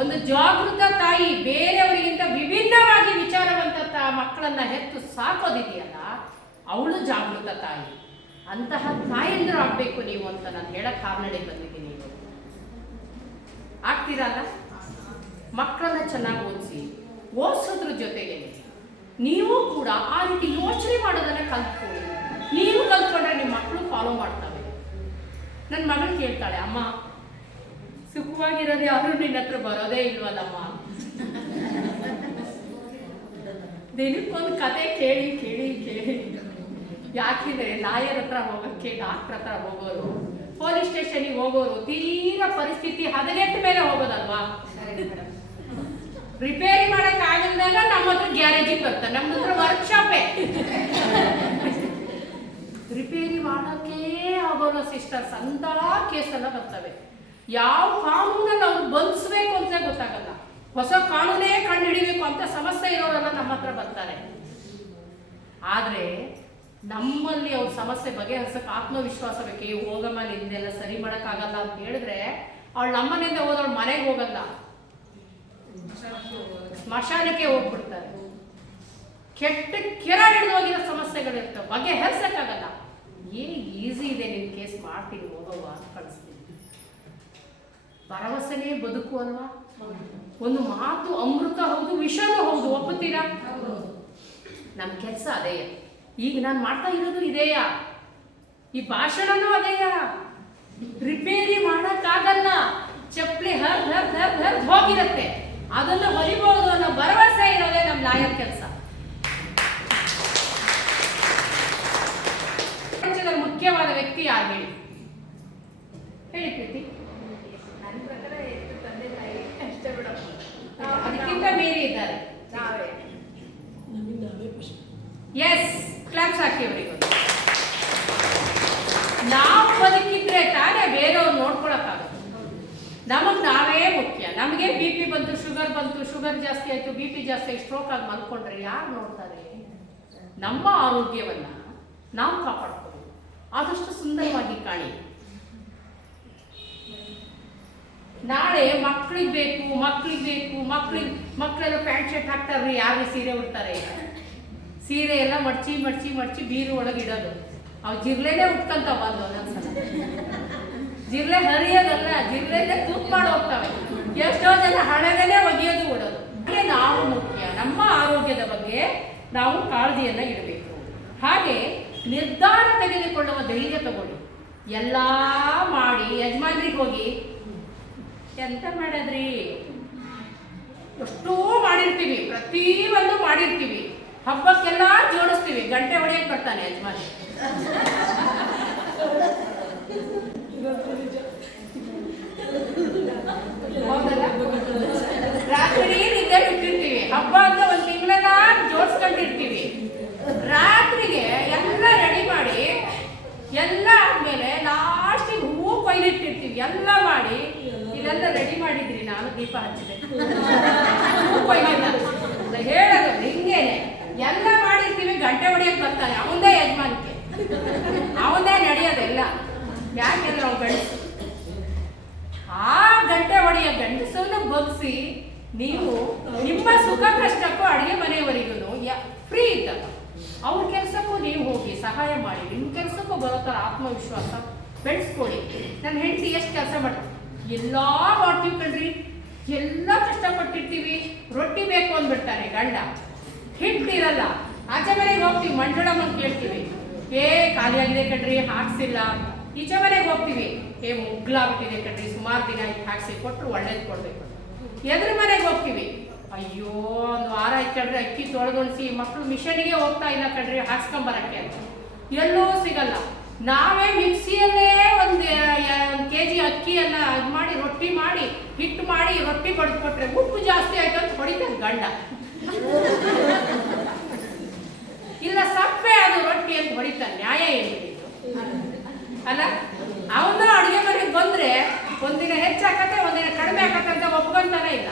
ಒಂದು ಜಾಗೃತ ತಾಯಿ ಬೇರೆಯವರಿಗಿಂತ ವಿಭಿನ್ನವಾಗಿ ವಿಚಾರವಂತ ಮಕ್ಕಳನ್ನ ಹೆತ್ತು ಸಾಕೋದಿದೆಯಲ್ಲ, ಅವಳು ಜಾಗೃತ ತಾಯಿ. ಅಂತಹ ತಾಯಂದ್ರು ಆಗ್ಬೇಕು ನೀವು ಅಂತ ನಾನು ಹೇಳಕ್ ಹಾರ್ನಳ್ಳಿಗೆ ಬಂದಿದ್ದೀನಿ. ಆಗ್ತೀರಲ್ಲ? ಮಕ್ಕಳನ್ನ ಚೆನ್ನಾಗಿ ಓದಿಸೋದ್ರ ಜೊತೆಗೆ ನೀವು ಕೂಡ ಆ ರೀತಿ ಯೋಚನೆ ಮಾಡೋದನ್ನ ಕಲ್ತ್ಕೊಳ್ಳಿ. ನೀವು ಕಲ್ತ್ಕೊಂಡ್ರೆ ನಿಮ್ಮ ಮಕ್ಕಳು ಫಾಲೋ ಮಾಡ್ತವೆ. ನನ್ನ ಮಗಳು ಕೇಳ್ತಾಳೆ, ಅಮ್ಮ ಸುಖವಾಗಿರೋದು ಯಾರು ನಿನ್ನ ಹತ್ರ ಬರೋದೇ ಇಲ್ವಲ್ಲಮ್ಮ, ದಿನಕ್ಕೊಂದು ಕತೆ ಕೇಳಿ ಕೇಳಿ ಕೇಳಿ. ಯಾಕಿದ್ರೆ ಲಾಯರ್ ಹತ್ರ ಹೋಗೋಕ್ಕೆ, ಡಾಕ್ಟರ್ ಹತ್ರ ಹೋಗೋರು, ಪೊಲೀಸ್ ಸ್ಟೇಷನ್ಗೆ ಹೋಗೋರು, ತೀರಾ ಪರಿಸ್ಥಿತಿ ಹದಗೆಟ್ಟ ಮೇಲೆ ಹೋಗೋದಲ್ವಾ? ರಿಪೇರಿ ಮಾಡಕ್ ಆಗಲ್ದಾಗ ನಮ್ಮ ಹತ್ರ ಗ್ಯಾರೇಜಿಗೆ ಬರ್ತಾರೆ, ನಮ್ಮ ಹತ್ರ ವರ್ಕ್ಶಾಪೇ. ರಿಪೇರಿ ಮಾಡೋಕೆ ಆಗೋಲ್ಲ ಸಿಸ್ಟರ್ಸ್, ಅಂತ ಕೇಸೆಲ್ಲ ಬರ್ತವೆ. ಯಾವ ಕಾನೂನಲ್ಲಿ ಅವ್ರು ಬಂಧಿಸ್ಬೇಕು ಅಂತ ಗೊತ್ತಾಗಲ್ಲ, ಹೊಸ ಕಾನೂನೇ ಕಂಡು ಹಿಡಿಬೇಕು ಅಂತ ಸಮಸ್ಯೆ ಇರೋರೆಲ್ಲ ನಮ್ಮ ಹತ್ರ ಬರ್ತಾರೆ. ಆದ್ರೆ ನಮ್ಮಲ್ಲಿ ಅವ್ರ ಸಮಸ್ಯೆ ಬಗೆಹರಿಸಕ್ಕೆ ಆತ್ಮವಿಶ್ವಾಸ ಬೇಕು. ಹೋಗಮ್ಮ ನಿಂದೆಲ್ಲ ಸರಿ ಮಾಡಕ್ಕಾಗಲ್ಲ ಅಂತ ಹೇಳಿದ್ರೆ ಅವಳು ನಮ್ಮನೆಯಿಂದ ಹೋದವಳು ಮನೆಗೆ ಹೋಗಲ್ಲ, ಸ್ಮಶಾನಕ್ಕೆ ಹೋಗ್ಬಿಡ್ತಾರೆ. ಕೆಟ್ಟ ಕೆರ ಹಿಡಿದು ಹೋಗಿರೋ ಸಮಸ್ಯೆಗಳಿರ್ತವೆ, ಬಗೆಹರಿಸಕ್ಕಾಗಲ್ಲ. ಈಸಿ ಇದೆ, ನಿನ್ ಕೇಸ್ ಮಾಡ್ತೀನಿ ಹೋಗವ್ವ ಅಂತ ಕಳಿಸ್ತೀನಿ. ಭರವಸೆನೇ ಬದುಕು ಅಲ್ವಾ? ಒಂದು ಮಾತು ಅಮೃತ ಹೌದು, ವಿಷನೂ ಹೌದು, ಒಪ್ಪುತ್ತೀರಾ? ನಮ್ಮ ಕೆಲಸ ಅದೇಯ. ಈಗ ನಾನು ಮಾಡ್ತಾ ಇರೋದು ಇದೆಯಾ, ಈ ಭಾಷಣನೂ ಅದೇಯ, ರಿಪೇರಿ ಮಾಡೋಕ್ಕಾಗಲ್ಲ. ಚಪ್ಪಲಿ ಹರಿದು ಹೋಗಿರುತ್ತೆ, ಅದನ್ನು ಹೊಲಿಬಹುದು ಅನ್ನೋ ಭರವಸೆ ಇರೋದೇ ನಮ್ಮ ಲಾಯರ್ ಕೆಲಸ. ಪ್ರಪಂಚದ ಮುಖ್ಯವಾದ ವ್ಯಕ್ತಿ ಯಾರು ಹೇಳಿ? ಹೇಳಿ ಪ್ರೀತಿ. ನನ್ನ ಪ್ರಕಾರ ಎಷ್ಟು ತಂದೆ ತಾಯಿ ಅಷ್ಟೇ ಬಿಡಪ್ಪ. ಅದಕ್ಕಿಂತ ಮೀರಿ ಇದ್ದಾರೆ. ನಾವೇ ಎಸ್, ಕ್ಲಾಪ್ಸ್ ಹಾಕಿ ಅವರಿಗೆ. ನಾವು ಬದುಕಿದ್ರೆ ತಾನೇ ಬೇರೆಯವ್ರು ನೋಡ್ಕೊಳಕ್ಕಾಗಲ್ಲ. ನಮಗೆ ನಾವೇ ಮುಖ್ಯ. ನಮಗೆ BP ಬಂತು, ಶುಗರ್ ಬಂತು, ಶುಗರ್ ಜಾಸ್ತಿ ಆಯ್ತು, BP ಜಾಸ್ತಿ ಆಯ್ತು, ಸ್ಟ್ರೋಕ್ ಆಗಿ ಮಲ್ಕೊಂಡ್ರೆ ಯಾರು ನೋಡ್ತಾರೆ? ನಮ್ಮ ಆರೋಗ್ಯವನ್ನ ನಾವು ಕಾಪಾಡ್ಕೋಬೇಕು. ಆದಷ್ಟು ಸುಂದರವಾಗಿ ಕಾಣಿ. ನಾಳೆ ಮಕ್ಕಳಿಗೆ ಬೇಕು, ಮಕ್ಕಳೆಲ್ಲ ಪ್ಯಾಂಟ್ ಶರ್ಟ್ ಹಾಕ್ತಾರ್ರಿ, ಯಾರು ಸೀರೆ ಉಡ್ತಾರೆ? ಸೀರೆ ಎಲ್ಲ ಮಡ್ಚಿ ಬೀರು ಒಳಗೆ ಇಡೋದು. ಅವು ಜಿರ್ಲೆನೇ ಉಟ್ಕೊಂತ ಬಂದು ಒಂದೊಂದ್ಸಲ. ಜಿರ್ಲೆ ಹರಿಯೋದಲ್ಲ, ಜಿರ್ಲೆನೇ ತೂತ್ ಮಾಡಿ ಹೋಗ್ತವೆ. ಎಷ್ಟೋ ಜನ ಹಣೆನೇ ಒಗೆಯೋದು ಉಡೋದು. ನಾವು ಮುಖ್ಯ. ನಮ್ಮ ಆರೋಗ್ಯದ ಬಗ್ಗೆ ನಾವು ಕಾಳಜಿಯನ್ನು ಇಡಬೇಕು. ಹಾಗೆ ನಿರ್ಧಾರ ತೆಗೆದುಕೊಳ್ಳುವ ಧೈರ್ಯ ತಗೊಳ್ಳಿ. ಎಲ್ಲ ಮಾಡಿ ಯಜಮಾನ್ರಿಗೆ ಹೋಗಿ ಎಂತ ಮಾಡಿದ್ರಿ, ಎಷ್ಟೋ ಮಾಡಿರ್ತೀವಿ, ಪ್ರತಿಯೊಂದು ಮಾಡಿರ್ತೀವಿ, ಹಬ್ಬಕ್ಕೆಲ್ಲ ಜೋಡಿಸ್ತೀವಿ, ಗಂಟೆ ಹೊಡೆಯಕ್ಕೆ ಬರ್ತಾನೆ ಯಜಮಾನ್. ಹೌದಲ್ಲ? ರಾತ್ರಿ ನಿದ್ದೆ ಬಿಟ್ಟಿರ್ತೀವಿ, ಹಬ್ಬ ಅಂತ ಒಂದು ತಿಂಗಳೆಲ್ಲ ಜೋಡಿಸ್ಕೊಂಡಿರ್ತೀವಿ. ರಾತ್ರಿಗೆ ಎಲ್ಲ ರೆಡಿ ಮಾಡಿ ಎಲ್ಲ ಆದ್ಮೇಲೆ ಲಾಸ್ಟಿಗೆ ಹೂವು ಕೊಯ್ಲಿಟ್ಟಿರ್ತೀವಿ. ಎಲ್ಲ ಮಾಡಿ ಇದೆಲ್ಲ ರೆಡಿ ಮಾಡಿದ್ರಿ, ನಾನು ದೀಪ ಹಚ್ಚಿದೆ, ಹೂವು ಕೊಯ್ಲಿಲ್ಲ ಹೇಳೋದು ಹಿಂಗೇನೆ. ಎಲ್ಲ ಮಾಡಿರ್ತೀವಿ, ಗಂಟೆ ಹೊಡೆಯಕ್ಕೆ ಬರ್ತಾನೆ ಅವನದೇ ಯಜಮಾನಿಕೆ, ಅವನದೇ ನಡೆಯೋದೆಲ್ಲ. ಯಾಕೆಂದ್ರೆ ಅವ್ನು ಗಂಡಸು. ಆ ಗಂಟೆ ಹೊಡೆಯ ಗಂಡಸನ್ನು ಬಗ್ಸಿ ನೀವು ನಿಮ್ಮ ಸುಖ ಕಷ್ಟಕ್ಕೂ ಅಡುಗೆ ಮನೆಯವರಿಗೂ ಫ್ರೀ ಇದ್ದಾಗ ಅವ್ರ ಕೆಲಸಕ್ಕೂ ನೀವು ಹೋಗಿ ಸಹಾಯ ಮಾಡಿ, ನಿಮ್ಮ ಕೆಲಸಕ್ಕೂ ಬರೋ ಥರ ಆತ್ಮವಿಶ್ವಾಸ ಬೆಳೆಸ್ಕೊಳ್ಳಿ. ನನ್ನ ಹೆಂಡತಿ ಎಷ್ಟು ಕೆಲಸ ಮಾಡ್ತೀವಿ, ಎಲ್ಲ ಮಾಡ್ತೀವಿ ಕಣ್ರಿ, ಎಲ್ಲ ಕಷ್ಟಪಟ್ಟಿರ್ತೀವಿ. ರೊಟ್ಟಿ ಬೇಕು ಅಂದ್ಬಿಡ್ತಾನೆ ಗಂಡ, ಹಿಟ್ಟಿರಲ್ಲ. ಆಚೆ ಮನೆಗೆ ಹೋಗ್ತೀವಿ, ಮಂಜುಳಮ್ಮನ ಕೇಳ್ತೀವಿ, ಖಾಲಿಯಾಗಿದೆ ಕಣ್ರಿ ಹಾಕ್ಸಿಲ್ಲ. ಈಚೆ ಮನೆಗೆ ಹೋಗ್ತೀವಿ, ಮುಗ್ಲಾಗ್ತಿದೆ ಕಣ್ರಿ, ಸುಮಾರು ದಿನ ಆಯ್ತು ಹಾಕ್ಸಿ, ಕೊಟ್ಟರು ಒಳ್ಳೇದು ಕೊಡಬೇಕು. ಎದುರು ಮನೆಗೆ ಹೋಗ್ತೀವಿ, ಅಯ್ಯೋ ಒಂದು ವಾರ ಆಯ್ತು ಕಣ್ರಿ, ಅಕ್ಕಿ ತೊಳೆದೊಳಿಸಿ, ಮಕ್ಕಳು ಮಿಷನಿಗೆ ಹೋಗ್ತಾ ಇಲ್ಲ ಕಣ್ರಿ ಹಾಕ್ಸ್ಕೊಂಬರಕ್ಕೆ ಅಂತ. ಎಲ್ಲೂ ಸಿಗಲ್ಲ. ನಾವೇ ಮಿಕ್ಸಿಯಲ್ಲೇ ಒಂದು kg ಅಕ್ಕಿಯನ್ನ ಇದು ಮಾಡಿ ರೊಟ್ಟಿ ಮಾಡಿ ಹಿಟ್ಟು ಮಾಡಿ ರೊಟ್ಟಿ ಬಡಿದ್ಕೊಟ್ರೆ ಉಪ್ಪು ಜಾಸ್ತಿ ಆಯ್ತು ಅಂತ ಹೊಡಿತಾನೆ ಗಂಡ. ಇಲ್ಲ ಸಪ್ಪೆ ಅದು ರೊಟ್ಟಿ ಅಂತ ಹೊಡಿತಾನೆ. ನ್ಯಾಯ ಏನಿದೆ ಅಲ್ಲ? ಅವನು ಅಡುಗೆ ಮನೆಗೆ ಬಂದ್ರೆ ಒಂದಿನ ಹೆಚ್ಚಾಕತ್ತೆ, ಒಂದಿನ ಕಡಿಮೆ ಆಕತ್ತೆ ಅಂತ ಒಪ್ಕೊಂತಾನೆ ಇಲ್ಲ.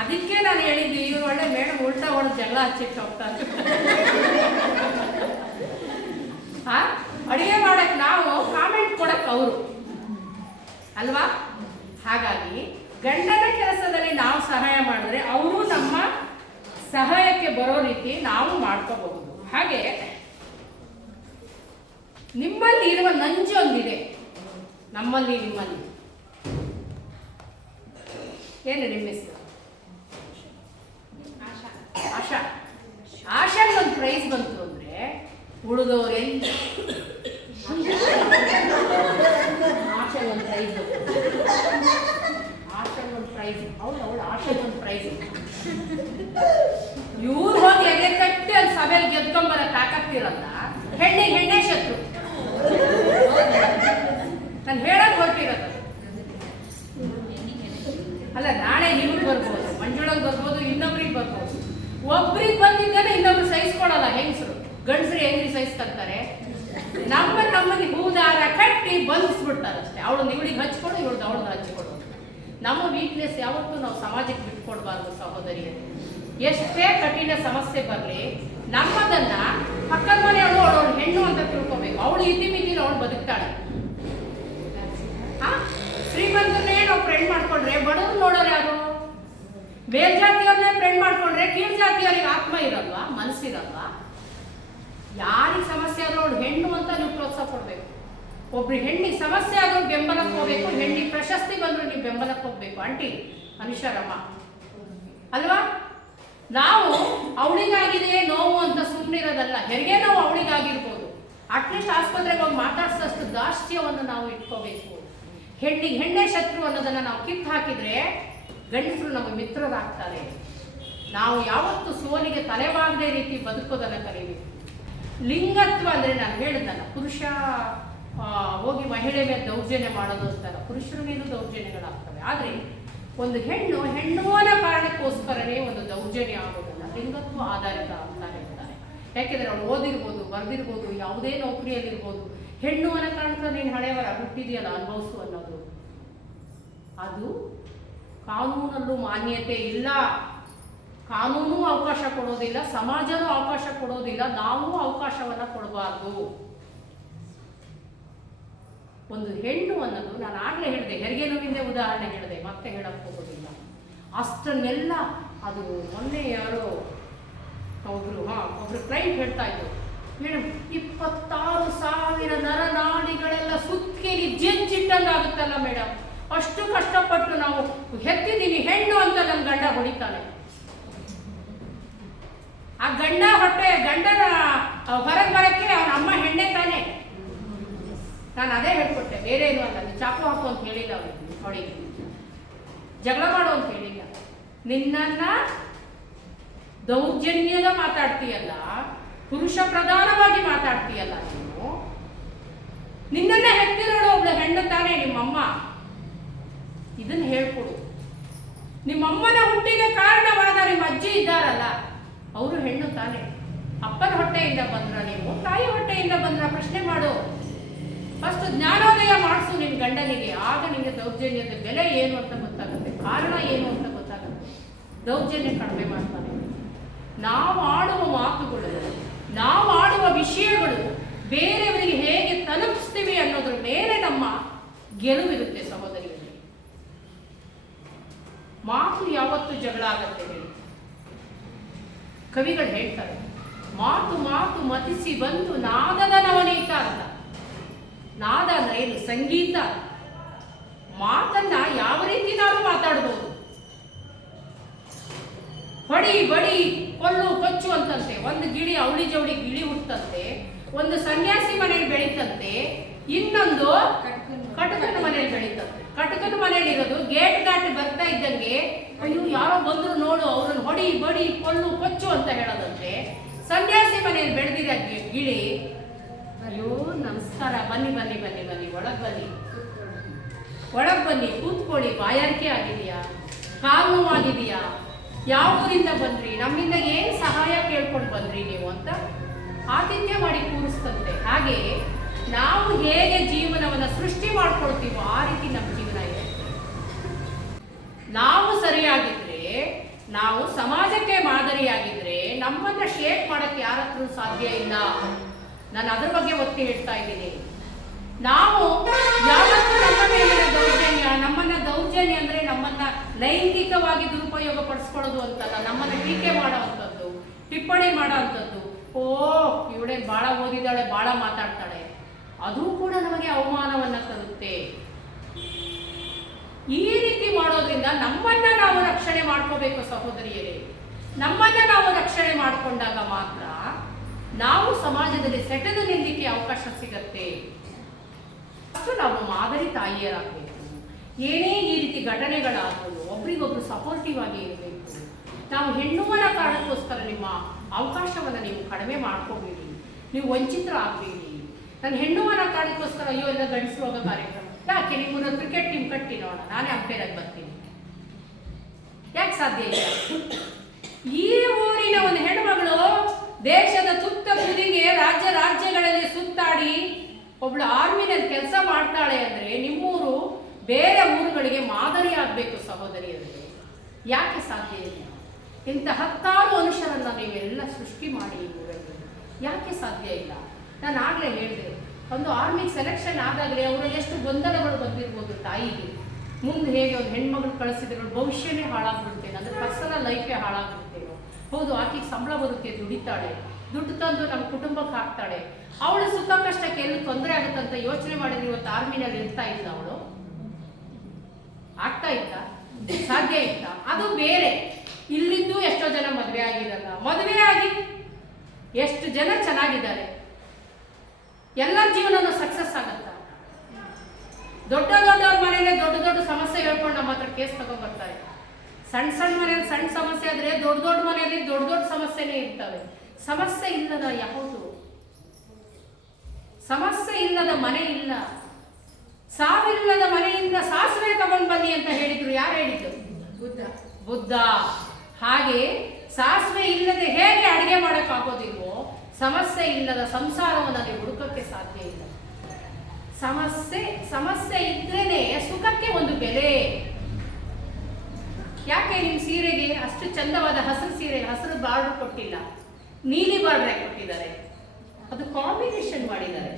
ಅದಕ್ಕೆ ನಾನು ಹೇಳಿದ್ದೆ, ಇವ್ರು ಒಳ್ಳೆ ಮೇಡಮ್ ಉಲ್ಟಾ ಹೊಡೆದು ಜಗಳ ಹಚ್ಚಿಟ್ಟು ಹೋಗ್ತಾರೆ. ಅಡುಗೆ ಮಾಡಕ್ಕೆ ನಾವು ಕಾಮೆಂಟ್ ಕೊಡಕ್ಕೆ ಅವರು ಅಲ್ವಾ? ಹಾಗಾಗಿ ಗಂಡನ ಕೆಲಸದಲ್ಲಿ ನಾವು ಸಹಾಯ ಮಾಡಿದ್ರೆ ಅವರು ನಮ್ಮ ಸಹಾಯಕ್ಕೆ ಬರೋ ರೀತಿ ನಾವು ಮಾಡ್ಕೋಬಹುದು. ಹಾಗೆ ನಿಮ್ಮಲ್ಲಿ ಇರುವ ನಂಜು ಒಂದಿದೆ, ನಮ್ಮಲ್ಲಿ ನಿಮ್ಮಲ್ಲಿ ಏನು ನಿಮ್ಮ ಹೆಸರು? ಆಶಾ. ಆಶಾಗೆ ಒಂದು ಪ್ರೈಸ್ ಬಂತು ಅಂದ್ರೆ ಉಳಿದವ್ರೆಲ್ಲ ಆಶಾಗೆ ಒಂದು ಪ್ರೈಸ್ ಬಂತು. ಆಶಾಗೆ ಒಂದು ಪ್ರೈಸ್, ಅವಳು ಆಶಾಗೆ ಒಂದು ಪ್ರೈಸ್. ಇವ್ರು ಹೋಗಿ ಎದೆ ಕಟ್ಟಿ ಅಲ್ಲಿ ಸಭೆಯಲ್ಲಿ ಗೆದ್ಕೊಂಬರ ತಾಕತ್ತಿರಲ್ಲ. ಹೆಣ್ಣೆ ಶತ್ರು. ನಾನು ಹೇಳಕ್ ಹೊರಟಿರೋದು ಅಲ್ಲ, ನಾಳೆ ನಿಮಗೆ ಬರ್ಬೋದು, ಮಂಜುಳಗೆ ಬರ್ಬೋದು, ಇನ್ನೊಬ್ರಿಗೆ ಬರ್ಬೋದು. ಒಬ್ರಿಗೆ ಬಂದಿದ್ದಾನೆ ಇನ್ನೊಬ್ರು ಸಹಿಸ್ಕೊಡಲ್ಲ. ಹೆಂಗಸರು ಗಂಡಸರು ಹೆಂಗ್ರಿ ಸಹಿಸ್ಕೊಂತಾರೆ? ನಮ್ಮಲ್ಲಿ ಹೂದಾರ ಕಟ್ಟಿ ಬಂಧಿಸ್ಬಿಡ್ತಾರೆ ಅಷ್ಟೇ. ಅವಳು ಇವಳಿಗೆ ಹಚ್ಕೊಡು, ಇವಳ್ದು ಅವಳನ್ನ ಹಚ್ಕೊಡು. ನಮ್ಮ ವೀಕ್ನೆಸ್ ಯಾವತ್ತೂ ನಾವು ಸಮಾಜಕ್ಕೆ ಬಿಟ್ಕೊಡ್ಬಾರ್ದು ಸಹೋದರಿಯರು. ಎಷ್ಟೇ ಕಠಿಣ ಸಮಸ್ಯೆ ಬರಲಿ, ನಮ್ಮದನ್ನ ಪಕ್ಕದ ಮನೆಯವಳು ಅವಳು ಹೆಣ್ಣು ಅಂತ ತಿಳ್ಕೊಬೇಕು. ಅವಳು ಇತಿಮಿತಿಲಿ ಅವಳು ಬದುಕ್ತಾಳೆ. ಶ್ರೀಮಂತರನ್ನೇ ನಾವು ಫ್ರೆಂಡ್ ಮಾಡ್ಕೊಂಡ್ರೆ ಬಡವ್ರು ನೋಡೋರು ಯಾರು? ಮೇಲ್ಜಾತಿಯವ್ರನ್ನೇ ಫ್ರೆಂಡ್ ಮಾಡ್ಕೊಂಡ್ರೆ ಕೀಳ್ ಜಾತಿಯವರಿಗೆ ಆತ್ಮ ಇರಲ್ವಾ, ಮನಸ್ಸಿರಲ್ವಾ? ಯಾರಿಗೆ ಸಮಸ್ಯೆ ಆದ್ರೂ ಅವಳು ಹೆಣ್ಣು ಅಂತ ನೀವು ಪ್ರೋತ್ಸಾಹ ಕೊಡ್ಬೇಕು. ಒಬ್ರಿಗೆ ಹೆಣ್ಣಿಗೆ ಸಮಸ್ಯೆ ಆದ್ರೂ ಬೆಂಬಲಕ್ಕೆ ಹೋಗ್ಬೇಕು, ಹೆಣ್ಣಿಗೆ ಪ್ರಶಸ್ತಿ ಬಂದ್ರು ನೀವು ಬೆಂಬಲಕ್ಕೆ ಹೋಗ್ಬೇಕು. ಆಂಟಿ ಅನುಷಾರಮ್ಮ ಅಲ್ವಾ? ನಾವು ಅವಳಿಗಾಗಿದೆ ನೋವು ಅಂತ ಸುಮ್ಮನಿರೋದಲ್ಲ. ಹೆರಿಗೆ ನೋವು ಅವಳಿಗಾಗಿರ್ಬೋದು, ಅಟ್ಲೀಸ್ಟ್ ಆಸ್ಪತ್ರೆಗೆ ಹೋಗಿ ಮಾತಾಡ್ಸೋಷ್ಟು ದಾಷ್ಟ್ಯವನ್ನು ನಾವು ಇಟ್ಕೋಬೇಕು. ಹೆಣ್ಣಿಗೆ ಹೆಣ್ಣೆ ಶತ್ರು ಅನ್ನೋದನ್ನು ನಾವು ಕಿತ್ತು ಹಾಕಿದರೆ ಗಂಡಸರು ನಮ್ಮ ಮಿತ್ರರಾಗ್ತಾರೆ. ನಾವು ಯಾವತ್ತು ಸೋಲಿಗೆ ತಲೆಬಾಗದೆ ರೀತಿ ಬದುಕೋದನ್ನು ಕಲಿಬೇಕು. ಲಿಂಗತ್ವ ಅಂದರೆ ನಾನು ಹೇಳಿದ್ನಲ್ಲ, ಪುರುಷ ಹೋಗಿ ಮಹಿಳೆ ಮೇಲೆ ದೌರ್ಜನ್ಯ ಮಾಡೋದು ಅಂತಾರ, ಪುರುಷರ ಮೇಲೂ ದೌರ್ಜನ್ಯಗಳಾಗ್ತವೆ. ಆದರೆ ಒಂದು ಹೆಣ್ಣು ಅನ್ನೋ ಕಾರಣಕ್ಕೋಸ್ಕರನೇ ಒಂದು ದೌರ್ಜನ್ಯ ಆಗೋದನ್ನ ಲಿಂಗತ್ವ ಆಧಾರಿತ ಅಂತ ಹೇಳ್ತಾರೆ. ಯಾಕೆಂದರೆ ಅವಳು ಓದಿರ್ಬೋದು, ಬರೆದಿರ್ಬೋದು, ಯಾವುದೇ ನೌಕರಿಯಲ್ಲಿರ್ಬೋದು, ಹೆಣ್ಣು ಅನ್ನೋ ಕಾರಣಕ್ಕೆ ನೀನು ಹಳೆಯವರ ಹುಟ್ಟಿದೆಯಲ್ಲ ಅನುಭವಿಸು ಅನ್ನೋದು, ಅದು ಕಾನೂನಲ್ಲೂ ಮಾನ್ಯತೆ ಇಲ್ಲ. ಕಾನೂನು ಅವಕಾಶ ಕೊಡೋದಿಲ್ಲ, ಸಮಾಜನೂ ಅವಕಾಶ ಕೊಡೋದಿಲ್ಲ, ನಾವು ಅವಕಾಶವನ್ನು ಕೊಡಬಾರ್ದು. ಒಂದು ಹೆಣ್ಣು ಅನ್ನೋದು, ನಾನು ಆಗಲೇ ಹೇಳಿದೆ, ಹೆರಿಗೆ ನೋವಿಂದ ಉದಾಹರಣೆ ಹೇಳಿದೆ, ಮತ್ತೆ ಹೇಳಕ್ಕೆ ಹೋಗೋದಿಲ್ಲ. ಅಷ್ಟನ್ನೆಲ್ಲ ಅದು ಮೊನ್ನೆ ಯಾರೋ ಒಬ್ರು ಕ್ಲೈಂಟ್ ಹೇಳ್ತಾ ಇದ್ರು, ಮೇಡಮ್ 26,000 ನರನಾಡಿಗಳೆಲ್ಲ ಸುತ್ತೇರಿ ಜಂಜಿಟ್ಟಂಗಾಗುತ್ತಲ್ಲ ಮೇಡಮ್, ಅಷ್ಟು ಕಷ್ಟಪಟ್ಟು ನಾವು ಹೆತ್ತಿದ್ದೀನಿ ಹೆಣ್ಣು ಅಂತ ನನ್ನ ಗಂಡ ಹೊಡಿತಾನೆ. ಆ ಗಂಡನ ಹೊರಗೆ ಬರಕ್ಕೆ ಅವನ ಅಮ್ಮ ಹೆಣ್ಣೆ ತಾನೆ. ನಾನು ಅದೇ ಹೇಳ್ಕೊಟ್ಟೆ, ಬೇರೆ ಏನು ಅಲ್ಲ. ಚಾಕು ಹಾಕು ಅಂತ ಹೇಳಿಲ್ಲ ಅವಳಿಗೆ, ಜಗಳ ಮಾಡು ಅಂತ ಹೇಳಿಲ್ಲ. ನಿನ್ನನ್ನ ದೌರ್ಜನ್ಯದ ಮಾತಾಡ್ತೀಯಲ್ಲ, ಪುರುಷ ಪ್ರಧಾನವಾಗಿ ಮಾತಾಡ್ತೀಯಲ್ಲ, ನಿನ್ನನ್ನೇ ಹೆತ್ತಿರೋಳು ಒಬ್ಳು ಹೆಣ್ಣು ತಾನೇ ನಿಮ್ಮಮ್ಮ. ಇದನ್ನ ಹೇಳ್ಕೊಡು. ನಿಮ್ಮಮ್ಮನ ಹುಟ್ಟಿಗೆ ಕಾರಣವಾದ ನಿಮ್ಮ ಅಜ್ಜಿ ಇದ್ದಾರಲ್ಲ, ಅವರು ಹೆಣ್ಣು ತಾನೆ. ಅಪ್ಪನ ಹೊಟ್ಟೆಯಿಂದ ಬಂದ್ರ ನೀವು, ತಾಯಿ ಹೊಟ್ಟೆಯಿಂದ ಬಂದ್ರ? ಪ್ರಶ್ನೆ ಮಾಡು. ಫಸ್ಟ್ ಜ್ಞಾನೋದಯ ಮಾಡಿಸು ನಿನ್ನ ಗಂಡನಿಗೆ, ಆಗ ನಿಮಗೆ ದೌರ್ಜನ್ಯದ ಬೆಲೆ ಏನು ಅಂತ ಗೊತ್ತಾಗುತ್ತೆ, ಕಾರಣ ಏನು ಅಂತ ಗೊತ್ತಾಗುತ್ತೆ. ದೌರ್ಜನ್ಯ ಕಡಿಮೆ ಮಾಡ್ತಾನೆ. ನಾವು ಆಡುವ ಮಾತುಗಳು, ನಾವು ಆಡುವ ವಿಷಯಗಳು ಬೇರೆಯವರಿಗೆ ಹೇಗೆ ತಲುಪಿಸ್ತೀವಿ ಅನ್ನೋದ್ರ ಮೇಲೆ ನಮ್ಮ ಗೆಲುವಿರುತ್ತೆ ಸಹೋದರಿಯರಿಗೆ. ಮಾತು ಯಾವತ್ತು ಜಗಳ ಆಗತ್ತೆ ಹೇಳಿ. ಕವಿಗಳು ಹೇಳ್ತಾರೆ, ಮಾತು ಮಾತು ಮತಿಸಿ ಬಂತು ನಾದದ ನವನೀತ ಅಂತ. ನಾದ ಅಂದ್ರೆ ಏನು? ಸಂಗೀತ. ಮಾತನ್ನ ಯಾವ ರೀತಿ ನಾವು ಮಾತಾಡ್ಬೋದು. ಹೊಡಿ ಬಡಿ ಕೊಲ್ಲು ಕೊಚ್ಚು ಅಂತಂತೆ. ಒಂದು ಗಿಳಿ ಅವಳಿ ಜವಳಿ ಗಿಳಿ ಹುಟ್ಟಂತೆ, ಒಂದು ಸನ್ಯಾಸಿ ಮನೇಲಿ ಬೆಳೀತಂತೆ, ಇನ್ನೊಂದು ಕಟಕನ ಮನೇಲಿ ಬೆಳೀತಂತೆ. ಕಟಕನ ಮನೇಲಿ ಇರೋದು ಗೇಟ್ ದಾಟಿ ಬರ್ತಾ ಇದ್ದಂಗೆ, ಅಯ್ಯೋ ಯಾರೋ ಬಂದ್ರು ನೋಡು, ಅವ್ರನ್ನ ಹೊಡಿ ಬಡಿ ಕೊಲ್ಲು ಕೊಚ್ಚು ಅಂತ ಹೇಳೋದಂತೆ. ಸನ್ಯಾಸಿ ಮನೆಯಲ್ಲಿ ಬೆಳೆದಿರ ಗಿಳಿ, ಅಯ್ಯೋ ನಮಸ್ಕಾರ, ಬನ್ನಿ ಬನ್ನಿ ಬನ್ನಿ ಬನ್ನಿ, ಒಳಗ್ ಬನ್ನಿ ಕೂತ್ಕೊಳ್ಳಿ, ಬಾಯಾರಿಕೆ ಆಗಿದೆಯಾ, ಕಾಲು ನೋವಾಗಿದೆಯಾ, ಯಾವ ಊರಿಂದ ಬಂದ್ರಿ, ನಮ್ಮಿಂದ ಏನು ಸಹಾಯ ಕೇಳ್ಕೊಂಡು ಬಂದ್ರಿ ನೀವು ಅಂತ ಆತಿಥ್ಯ ಮಾಡಿ ಕೂರಿಸ್ತಂತೆ. ಹಾಗೆ ನಾವು ಹೇಗೆ ಜೀವನವನ್ನು ಸೃಷ್ಟಿ ಮಾಡ್ಕೊಳ್ತೀವೋ ಆ ರೀತಿ ನಮ್ಮ ಜೀವನ ಇದೆ. ನಾವು ಸರಿಯಾಗಿದ್ರೆ, ನಾವು ಸಮಾಜಕ್ಕೆ ಮಾದರಿಯಾಗಿದ್ರೆ, ನಮ್ಮನ್ನ ಶೇಪ್ ಮಾಡಕ್ಕೆ ಯಾರ ಹತ್ರ ಸಾಧ್ಯ ಇಲ್ಲ. ನಾನು ಅದ್ರ ಬಗ್ಗೆ ಒತ್ತಿ ಹೇಳ್ತಾ ಇದ್ದೀನಿ. ನಾವು ಯಾವತ್ತೂ ನಮ್ಮ ಮೇಲಿನ ದೌರ್ಜನ್ಯ, ನಮ್ಮನ್ನ ದೌರ್ಜನ್ಯ ಅಂದ್ರೆ ನಮ್ಮನ್ನ ಲೈಂಗಿಕವಾಗಿ ದುರುಪಯೋಗ ಪಡಿಸ್ಕೊಳ್ಳೋದು ಅಂತಲ್ಲ, ನಮ್ಮನ್ನ ಟೀಕೆ ಮಾಡೋವಂಥದ್ದು, ಟಿಪ್ಪಣಿ ಮಾಡೋವಂಥದ್ದು. ಓ ಇವಳೇ ಭಾಳ ಓದಿದಾಳೆ, ಭಾಳ ಮಾತಾಡ್ತಾಳೆ, ಅದು ಕೂಡ ನಮಗೆ ಅವಮಾನವನ್ನ ತರುತ್ತೆ. ಈ ರೀತಿ ಮಾಡೋದ್ರಿಂದ ನಮ್ಮನ್ನ ನಾವು ರಕ್ಷಣೆ ಮಾಡ್ಕೋಬೇಕು ಸಹೋದರಿಯರೇ. ನಮ್ಮನ್ನ ನಾವು ರಕ್ಷಣೆ ಮಾಡಿಕೊಂಡಾಗ ಮಾತ್ರ ನಾವು ಸಮಾಜದಲ್ಲಿ ಸೆಟೆದು ನಿಲ್ಲಕ್ಕೆ ಅವಕಾಶ ಸಿಗತ್ತೆ. ಅಷ್ಟು ನಾವು ಮಾದರಿ ತಾಯಿಯರಾಗಬೇಕು. ಏನೇ ಈ ರೀತಿ ಘಟನೆಗಳಾದರೂ ಒಬ್ರಿಗೊಬ್ರು ಸಪೋರ್ಟಿವ್ ಆಗಿ ಇರಬೇಕು. ನಾವು ಹೆಣ್ಣುಗಳ ಕಾರಣಕ್ಕೋಸ್ಕರ ನಿಮ್ಮ ಅವಕಾಶವನ್ನು ನೀವು ಕಡಿಮೆ ಮಾಡ್ಕೋಬೇಡಿ, ನೀವು ವಂಚಿತರಾಗಬೇಡಿ. ನಾನು ಹೆಣ್ಣುಗಳ ಕಾರಣಕ್ಕೋಸ್ಕರ ಅಯ್ಯೋ ಎಲ್ಲ ಗಂಡಸರು ಹೋಗೋ ಕಾರ್ಯಕ್ರಮ ಯಾಕೆ, ನಿಮ್ಮನ್ನ ಕ್ರಿಕೆಟ್ ಟೀಮ್ ಕಟ್ಟಿ ನೋಡ, ನಾನೇ ಅಂಪೇರ್ ಆಗಿ ಬರ್ತೀನಿ, ಯಾಕೆ ಸಾಧ್ಯ ಇಲ್ಲ? ಈ ಊರಿನ ಒಂದು ಹೆಣ್ಮಗಳು ದೇಶದ ತುತ್ತ ತುದಿಗೆ ರಾಜ್ಯಗಳಲ್ಲಿ ಸುತ್ತಾಡಿ ಒಬ್ಳು ಆರ್ಮಿನಲ್ಲಿ ಕೆಲಸ ಮಾಡ್ತಾಳೆ ಅಂದ್ರೆ ನಿಮ್ಮೂರು ಬೇರೆ ಊರುಗಳಿಗೆ ಮಾದರಿ ಆಗಬೇಕು ಸಹೋದರಿಯರಿಗೆ. ಯಾಕೆ ಸಾಧ್ಯ ಇಲ್ಲ? ಇಂಥ 10 ಮನುಷ್ಯರನ್ನ ನೀವೆಲ್ಲ ಸೃಷ್ಟಿ ಮಾಡಿ ಊರಲ್ಲಿ ಯಾಕೆ ಸಾಧ್ಯ ಇಲ್ಲ? ನಾನು ಆಗಲೇ ಹೇಳಿದೆ, ಒಂದು ಆರ್ಮಿಗೆ ಸೆಲೆಕ್ಷನ್ ಆದಾಗಲೇ ಅವರಲ್ಲಿ ಎಷ್ಟು ಗೊಂದಲಗಳು ಬಂದಿರ್ಬೋದು ತಾಯಿಗೆ. ಮುಂದೆ ಹೇಗೆ ಒಂದು ಹೆಣ್ಮಗಳು ಕಳಿಸಿದ್ರು ಭವಿಷ್ಯನೇ ಹಾಳಾಗ್ಬಿಡ್ತೇನೆ, ಅಂದರೆ ಪರ್ಸನಲ್ ಲೈಫೇ ಹಾಳಾಗ್ಬಿಡ್ತೇನೋ. ಹೌದು, ಆಕೆಗೆ ಸಂಬಳ ಬರುತ್ತೆ, ದುಡಿತಾಳೆ, ದುಡ್ಡು ತಂದು ನಮ್ಮ ಕುಟುಂಬಕ್ಕೆ ಹಾಕ್ತಾಳೆ, ಅವಳ ಸುಖ ಕಷ್ಟಕ್ಕೆ ಎಲ್ಲಿ ತೊಂದರೆ ಆಗುತ್ತಂತ ಯೋಚನೆ ಮಾಡಿದ್ರೆ ಇವತ್ತು ಆರ್ಮಿನಲ್ಲಿ ಇರ್ತಾ ಇಲ್ಲ ಅವಳು? ಆಗ್ತಾ ಇತ್ತ? ಸಾಧ್ಯ ಇತ್ತ? ಅದು ಬೇರೆ. ಇಲ್ಲಿದ್ದು ಎಷ್ಟೋ ಜನ ಮದುವೆ ಆಗಿರಲ್ಲ, ಮದುವೆ ಆಗಿ ಎಷ್ಟು ಜನ ಚೆನ್ನಾಗಿದ್ದಾರೆ. ಎಲ್ಲರ ಜೀವನನೂ ಸಕ್ಸಸ್ ಆಗುತ್ತಾ? ದೊಡ್ಡವ್ರ ಮನೇಲೆ ದೊಡ್ಡ ದೊಡ್ಡ ಸಮಸ್ಯೆ ಹೇಳ್ಕೊಂಡು ನಮ್ಮ ಹತ್ರ ಕೇಸ್ ತಗೊಂಡ್ಬರ್ತಾರೆ. ಸಣ್ಣ ಸಣ್ಣ ಮನೇಲಿ ಸಣ್ಣ ಸಮಸ್ಯೆ ಆದ್ರೆ ದೊಡ್ಡ ದೊಡ್ಡ ಮನೆಯಲ್ಲಿ ದೊಡ್ಡ ದೊಡ್ಡ ಸಮಸ್ಯೆನೇ ಇರ್ತವೆ. ಸಮಸ್ಯೆ ಇಲ್ಲದ ಯಾವುದು? ಸಮಸ್ಯೆ ಇಲ್ಲದ ಮನೆ ಇಲ್ಲ. ಸಾವಿಲ್ಲದ ಮನೆಯಿಂದ ಸಾಸಿವೆ ತಗೊಂಡು ಬನ್ನಿ ಅಂತ ಹೇಳಿದ್ರು. ಯಾರು ಹೇಳಿದ್ರು? ಬುದ್ಧ. ಹಾಗೆ ಸಾಸಿವೆ ಇಲ್ಲದೆ ಹೇಗೆ ಅಡಿಗೆ ಮಾಡೋಕ್ಕಾಗೋದಿಲ್ವೋ, ಸಮಸ್ಯೆ ಇಲ್ಲದ ಸಂಸಾರವನ್ನು ನೀವು ಹುಡುಕಕ್ಕೆ ಸಾಧ್ಯ ಇಲ್ಲ. ಸಮಸ್ಯೆ ಇದ್ರೇನೆ ಸುಖಕ್ಕೆ ಒಂದು ಬೆಲೆ. ಯಾಕೆ ನಿಮ್ಮ ಸೀರೆಗೆ ಅಷ್ಟು ಚಂದವಾದ ಹಸಿರು ಸೀರೆ, ಹಸಿರು ಬಾರ್ಡರ್ ಕೊಟ್ಟಿಲ್ಲ, ನೀಲಿ ಬಾರ್ಡರ್ ಕೊಟ್ಟಿದ್ದಾರೆ? ಅದು ಕಾಂಬಿನೇಷನ್ ಮಾಡಿದ್ದಾರೆ.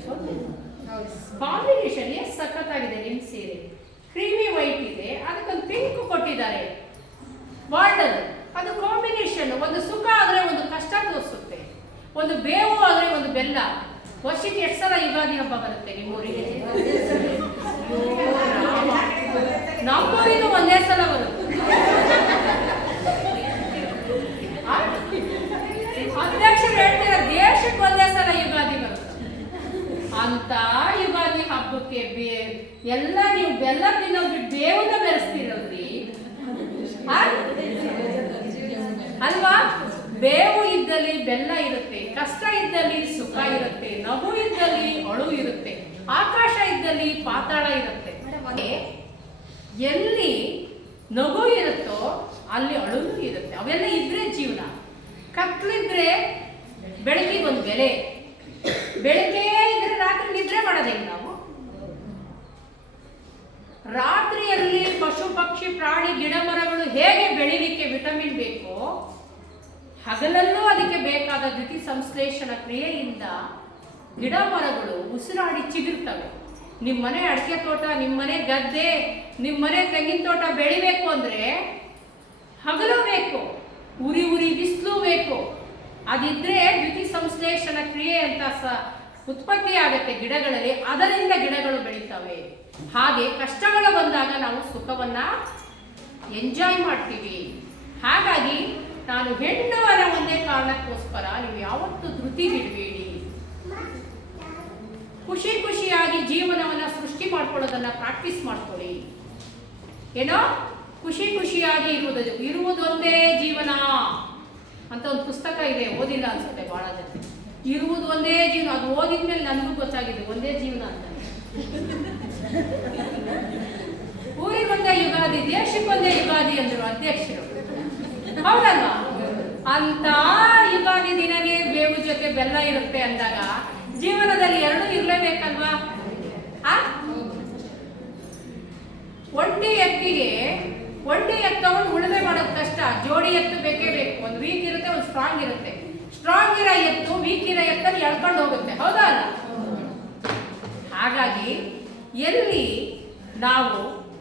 ಕಾಂಬಿನೇಷನ್ ಎಷ್ಟು ಸಖತ್ತಾಗಿದೆ. ನಿಮ್ಮ ಸೀರೆ ಕ್ರೀಮಿ ವೈಟ್ ಇದೆ, ಅದಕ್ಕೊಂದು ಪಿಂಕ್ ಕೊಟ್ಟಿದ್ದಾರೆ ಬಾರ್ಡರ್. ಅದು ಕಾಂಬಿನೇಷನ್. ಒಂದು ಸುಖ ಆದ್ರೆ ಒಂದು ಕಷ್ಟ ತೋರಿಸುತ್ತೆ, ಒಂದು ಬೇವು ಆದ್ರೆ ಒಂದು ಬೆಲ್ಲ. ವರ್ಷಕ್ಕೆ ಎಷ್ಟು ಸಲ ಯುಗಾದಿ ಹಬ್ಬ ಬರುತ್ತೆ ನಿಮ್ಮೂರಿಗೆ? ನಮ್ಮೂರಿಗೂ ಒಂದೇ ಸಲ ಬರುತ್ತೆ. ಅಧ್ಯಕ್ಷರು ಹೇಳ್ತೀರ ದೇಶಕ್ಕೆ ಒಂದೇ ಸಲ ಯುಗಾದಿ ಬರುತ್ತೆ ಅಂತ. ಯುಗಾದಿ ಹಬ್ಬಕ್ಕೆ ಎಲ್ಲ ನೀವು ಬೆಲ್ಲ ತಿನ್ನೋದು ಬೇವನ್ನ ಬೆರೆಸ್ತಿರೋದ್ರಿ ಅಲ್ವಾ? ಬೇವು ಇದ್ದಲ್ಲಿ ಬೆಲ್ಲ ಇರುತ್ತೆ, ಕಷ್ಟ ಇದ್ದಲ್ಲಿ ಸುಖ ಇರುತ್ತೆ, ನಗು ಇದ್ದಲ್ಲಿ ಅಳು ಇರುತ್ತೆ, ಆಕಾಶ ಇದ್ದಲ್ಲಿ ಪಾತಾಳ ಇರುತ್ತೆ. ಎಲ್ಲಿ ನಗು ಇರುತ್ತೋ ಅಲ್ಲಿ ಅಳು ಇರುತ್ತೆ. ಅವೆಲ್ಲ ಇದ್ರೆ ಜೀವನ. ಕತ್ಲಿದ್ರೆ ಬೆಳಕಿಗೆ ಒಂದು ಬೆಲೆ. ಬೆಳಗ್ಗೆ ಇದ್ರೆ ರಾತ್ರಿ ನಿದ್ರೆ ಮಾಡೋದೇ ನಾವು. ರಾತ್ರಿಯಲ್ಲಿ ಪಶು ಪಕ್ಷಿ ಪ್ರಾಣಿ ಗಿಡ ಮರಗಳು ಹೇಗೆ ಬೆಳಿಲಿಕ್ಕೆ ವಿಟಮಿನ್ ಬೇಕೋ, ಹಗಲಲ್ಲೂ ಅದಕ್ಕೆ ಬೇಕಾದ ದ್ಯುತಿ ಸಂಶ್ಲೇಷಣ ಕ್ರಿಯೆಯಿಂದ ಗಿಡ ಮರಗಳು ಉಸಿರಾಡಿ ಚಿಗುರ್ತವೆ. ನಿಮ್ಮನೆ ಅಡಿಕೆ ತೋಟ, ನಿಮ್ಮನೆ ಗದ್ದೆ, ನಿಮ್ಮನೆ ತೆಂಗಿನ ತೋಟ ಬೆಳಿಬೇಕು ಅಂದ್ರೆ ಹಗಲು ಬೇಕು, ಉರಿ ಬಿಸಿಲು ಬೇಕು. ಅದಿದ್ರೆ ದ್ಯುತಿ ಸಂಶ್ಲೇಷಣ ಕ್ರಿಯೆ ಅಂತ ಉತ್ಪತ್ತಿ ಆಗುತ್ತೆ ಗಿಡಗಳಲ್ಲಿ. ಅದರಿಂದ ಗಿಡಗಳು ಬೆಳೀತವೆ. ಹಾಗೆ ಕಷ್ಟಗಳು ಬಂದಾಗ ನಾವು ಸುಖವನ್ನ ಎಂಜಾಯ್ ಮಾಡ್ತೀವಿ. ಹಾಗಾಗಿ ನಾನು ಹೆಣ್ಣು ಅನ್ನೋ ಒಂದೇ ಕಾರಣಕ್ಕೋಸ್ಕರ ನೀವು ಯಾವತ್ತೂ ಧೃತಿಗಿಡಬೇಡಿ. ಖುಷಿಯಾಗಿ ಜೀವನವನ್ನ ಸೃಷ್ಟಿ ಮಾಡ್ಕೊಳ್ಳೋದನ್ನ ಪ್ರಾಕ್ಟೀಸ್ ಮಾಡ್ಕೊಳ್ಳಿ. ಏನೋ ಖುಷಿಯಾಗಿ ಇರುವುದೊಂದೇ ಜೀವನ ಅಂತ ಒಂದು ಪುಸ್ತಕ ಇದೆ, ಓದಿಲ್ಲ ಅನ್ಸುತ್ತೆ ಬಹಳ ಜನ. ಇರುವುದು ಒಂದೇ ಜೀವನ, ಅದು ಓದಿದ್ಮೇಲೆ ನನಗೂ ಗೊತ್ತಾಗಿದೆ ಒಂದೇ ಜೀವನ ಅಂತ. ಊರಿಗೊಂದೇ ಯುಗಾದಿ, ದೇಶಕ್ಕೊಂದೇ ಯುಗಾದಿ ಅಂದ್ರು ಅಧ್ಯಕ್ಷರು, ಹೌದಲ್ವಾ? ಅಂತ ಯುಗಾದಿ ದಿನನೇ ಬೇವು ಜೊತೆ ಬೆಲ್ಲ ಇರುತ್ತೆ ಅಂದಾಗ ಜೀವನದಲ್ಲಿ ಎರಡು ಇರ್ಲೇಬೇಕಲ್ವಾ? ಒಂಟಿ ಎತ್ತವನ್ನು ಉಳುಮೆ ಮಾಡೋದು ಕಷ್ಟ. ಜೋಡಿ ಎತ್ತು ಬೇಕೇ ಬೇಕು. ಒಂದು ವೀಕ್ ಇರುತ್ತೆ, ಒಂದು ಸ್ಟ್ರಾಂಗ್ ಇರುತ್ತೆ. ಸ್ಟ್ರಾಂಗ್ ಇರೋ ಎತ್ತು ವೀಕ್ ಇರೋ ಎತ್ತಲ್ಲಿ ಎಳ್ಕೊಂಡು ಹೋಗುತ್ತೆ, ಹೌದಾ ಅಲ್ಲ? ಹಾಗಾಗಿ ಎಲ್ಲಿ ನಾವು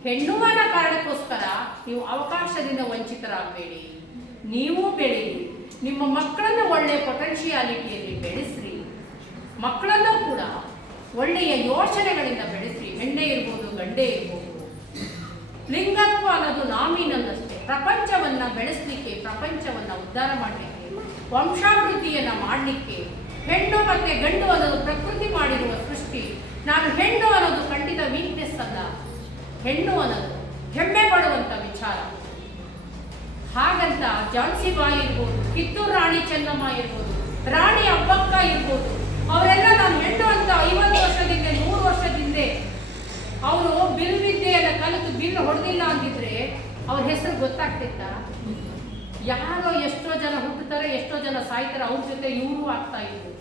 ಹೆಣ್ಣುವನ ಕಾರಣಕ್ಕೋಸ್ಕರ ನೀವು ಅವಕಾಶದಿಂದ ವಂಚಿತರಾಗಬೇಡಿ. ನೀವು ಬೆಳೀರಿ. ನಿಮ್ಮ ಮಕ್ಕಳನ್ನ ಒಳ್ಳೆಯ ಪೊಟೆನ್ಷಿಯಾಲಿಟಿಯಲ್ಲಿ ಬೆಳೆಸ್ರಿ. ಮಕ್ಕಳನ್ನು ಕೂಡ ಒಳ್ಳೆಯ ಯೋಚನೆಗಳಿಂದ ಬೆಳೆಸ್ರಿ. ಹೆಣ್ಣೆ ಇರ್ಬೋದು, ಗಂಡೇ ಇರ್ಬೋದು. ಲಿಂಗತ್ವ ಅನ್ನೋದು ನಾಮಿನಲ್ ಅಷ್ಟೇ. ಪ್ರಪಂಚವನ್ನ ಬೆಳೆಸಲಿಕ್ಕೆ, ಪ್ರಪಂಚವನ್ನ ಉದ್ಧಾರ ಮಾಡಲಿಕ್ಕೆ, ವಂಶಾಭಿವೃದ್ಧಿಯನ್ನ ಮಾಡಲಿಕ್ಕೆ ಹೆಣ್ಣು ಮತ್ತೆ ಗಂಡು ಅನ್ನೋದು ಪ್ರಕೃತಿ ಮಾಡಿರುವ ಸೃಷ್ಟಿ. ನಾನು ಹೆಣ್ಣು ಅನ್ನೋದು ಖಂಡಿತ ವೀಕ್ನೆಸ್ ಅಲ್ಲ. ಹೆಣ್ಣು ಅನ್ನೋದು ಹೆಮ್ಮೆ ಪಡುವಂತ ವಿಚಾರ. ಹಾಗಂತ ಝಾನ್ಸಿ ಬಾಯಿ ಇರ್ಬೋದು, ಕಿತ್ತೂರು ರಾಣಿ ಚೆನ್ನಮ್ಮ ಇರ್ಬೋದು, ರಾಣಿ ಅಬ್ಬಕ್ಕ ಇರ್ಬೋದು, ಅವರೆಲ್ಲ ನಾನು ಹೆಣ್ಣು ಅಂತ 50 ವರ್ಷದಿಂದ 100 ವರ್ಷದಿಂದ ಅವರು ಬಿಲ್ ವಿದ್ಯೆಯನ್ನು ಕಲಿತು ಬಿಲ್ ಹೊಡೆದಿಲ್ಲ ಅಂದಿದ್ರೆ ಅವ್ರ ಹೆಸರು ಗೊತ್ತಾಗ್ತಿತ್ತ? ಯಾರೋ ಎಷ್ಟೋ ಜನ ಹುಟ್ಟುತ್ತಾರೆ, ಎಷ್ಟೋ ಜನ ಸಾಯ್ತಾರೆ, ಅವ್ರ ಜೊತೆ ಇವರು ಆಗ್ತಾ ಇದ್ರು.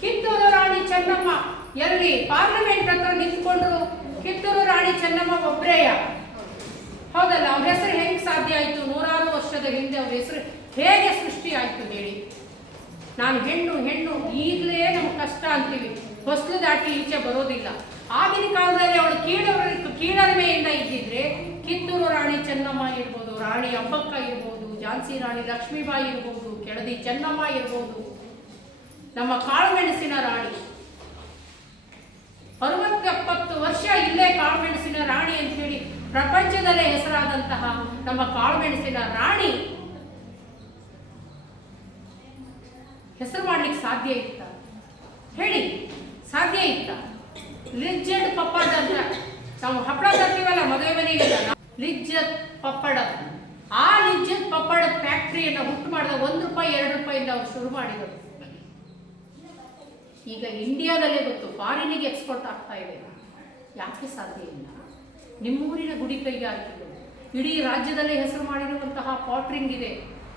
ಕಿತ್ತೂರು ರಾಣಿ ಚೆನ್ನಮ್ಮ ಎಲ್ಲಿ ಪಾರ್ಲಿಮೆಂಟ್ ಹತ್ರ ನಿಂತ್ಕೊಂಡ್ರು. ಕಿತ್ತೂರು ರಾಣಿ ಚೆನ್ನಮ್ಮ ಒಬ್ರೇಯ, ಹೌದಲ್ಲ? ಅವ್ರ ಹೆಸರು ಹೆಂಗ್ ಸಾಧ್ಯ ಆಯ್ತು? 100 ವರ್ಷದ ಹಿಂದೆ ಅವ್ರ ಹೆಸರು ಹೇಗೆ ಸೃಷ್ಟಿ ಆಯ್ತು ಹೇಳಿ? ನಾನು ಹೆಣ್ಣು ಈಗಲೇ ನಮ್ಗೆ ಕಷ್ಟ ಅಂತೀವಿ, ಹೊಸಲು ದಾಟಿ ಈಚೆ ಬರೋದಿಲ್ಲ. ಆಗಿನ ಕಾಲದಲ್ಲಿ ಅವಳು ಕೀಳರಿಮೆಯಿಂದ ಇದ್ದಿದ್ರೆ ಕಿತ್ತೂರು ರಾಣಿ ಚೆನ್ನಮ್ಮ ಇರ್ಬೋದು, ರಾಣಿ ಅಬ್ಬಕ್ಕ ಇರ್ಬೋದು, ಝಾನ್ಸಿ ರಾಣಿ ಲಕ್ಷ್ಮೀಬಾಯಿ ಇರ್ಬೋದು, ಕೆಳದಿ ಚೆನ್ನಮ್ಮ ಇರ್ಬೋದು, ನಮ್ಮ ಕಾಳುಮೆಣಸಿನ ರಾಣಿ 60-70 ವರ್ಷ ಇಲ್ಲೇ ಕಾಳುಮೆಣಸಿನ ರಾಣಿ ಅಂತೇಳಿ ಪ್ರಪಂಚದಲ್ಲೇ ಹೆಸರಾದಂತಹ ನಮ್ಮ ಕಾಳುಮೆಣಸಿನ ರಾಣಿ ಹೆಸರು ಮಾಡ್ಲಿಕ್ಕೆ ಸಾಧ್ಯ ಇತ್ತ ಹೇಳಿ? ಸಾಧ್ಯ ಇತ್ತ? ಲಿಜ್ಜೆಡ್ ಪಪ್ಪಡ ಅಂತ ನಾವು ಹಪ್ಪಳ ತರ್ತೀವಲ್ಲ ಮದುವೆ ಮನೆಗೆ, ಲಿಜ್ಜತ್ ಪಪ್ಪಡ, ಆ ಲಿಜ್ಜತ್ ಪಪ್ಪಡ ಫ್ಯಾಕ್ಟ್ರಿಯನ್ನು ಹುಟ್ಟು ಮಾಡಿದ ₹1 ₹2 ಅವ್ರು ಶುರು ಮಾಡಿದರು. ಈಗ ಇಂಡಿಯಾದಲ್ಲೇ ಗೊತ್ತು, ಫಾರಿನಿಗೆ ಎಕ್ಸ್ಪೋರ್ಟ್ ಆಗ್ತಾ ಇದೆ. ಯಾಕೆ ಸಾಧ್ಯ ಇಲ್ಲ? ನಿಮ್ಮೂರಿನ ಗುಡಿ ಕೈಗಾರಿಕೆಗಳು, ಇಡೀ ರಾಜ್ಯದಲ್ಲೇ ಹೆಸರು ಮಾಡಿರುವಂತಹ ಪಾಟ್ರಿಂಗ್ ಇದೆ.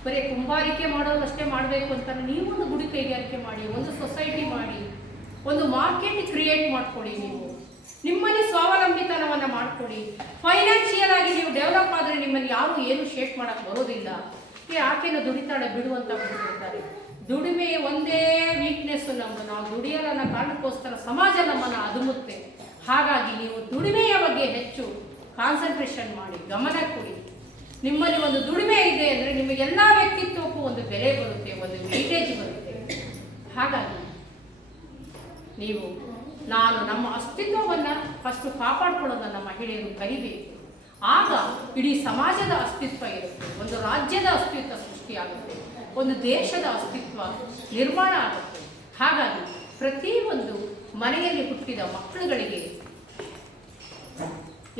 ಬರೀ ಕುಂಬಾರಿಕೆ ಮಾಡೋರು ಅಷ್ಟೇ ಮಾಡಬೇಕು ಅಂತ ನೀವೊಂದು ಗುಡಿ ಕೈಗಾರಿಕೆ ಮಾಡಿ, ಒಂದು ಸೊಸೈಟಿ ಮಾಡಿ, ಒಂದು ಮಾರ್ಕೆಟ್ ಕ್ರಿಯೇಟ್ ಮಾಡ್ಕೊಳ್ಳಿ. ನೀವು ನಿಮ್ಮಲ್ಲಿ ಸ್ವಾವಲಂಬಿತನವನ್ನು ಮಾಡ್ಕೊಳ್ಳಿ. ಫೈನಾನ್ಷಿಯಲ್ ಆಗಿ ನೀವು ಡೆವಲಪ್ ಆದರೆ ನಿಮ್ಮಲ್ಲಿ ಯಾರು ಏನು ಶೇಕ್ ಮಾಡಕ್ಕೆ ಬರೋದಿಲ್ಲ. ಆಕೆನ ದುಡಿತಾಳೆ ಬಿಡುವಂತ ಬಿಟ್ಟಿರ್ತಾರೆ. ದುಡಿಮೆ ಒಂದೇ ವೀಕ್ನೆಸ್ ನಮ್ಮದು. ನಾವು ದುಡಿಯಲ್ಲ ಅನ್ನೋ ಕಾರಣಕ್ಕೋಸ್ಕರ ಸಮಾಜ ನಮ್ಮನ್ನು ಅದುಮುತ್ತೆ. ಹಾಗಾಗಿ ನೀವು ದುಡಿಮೆಯ ಬಗ್ಗೆ ಹೆಚ್ಚು ಕಾನ್ಸಂಟ್ರೇಷನ್ ಮಾಡಿ, ಗಮನ ಕೊಡಿ. ನಿಮ್ಮಲ್ಲಿ ಒಂದು ದುಡಿಮೆ ಇದೆ ಅಂದರೆ ನಿಮಗೆಲ್ಲ ವ್ಯಕ್ತಿತ್ವಕ್ಕೂ ಒಂದು ಬೆಲೆ ಬರುತ್ತೆ, ಒಂದು ವೇಟೇಜ್ ಬರುತ್ತೆ. ಹಾಗಾಗಿ ನೀವು ನಮ್ಮ ಅಸ್ತಿತ್ವವನ್ನು ಫಸ್ಟು ಕಾಪಾಡ್ಕೊಳ್ಳೋದನ್ನು ಮಹಿಳೆಯರು ಕಲಿಬೇಕು. ಆಗ ಇಡೀ ಸಮಾಜದ ಅಸ್ತಿತ್ವ ಇರುತ್ತೆ, ಒಂದು ರಾಜ್ಯದ ಅಸ್ತಿತ್ವ ಸೃಷ್ಟಿಯಾಗುತ್ತೆ, ಒಂದು ದೇಶದ ಅಸ್ತಿತ್ವ ನಿರ್ಮಾಣ ಆಗುತ್ತೆ. ಹಾಗಾಗಿ ಪ್ರತಿಯೊಂದು ಮನೆಯಲ್ಲಿ ಹುಟ್ಟಿದ ಮಕ್ಕಳುಗಳಿಗೆ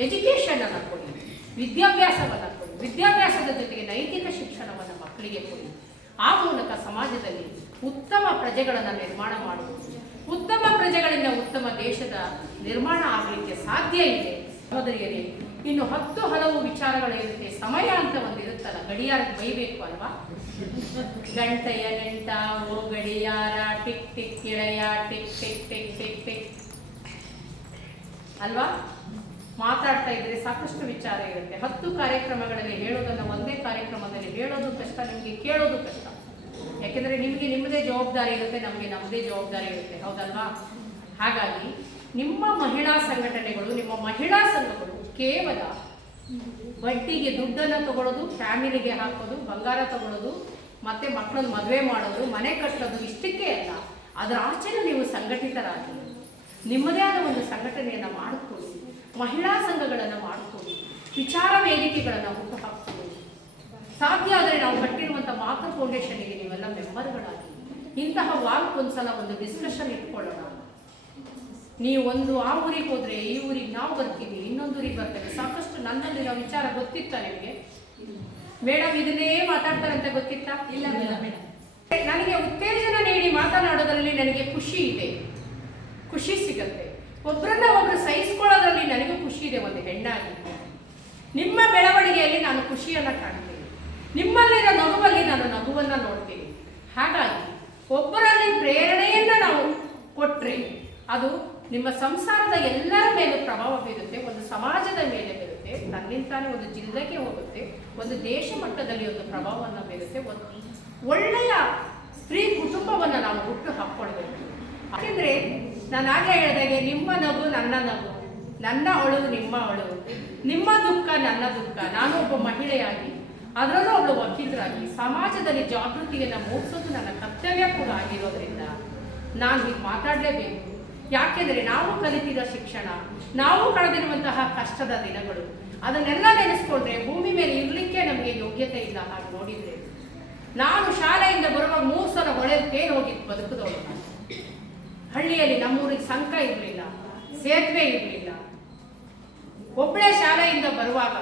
ಎಜುಕೇಷನ್ ಅನ್ನು ಕೊಡಿ, ವಿದ್ಯಾಭ್ಯಾಸವನ್ನು ಕೊಡಿ. ವಿದ್ಯಾಭ್ಯಾಸದ ಜೊತೆಗೆ ನೈತಿಕ ಶಿಕ್ಷಣವನ್ನು ಮಕ್ಕಳಿಗೆ ಕೊಡಿ. ಆ ಮೂಲಕ ಸಮಾಜದಲ್ಲಿ ಉತ್ತಮ ಪ್ರಜೆಗಳನ್ನು ನಿರ್ಮಾಣ ಮಾಡುವುದು. ಉತ್ತಮ ಪ್ರಜೆಗಳಿಂದ ಉತ್ತಮ ದೇಶದ ನಿರ್ಮಾಣ ಆಗಲಿಕ್ಕೆ ಸಾಧ್ಯ ಇದೆ. ಸಹೋದರಿಯರೇ, ಇನ್ನು 10 ಹಲವು ವಿಚಾರಗಳಿರುತ್ತೆ. ಸಮಯ ಅಂತ ಒಂದು ಇರುತ್ತಲ್ಲ, ಗಡಿಯಾರಕ್ಕೆ ಬೈಬೇಕು ಅಲ್ವಾ? ಗಂಟೆಯ ನೆಂಟ ಓ ಗಡಿಯಾರ, ಟಿಕ್ ಟಿಕ್ ಗೆಳೆಯ, tick tick tick tick tick ಅಲ್ವಾ? ಮಾತಾಡ್ತಾ ಇದ್ರೆ ಸಾಕಷ್ಟು ವಿಚಾರ ಇರುತ್ತೆ. 10 ಕಾರ್ಯಕ್ರಮಗಳಲ್ಲಿ ಹೇಳೋದನ್ನು ಒಂದೇ ಕಾರ್ಯಕ್ರಮದಲ್ಲಿ ಹೇಳೋದು ಕಷ್ಟ, ನಿಮಗೆ ಕೇಳೋದು ಕಷ್ಟ. ಯಾಕೆಂದರೆ ನಿಮಗೆ ನಿಮ್ಮದೇ ಜವಾಬ್ದಾರಿ ಇರುತ್ತೆ, ನಮಗೆ ನಮ್ಮದೇ ಜವಾಬ್ದಾರಿ ಇರುತ್ತೆ, ಹೌದಲ್ವಾ? ಹಾಗಾಗಿ ನಿಮ್ಮ ಮಹಿಳಾ ಸಂಘಟನೆಗಳು, ನಿಮ್ಮ ಮಹಿಳಾ ಸಂಘಗಳು ಕೇವಲ ಬಡ್ಡಿಗೆ ದುಡ್ಡನ್ನು ತಗೊಳ್ಳೋದು, ಫ್ಯಾಮಿಲಿಗೆ ಹಾಕೋದು, ಬಂಗಾರ ತಗೊಳ್ಳೋದು, ಮತ್ತೆ ಮಕ್ಕಳನ್ನು ಮದುವೆ ಮಾಡೋದು, ಮನೆ ಕಟ್ಟೋದು ಇಷ್ಟಕ್ಕೆ ಅಲ್ಲ. ಅದರ ಆಚೆನೂ ನೀವು ಸಂಘಟಿತರಾಗಿ ನಿಮ್ಮದೇ ಆದ ಒಂದು ಸಂಘಟನೆಯನ್ನು ಮಾಡಿಕೊಳ್ಳಿ, ಮಹಿಳಾ ಸಂಘಗಳನ್ನು ಮಾಡಿಕೊಳ್ಳಿ, ವಿಚಾರ ವೇದಿಕೆಗಳನ್ನು ಹುಟ್ಟು ಹಾಕ್ಕೊಳ್ಳಿ. ಸಾಧ್ಯ ಆದರೆ ನಾವು ಕಟ್ಟಿರುವಂಥ ಮಾತೃ ಫೌಂಡೇಶನ್ಗೆ ನೀವೆಲ್ಲ ಮೆಂಬರ್ಗಳಾಗಿ ಇಂತಹ ವಾರಕ್ಕೊಂದ್ಸಲ ಒಂದು ಡಿಸ್ಕಷನ್ ಇಟ್ಕೊಳ್ಳೋಣ. ನೀವು ಆ ಊರಿಗೆ ಹೋದರೆ ಈ ಊರಿಗೆ ನಾವು ಬರ್ತೀವಿ, ಇನ್ನೊಂದು ಊರಿಗೆ ಬರ್ತೇವೆ. ಸಾಕಷ್ಟು ನನ್ನಲ್ಲಿರೋ ವಿಚಾರ ಗೊತ್ತಿತ್ತಾ ನಿಮಗೆ? ಮೇಡಮ್ ಇದನ್ನೇ ಮಾತಾಡ್ತಾರಂತೆ ಗೊತ್ತಿತ್ತಾ? ಇಲ್ಲ ಮೇಡಮ್. ನನಗೆ ಉತ್ತೇಜನ ನೀಡಿ ಮಾತನಾಡೋದ್ರಲ್ಲಿ ನನಗೆ ಖುಷಿ ಇದೆ, ಖುಷಿ ಸಿಗತ್ತೆ. ಒಬ್ಬರನ್ನ ಒಬ್ಬರು ಸಹಿಸ್ಕೊಳ್ಳೋದ್ರಲ್ಲಿ ನನಗೂ ಖುಷಿ ಇದೆ. ಒಂದು ಹೆಣ್ಣಾಗಿ ನಿಮ್ಮ ಬೆಳವಣಿಗೆಯಲ್ಲಿ ನಾನು ಖುಷಿಯನ್ನು ಕಾಣ್ತೀನಿ, ನಿಮ್ಮಲ್ಲಿರೋ ನಗುವಲ್ಲಿ ನಾನು ನಗುವನ್ನು ನೋಡ್ತೀನಿ. ಹಾಗಾಗಿ ಒಬ್ಬರಲ್ಲಿ ಪ್ರೇರಣೆಯನ್ನು ನಾವು ಕೊಟ್ಟರೆ ಅದು ನಿಮ್ಮ ಸಂಸಾರದ ಎಲ್ಲರ ಮೇಲೂ ಪ್ರಭಾವ ಬೀರುತ್ತೆ, ಒಂದು ಸಮಾಜದ ಮೇಲೆ ಬೀರುತ್ತೆ, ತನ್ನಿಂತಾನೇ ಒಂದು ಜಿಲ್ಲೆಗೆ ಹೋಗುತ್ತೆ, ಒಂದು ದೇಶ ಮಟ್ಟದಲ್ಲಿ ಒಂದು ಪ್ರಭಾವವನ್ನು ಬೀರುತ್ತೆ. ಒಂದು ಒಳ್ಳೆಯ ಸ್ತ್ರೀ ಕುಟುಂಬವನ್ನು ನಾವು ಹುಟ್ಟು ಹಾಕ್ಕೊಳ್ಬೇಕು. ಯಾಕೆಂದರೆ ನಾನು ಆಗಲೇ ಹೇಳಿದಾಗೆ, ನಿಮ್ಮ ನಗು ನನ್ನ ನಗು, ನನ್ನ ಅಳು ನಿಮ್ಮ ಅಳು, ನಿಮ್ಮ ದುಃಖ ನನ್ನ ದುಃಖ. ನಾನು ಒಬ್ಬ ಮಹಿಳೆಯಾಗಿ, ಅದರಲ್ಲೂ ಒಬ್ಬಳು ವಕೀಲರಾಗಿ ಸಮಾಜದಲ್ಲಿ ಜಾಗೃತಿಯನ್ನು ಮೂಡಿಸೋದು ನನ್ನ ಕರ್ತವ್ಯ ಕೂಡ ಆಗಿರೋದ್ರಿಂದ ನಾನು ಹೀಗೆ ಮಾತಾಡಲೇಬೇಕು. ಯಾಕೆಂದರೆ ನಾವು ಕಲಿತಿದ್ದ ಶಿಕ್ಷಣ, ನಾವು ಕಳೆದಿರುವಂತಹ ಕಷ್ಟದ ದಿನಗಳು, ಅದನ್ನೆಲ್ಲ ನೆನೆಸ್ಕೊಂಡ್ರೆ ಭೂಮಿ ಮೇಲೆ ಇರಲಿಕ್ಕೆ ನಮಗೆ ಯೋಗ್ಯತೆ ಇಲ್ಲ. ಹಾಗೆ ನೋಡಿದರೆ ನಾನು ಶಾಲೆಯಿಂದ ಬರುವಾಗ 3 ಸಲ ಹೊಳೆ ತೇರು ಹೋಗಿದ್ದು ಬದುಕಿದವಳು. ಹಳ್ಳಿಯಲ್ಲಿ ನಮ್ಮೂರಿಗೆ ಸಂಕ ಇರಲಿಲ್ಲ, ಸೇತುವೆ ಇರಲಿಲ್ಲ. ಒಬ್ಬಳೇ ಶಾಲೆಯಿಂದ ಬರುವಾಗ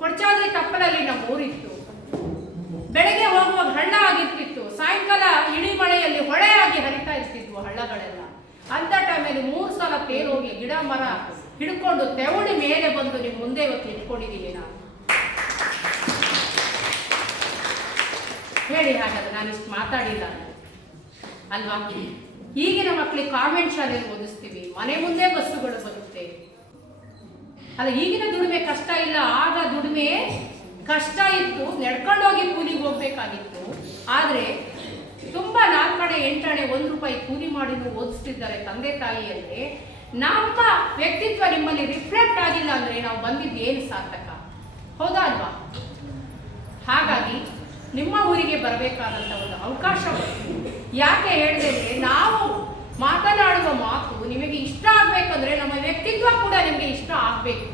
ಕೊಡ್ಚಾದ್ರಿ ತಪ್ಪಲಲ್ಲಿ ನಮ್ಮ ಊರಿತ್ತು. ಬೆಳಗ್ಗೆ ಹೋಗುವಾಗ ಹಳ್ಳ ಆಗಿರ್ತಿತ್ತು, ಸಾಯಂಕಾಲ ಇಳಿ ಮಳೆಯಲ್ಲಿ ಹೊಳೆಯಾಗಿ ಹರಿತಾ ಇರ್ತಿದ್ವು ಹಳ್ಳಗಳೆಲ್ಲ. ಅಂಥ ಟೈಮಲ್ಲಿ 3 ಸಲ ತೇರು ಹೋಗಿ ಗಿಡ ಮರ ಹಿಡ್ಕೊಂಡು ತೆವಳಿ ಮೇಲೆ ಬಂದು ನಿಮ್ಮ ಮುಂದೆ ಇವತ್ತು ಇಟ್ಕೊಂಡಿದ್ದೀನಿ ನಾನು. ಹೇಳಿ, ಹಾಗಾದ್ರೆ ನಾನು ಇಷ್ಟು ಮಾತಾಡಿಲ್ಲ ಅಲ್ವಾ? ಈಗಿನ ಮಕ್ಕಳಿಗೆ ಕಾನ್ವೆಂಟ್ ಶಾಲೆಯಲ್ಲಿ ಓದಿಸ್ತೀವಿ, ಮನೆ ಮುಂದೆ ಬಸ್ಸುಗಳು ಬರುತ್ತೆ. ಅಲ್ಲ, ಈಗಿನ ದುಡಿಮೆ ಕಷ್ಟ ಇಲ್ಲ, ಆಗ ದುಡಿಮೆ ಕಷ್ಟ ಇತ್ತು, ನಡ್ಕೊಂಡೋಗಿ ಕೂಲಿಗೆ ಹೋಗ್ಬೇಕಾಗಿತ್ತು. ಆದರೆ ತುಂಬ 4 ಅಣೆ 8 ಅಣೆ ₹1 ಕೂಲಿ ಮಾಡಿನೂ ಓದಿಸ್ತಿದ್ದಾರೆ ತಂದೆ ತಾಯಿಯಲ್ಲೇ. ನಮ್ಮ ವ್ಯಕ್ತಿತ್ವ ನಿಮ್ಮಲ್ಲಿ ರಿಫ್ಲೆಕ್ಟ್ ಆಗಿಲ್ಲ ಅಂದರೆ ನಾವು ಬಂದಿದ್ದು ಏನು ಸಾರ್ಥಕ? ಹೌದಾ ಅಲ್ವಾ? ಹಾಗಾಗಿ ನಿಮ್ಮ ಊರಿಗೆ ಬರಬೇಕಾದಂಥ ಒಂದು ಅವಕಾಶ ಬರುತ್ತೆ. ಯಾಕೆ ಹೇಳಿದೆ ಅಂದರೆ, ನಾವು ಮಾತನಾಡುವ ಮಾತು ನಿಮಗೆ ಇಷ್ಟ ಆಗಬೇಕಂದ್ರೆ ನಮ್ಮ ವ್ಯಕ್ತಿತ್ವ ಕೂಡ ನಿಮಗೆ ಇಷ್ಟ ಆಗಬೇಕು.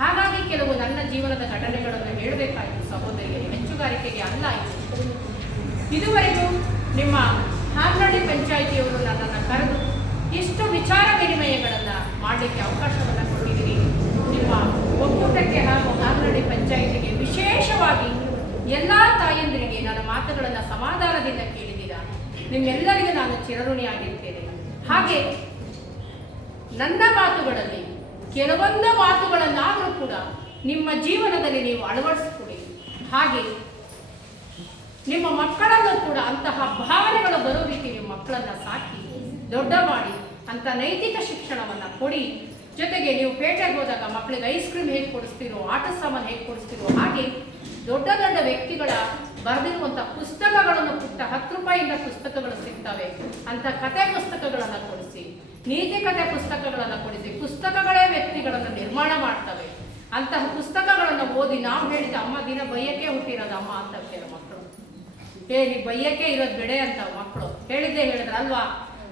ಹಾಗಾಗಿ ಕೆಲವು ನನ್ನ ಜೀವನದ ಘಟನೆಗಳನ್ನು ಹೇಳಬೇಕಾಯಿತು ಸಹೋದರಿಯರಿಗೆ, ಹೆಚ್ಚುಗಾರಿಕೆಗೆ ಅಲ್ಲ. ಇದುವರೆಗೂ ನಿಮ್ಮ ಹಾರ್ನಳ್ಳಿ ಪಂಚಾಯಿತಿಯವರು ನನ್ನನ್ನು ಕರೆದು ಇಷ್ಟು ವಿಚಾರ ವಿನಿಮಯಗಳನ್ನು ಮಾಡಲಿಕ್ಕೆ ಅವಕಾಶವನ್ನು ಕೊಟ್ಟಿದ್ದೀರಿ. ನಿಮ್ಮ ಒಕ್ಕೂಟಕ್ಕೆ ಹಾಗೂ ಹಾನಹಳ್ಳಿ ಪಂಚಾಯಿತಿಗೆ ವಿಶೇಷವಾಗಿ ಎಲ್ಲ ತಾಯಂದಿರಿಗೆ ನನ್ನ ಮಾತುಗಳನ್ನು ಸಮಾಧಾನದಿಂದ ಕೇಳಿದ್ದೀರಾ. ನಿಮ್ಮೆಲ್ಲರಿಗೂ ನಾನು ಚಿರಋಣಿಯಾಗಿರ್ತೇನೆ. ಹಾಗೆ ನನ್ನ ಮಾತುಗಳಲ್ಲಿ ಕೆಲವೊಂದು ಮಾತುಗಳನ್ನಾದರೂ ಕೂಡ ನಿಮ್ಮ ಜೀವನದಲ್ಲಿ ನೀವು ಅಳವಡಿಸಿಕೊಡಿ. ಹಾಗೆ ನಿಮ್ಮ ಮಕ್ಕಳನ್ನು ಕೂಡ ಅಂತಹ ಭಾವನೆಗಳು ಬರೋ ರೀತಿ ನಿಮ್ಮ ಮಕ್ಕಳನ್ನು ಸಾಕಿ ದೊಡ್ಡ ಮಾಡಿ ಅಂತ ನೈತಿಕ ಶಿಕ್ಷಣವನ್ನು ಕೊಡಿ. ಜೊತೆಗೆ ನೀವು ಪೇಟೆಗೆ ಹೋದಾಗ ಮಕ್ಕಳಿಗೆ ಐಸ್ ಕ್ರೀಮ್ ಹೇಗೆ ಕೊಡಿಸ್ತೀರೋ, ಆಟ ಸಾಮಾನು ಹೇಗೆ ಕೊಡಿಸ್ತೀರೋ, ಹಾಗೆ ದೊಡ್ಡ ದೊಡ್ಡ ವ್ಯಕ್ತಿಗಳ ಬರೆದಿರುವಂಥ ಪುಸ್ತಕಗಳನ್ನು ಪುಟ್ಟ 10 ರೂಪಾಯಿಯಿಂದ ಪುಸ್ತಕಗಳು ಸಿಗ್ತವೆ. ಅಂಥ ಕತೆ ಪುಸ್ತಕಗಳನ್ನು ಕೊಡಿಸಿ, ನೀತಿ ಕತೆ ಪುಸ್ತಕಗಳನ್ನು ಕೊಡಿಸಿ. ಪುಸ್ತಕಗಳೇ ವ್ಯಕ್ತಿಗಳನ್ನು ನಿರ್ಮಾಣ ಮಾಡ್ತವೆ. ಅಂತಹ ಪುಸ್ತಕಗಳನ್ನು ಓದಿ ನಾವು ಹೇಳಿದ ಅಮ್ಮ ದಿನ ಬೈಯಕ್ಕೆ ಹುಟ್ಟಿರೋದು ಅಮ್ಮ ಅಂತ ಕೇಳೋ ಮಕ್ಕಳು, ಹೇಳಿ ಬೈಯಕ್ಕೆ ಇರೋದು ಬೆಳೆ ಅಂತ ಮಕ್ಕಳು ಹೇಳಿದ್ರಲ್ವಾ.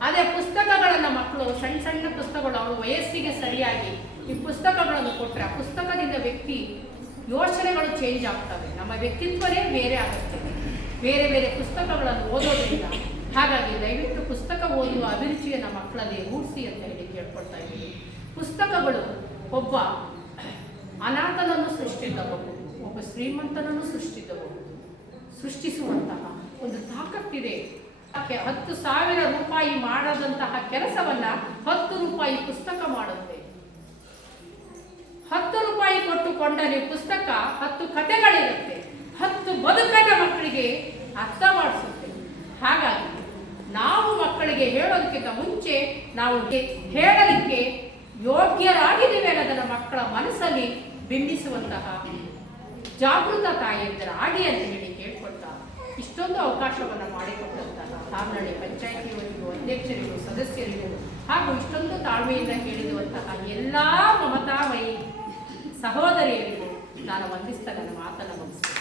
ಅದೇ ಪುಸ್ತಕಗಳನ್ನು ಮಕ್ಕಳು ಸಣ್ಣ ಸಣ್ಣ ಪುಸ್ತಕಗಳು ಅವ್ರ ವಯಸ್ಸಿಗೆ ಸರಿಯಾಗಿ ಈ ಪುಸ್ತಕಗಳನ್ನು ಕೊಟ್ಟರೆ ಆ ಪುಸ್ತಕದಿಂದ ವ್ಯಕ್ತಿ ಯೋಚನೆಗಳು ಚೇಂಜ್ ಆಗ್ತವೆ. ನಮ್ಮ ವ್ಯಕ್ತಿತ್ವನೇ ಬೇರೆ ಆಗುತ್ತೆ ಬೇರೆ ಬೇರೆ ಪುಸ್ತಕಗಳನ್ನು ಓದೋದ್ರಿಂದ. ಹಾಗಾಗಿ ದಯವಿಟ್ಟು ಪುಸ್ತಕ ಓದುವ ಅಭಿರುಚಿಯನ್ನು ಮಕ್ಕಳಲ್ಲಿ ಮೂಡಿಸಿ ಅಂತ ಹೇಳಿ ಕೇಳ್ಕೊಳ್ತಾ ಇದ್ದೀವಿ. ಪುಸ್ತಕಗಳು ಒಬ್ಬ ಅನಾಥನನ್ನು ಸೃಷ್ಟಿಸಬಹುದು, ಒಬ್ಬ ಶ್ರೀಮಂತನನ್ನು ಸೃಷ್ಟಿಸುವಂತಹ ಒಂದು ತಾಕತ್ತಿದೆ. 10,000 ರೂಪಾಯಿ ಮಾಡದಂತಹ ಕೆಲಸವನ್ನ 10 ರೂಪಾಯಿ ಪುಸ್ತಕ ಮಾಡುತ್ತೆ. 10 ರೂಪಾಯಿ ಕೊಟ್ಟುಕೊಂಡ ನೀವು ಪುಸ್ತಕ 10 ಕಥೆಗಳಿರುತ್ತೆ, 10 ಬದುಕನ್ನ ಮಕ್ಕಳಿಗೆ ಅರ್ಥ ಮಾಡಿಸುತ್ತೆ. ಹಾಗಾಗಿ ನಾವು ಮಕ್ಕಳಿಗೆ ಹೇಳೋದಕ್ಕಿಂತ ಮುಂಚೆ ನಾವು ಹೇಳಲಿಕ್ಕೆ ಯೋಗ್ಯರಾಗಿದ್ದೀವಿ ಅನ್ನೋದನ್ನು ಮಕ್ಕಳ ಮನಸ್ಸಲ್ಲಿ ಬಿಂಬಿಸುವಂತಹ ಜಾಗೃತ ತಾಯಿಯಂದರ ಆಡಿ ಅಂತ ಹೇಳಿ ಕೇಳ್ಕೊಳ್ತಾ ಇಷ್ಟೊಂದು ಅವಕಾಶವನ್ನು ಮಾಡಿಕೊಟ್ಟಂತಹ ಹಾನಹಳ್ಳಿ ಪಂಚಾಯಿತಿಯವರಿಗೂ, ಅಧ್ಯಕ್ಷರಿಗೂ, ಸದಸ್ಯರಿಗೂ ಹಾಗೂ ಇಷ್ಟೊಂದು ತಾಳ್ಮೆಯಿಂದ ಕೇಳಿರುವಂತಹ ಎಲ್ಲ ಮಮತಾಮಯಿ ಸಹೋದರಿಯರಿಗೂ ನಾನು ವಂದಿಸ್ತಾ ನನ್ನ ಮಾತನ್ನು ಮುಗಿಸ್ತೇನೆ.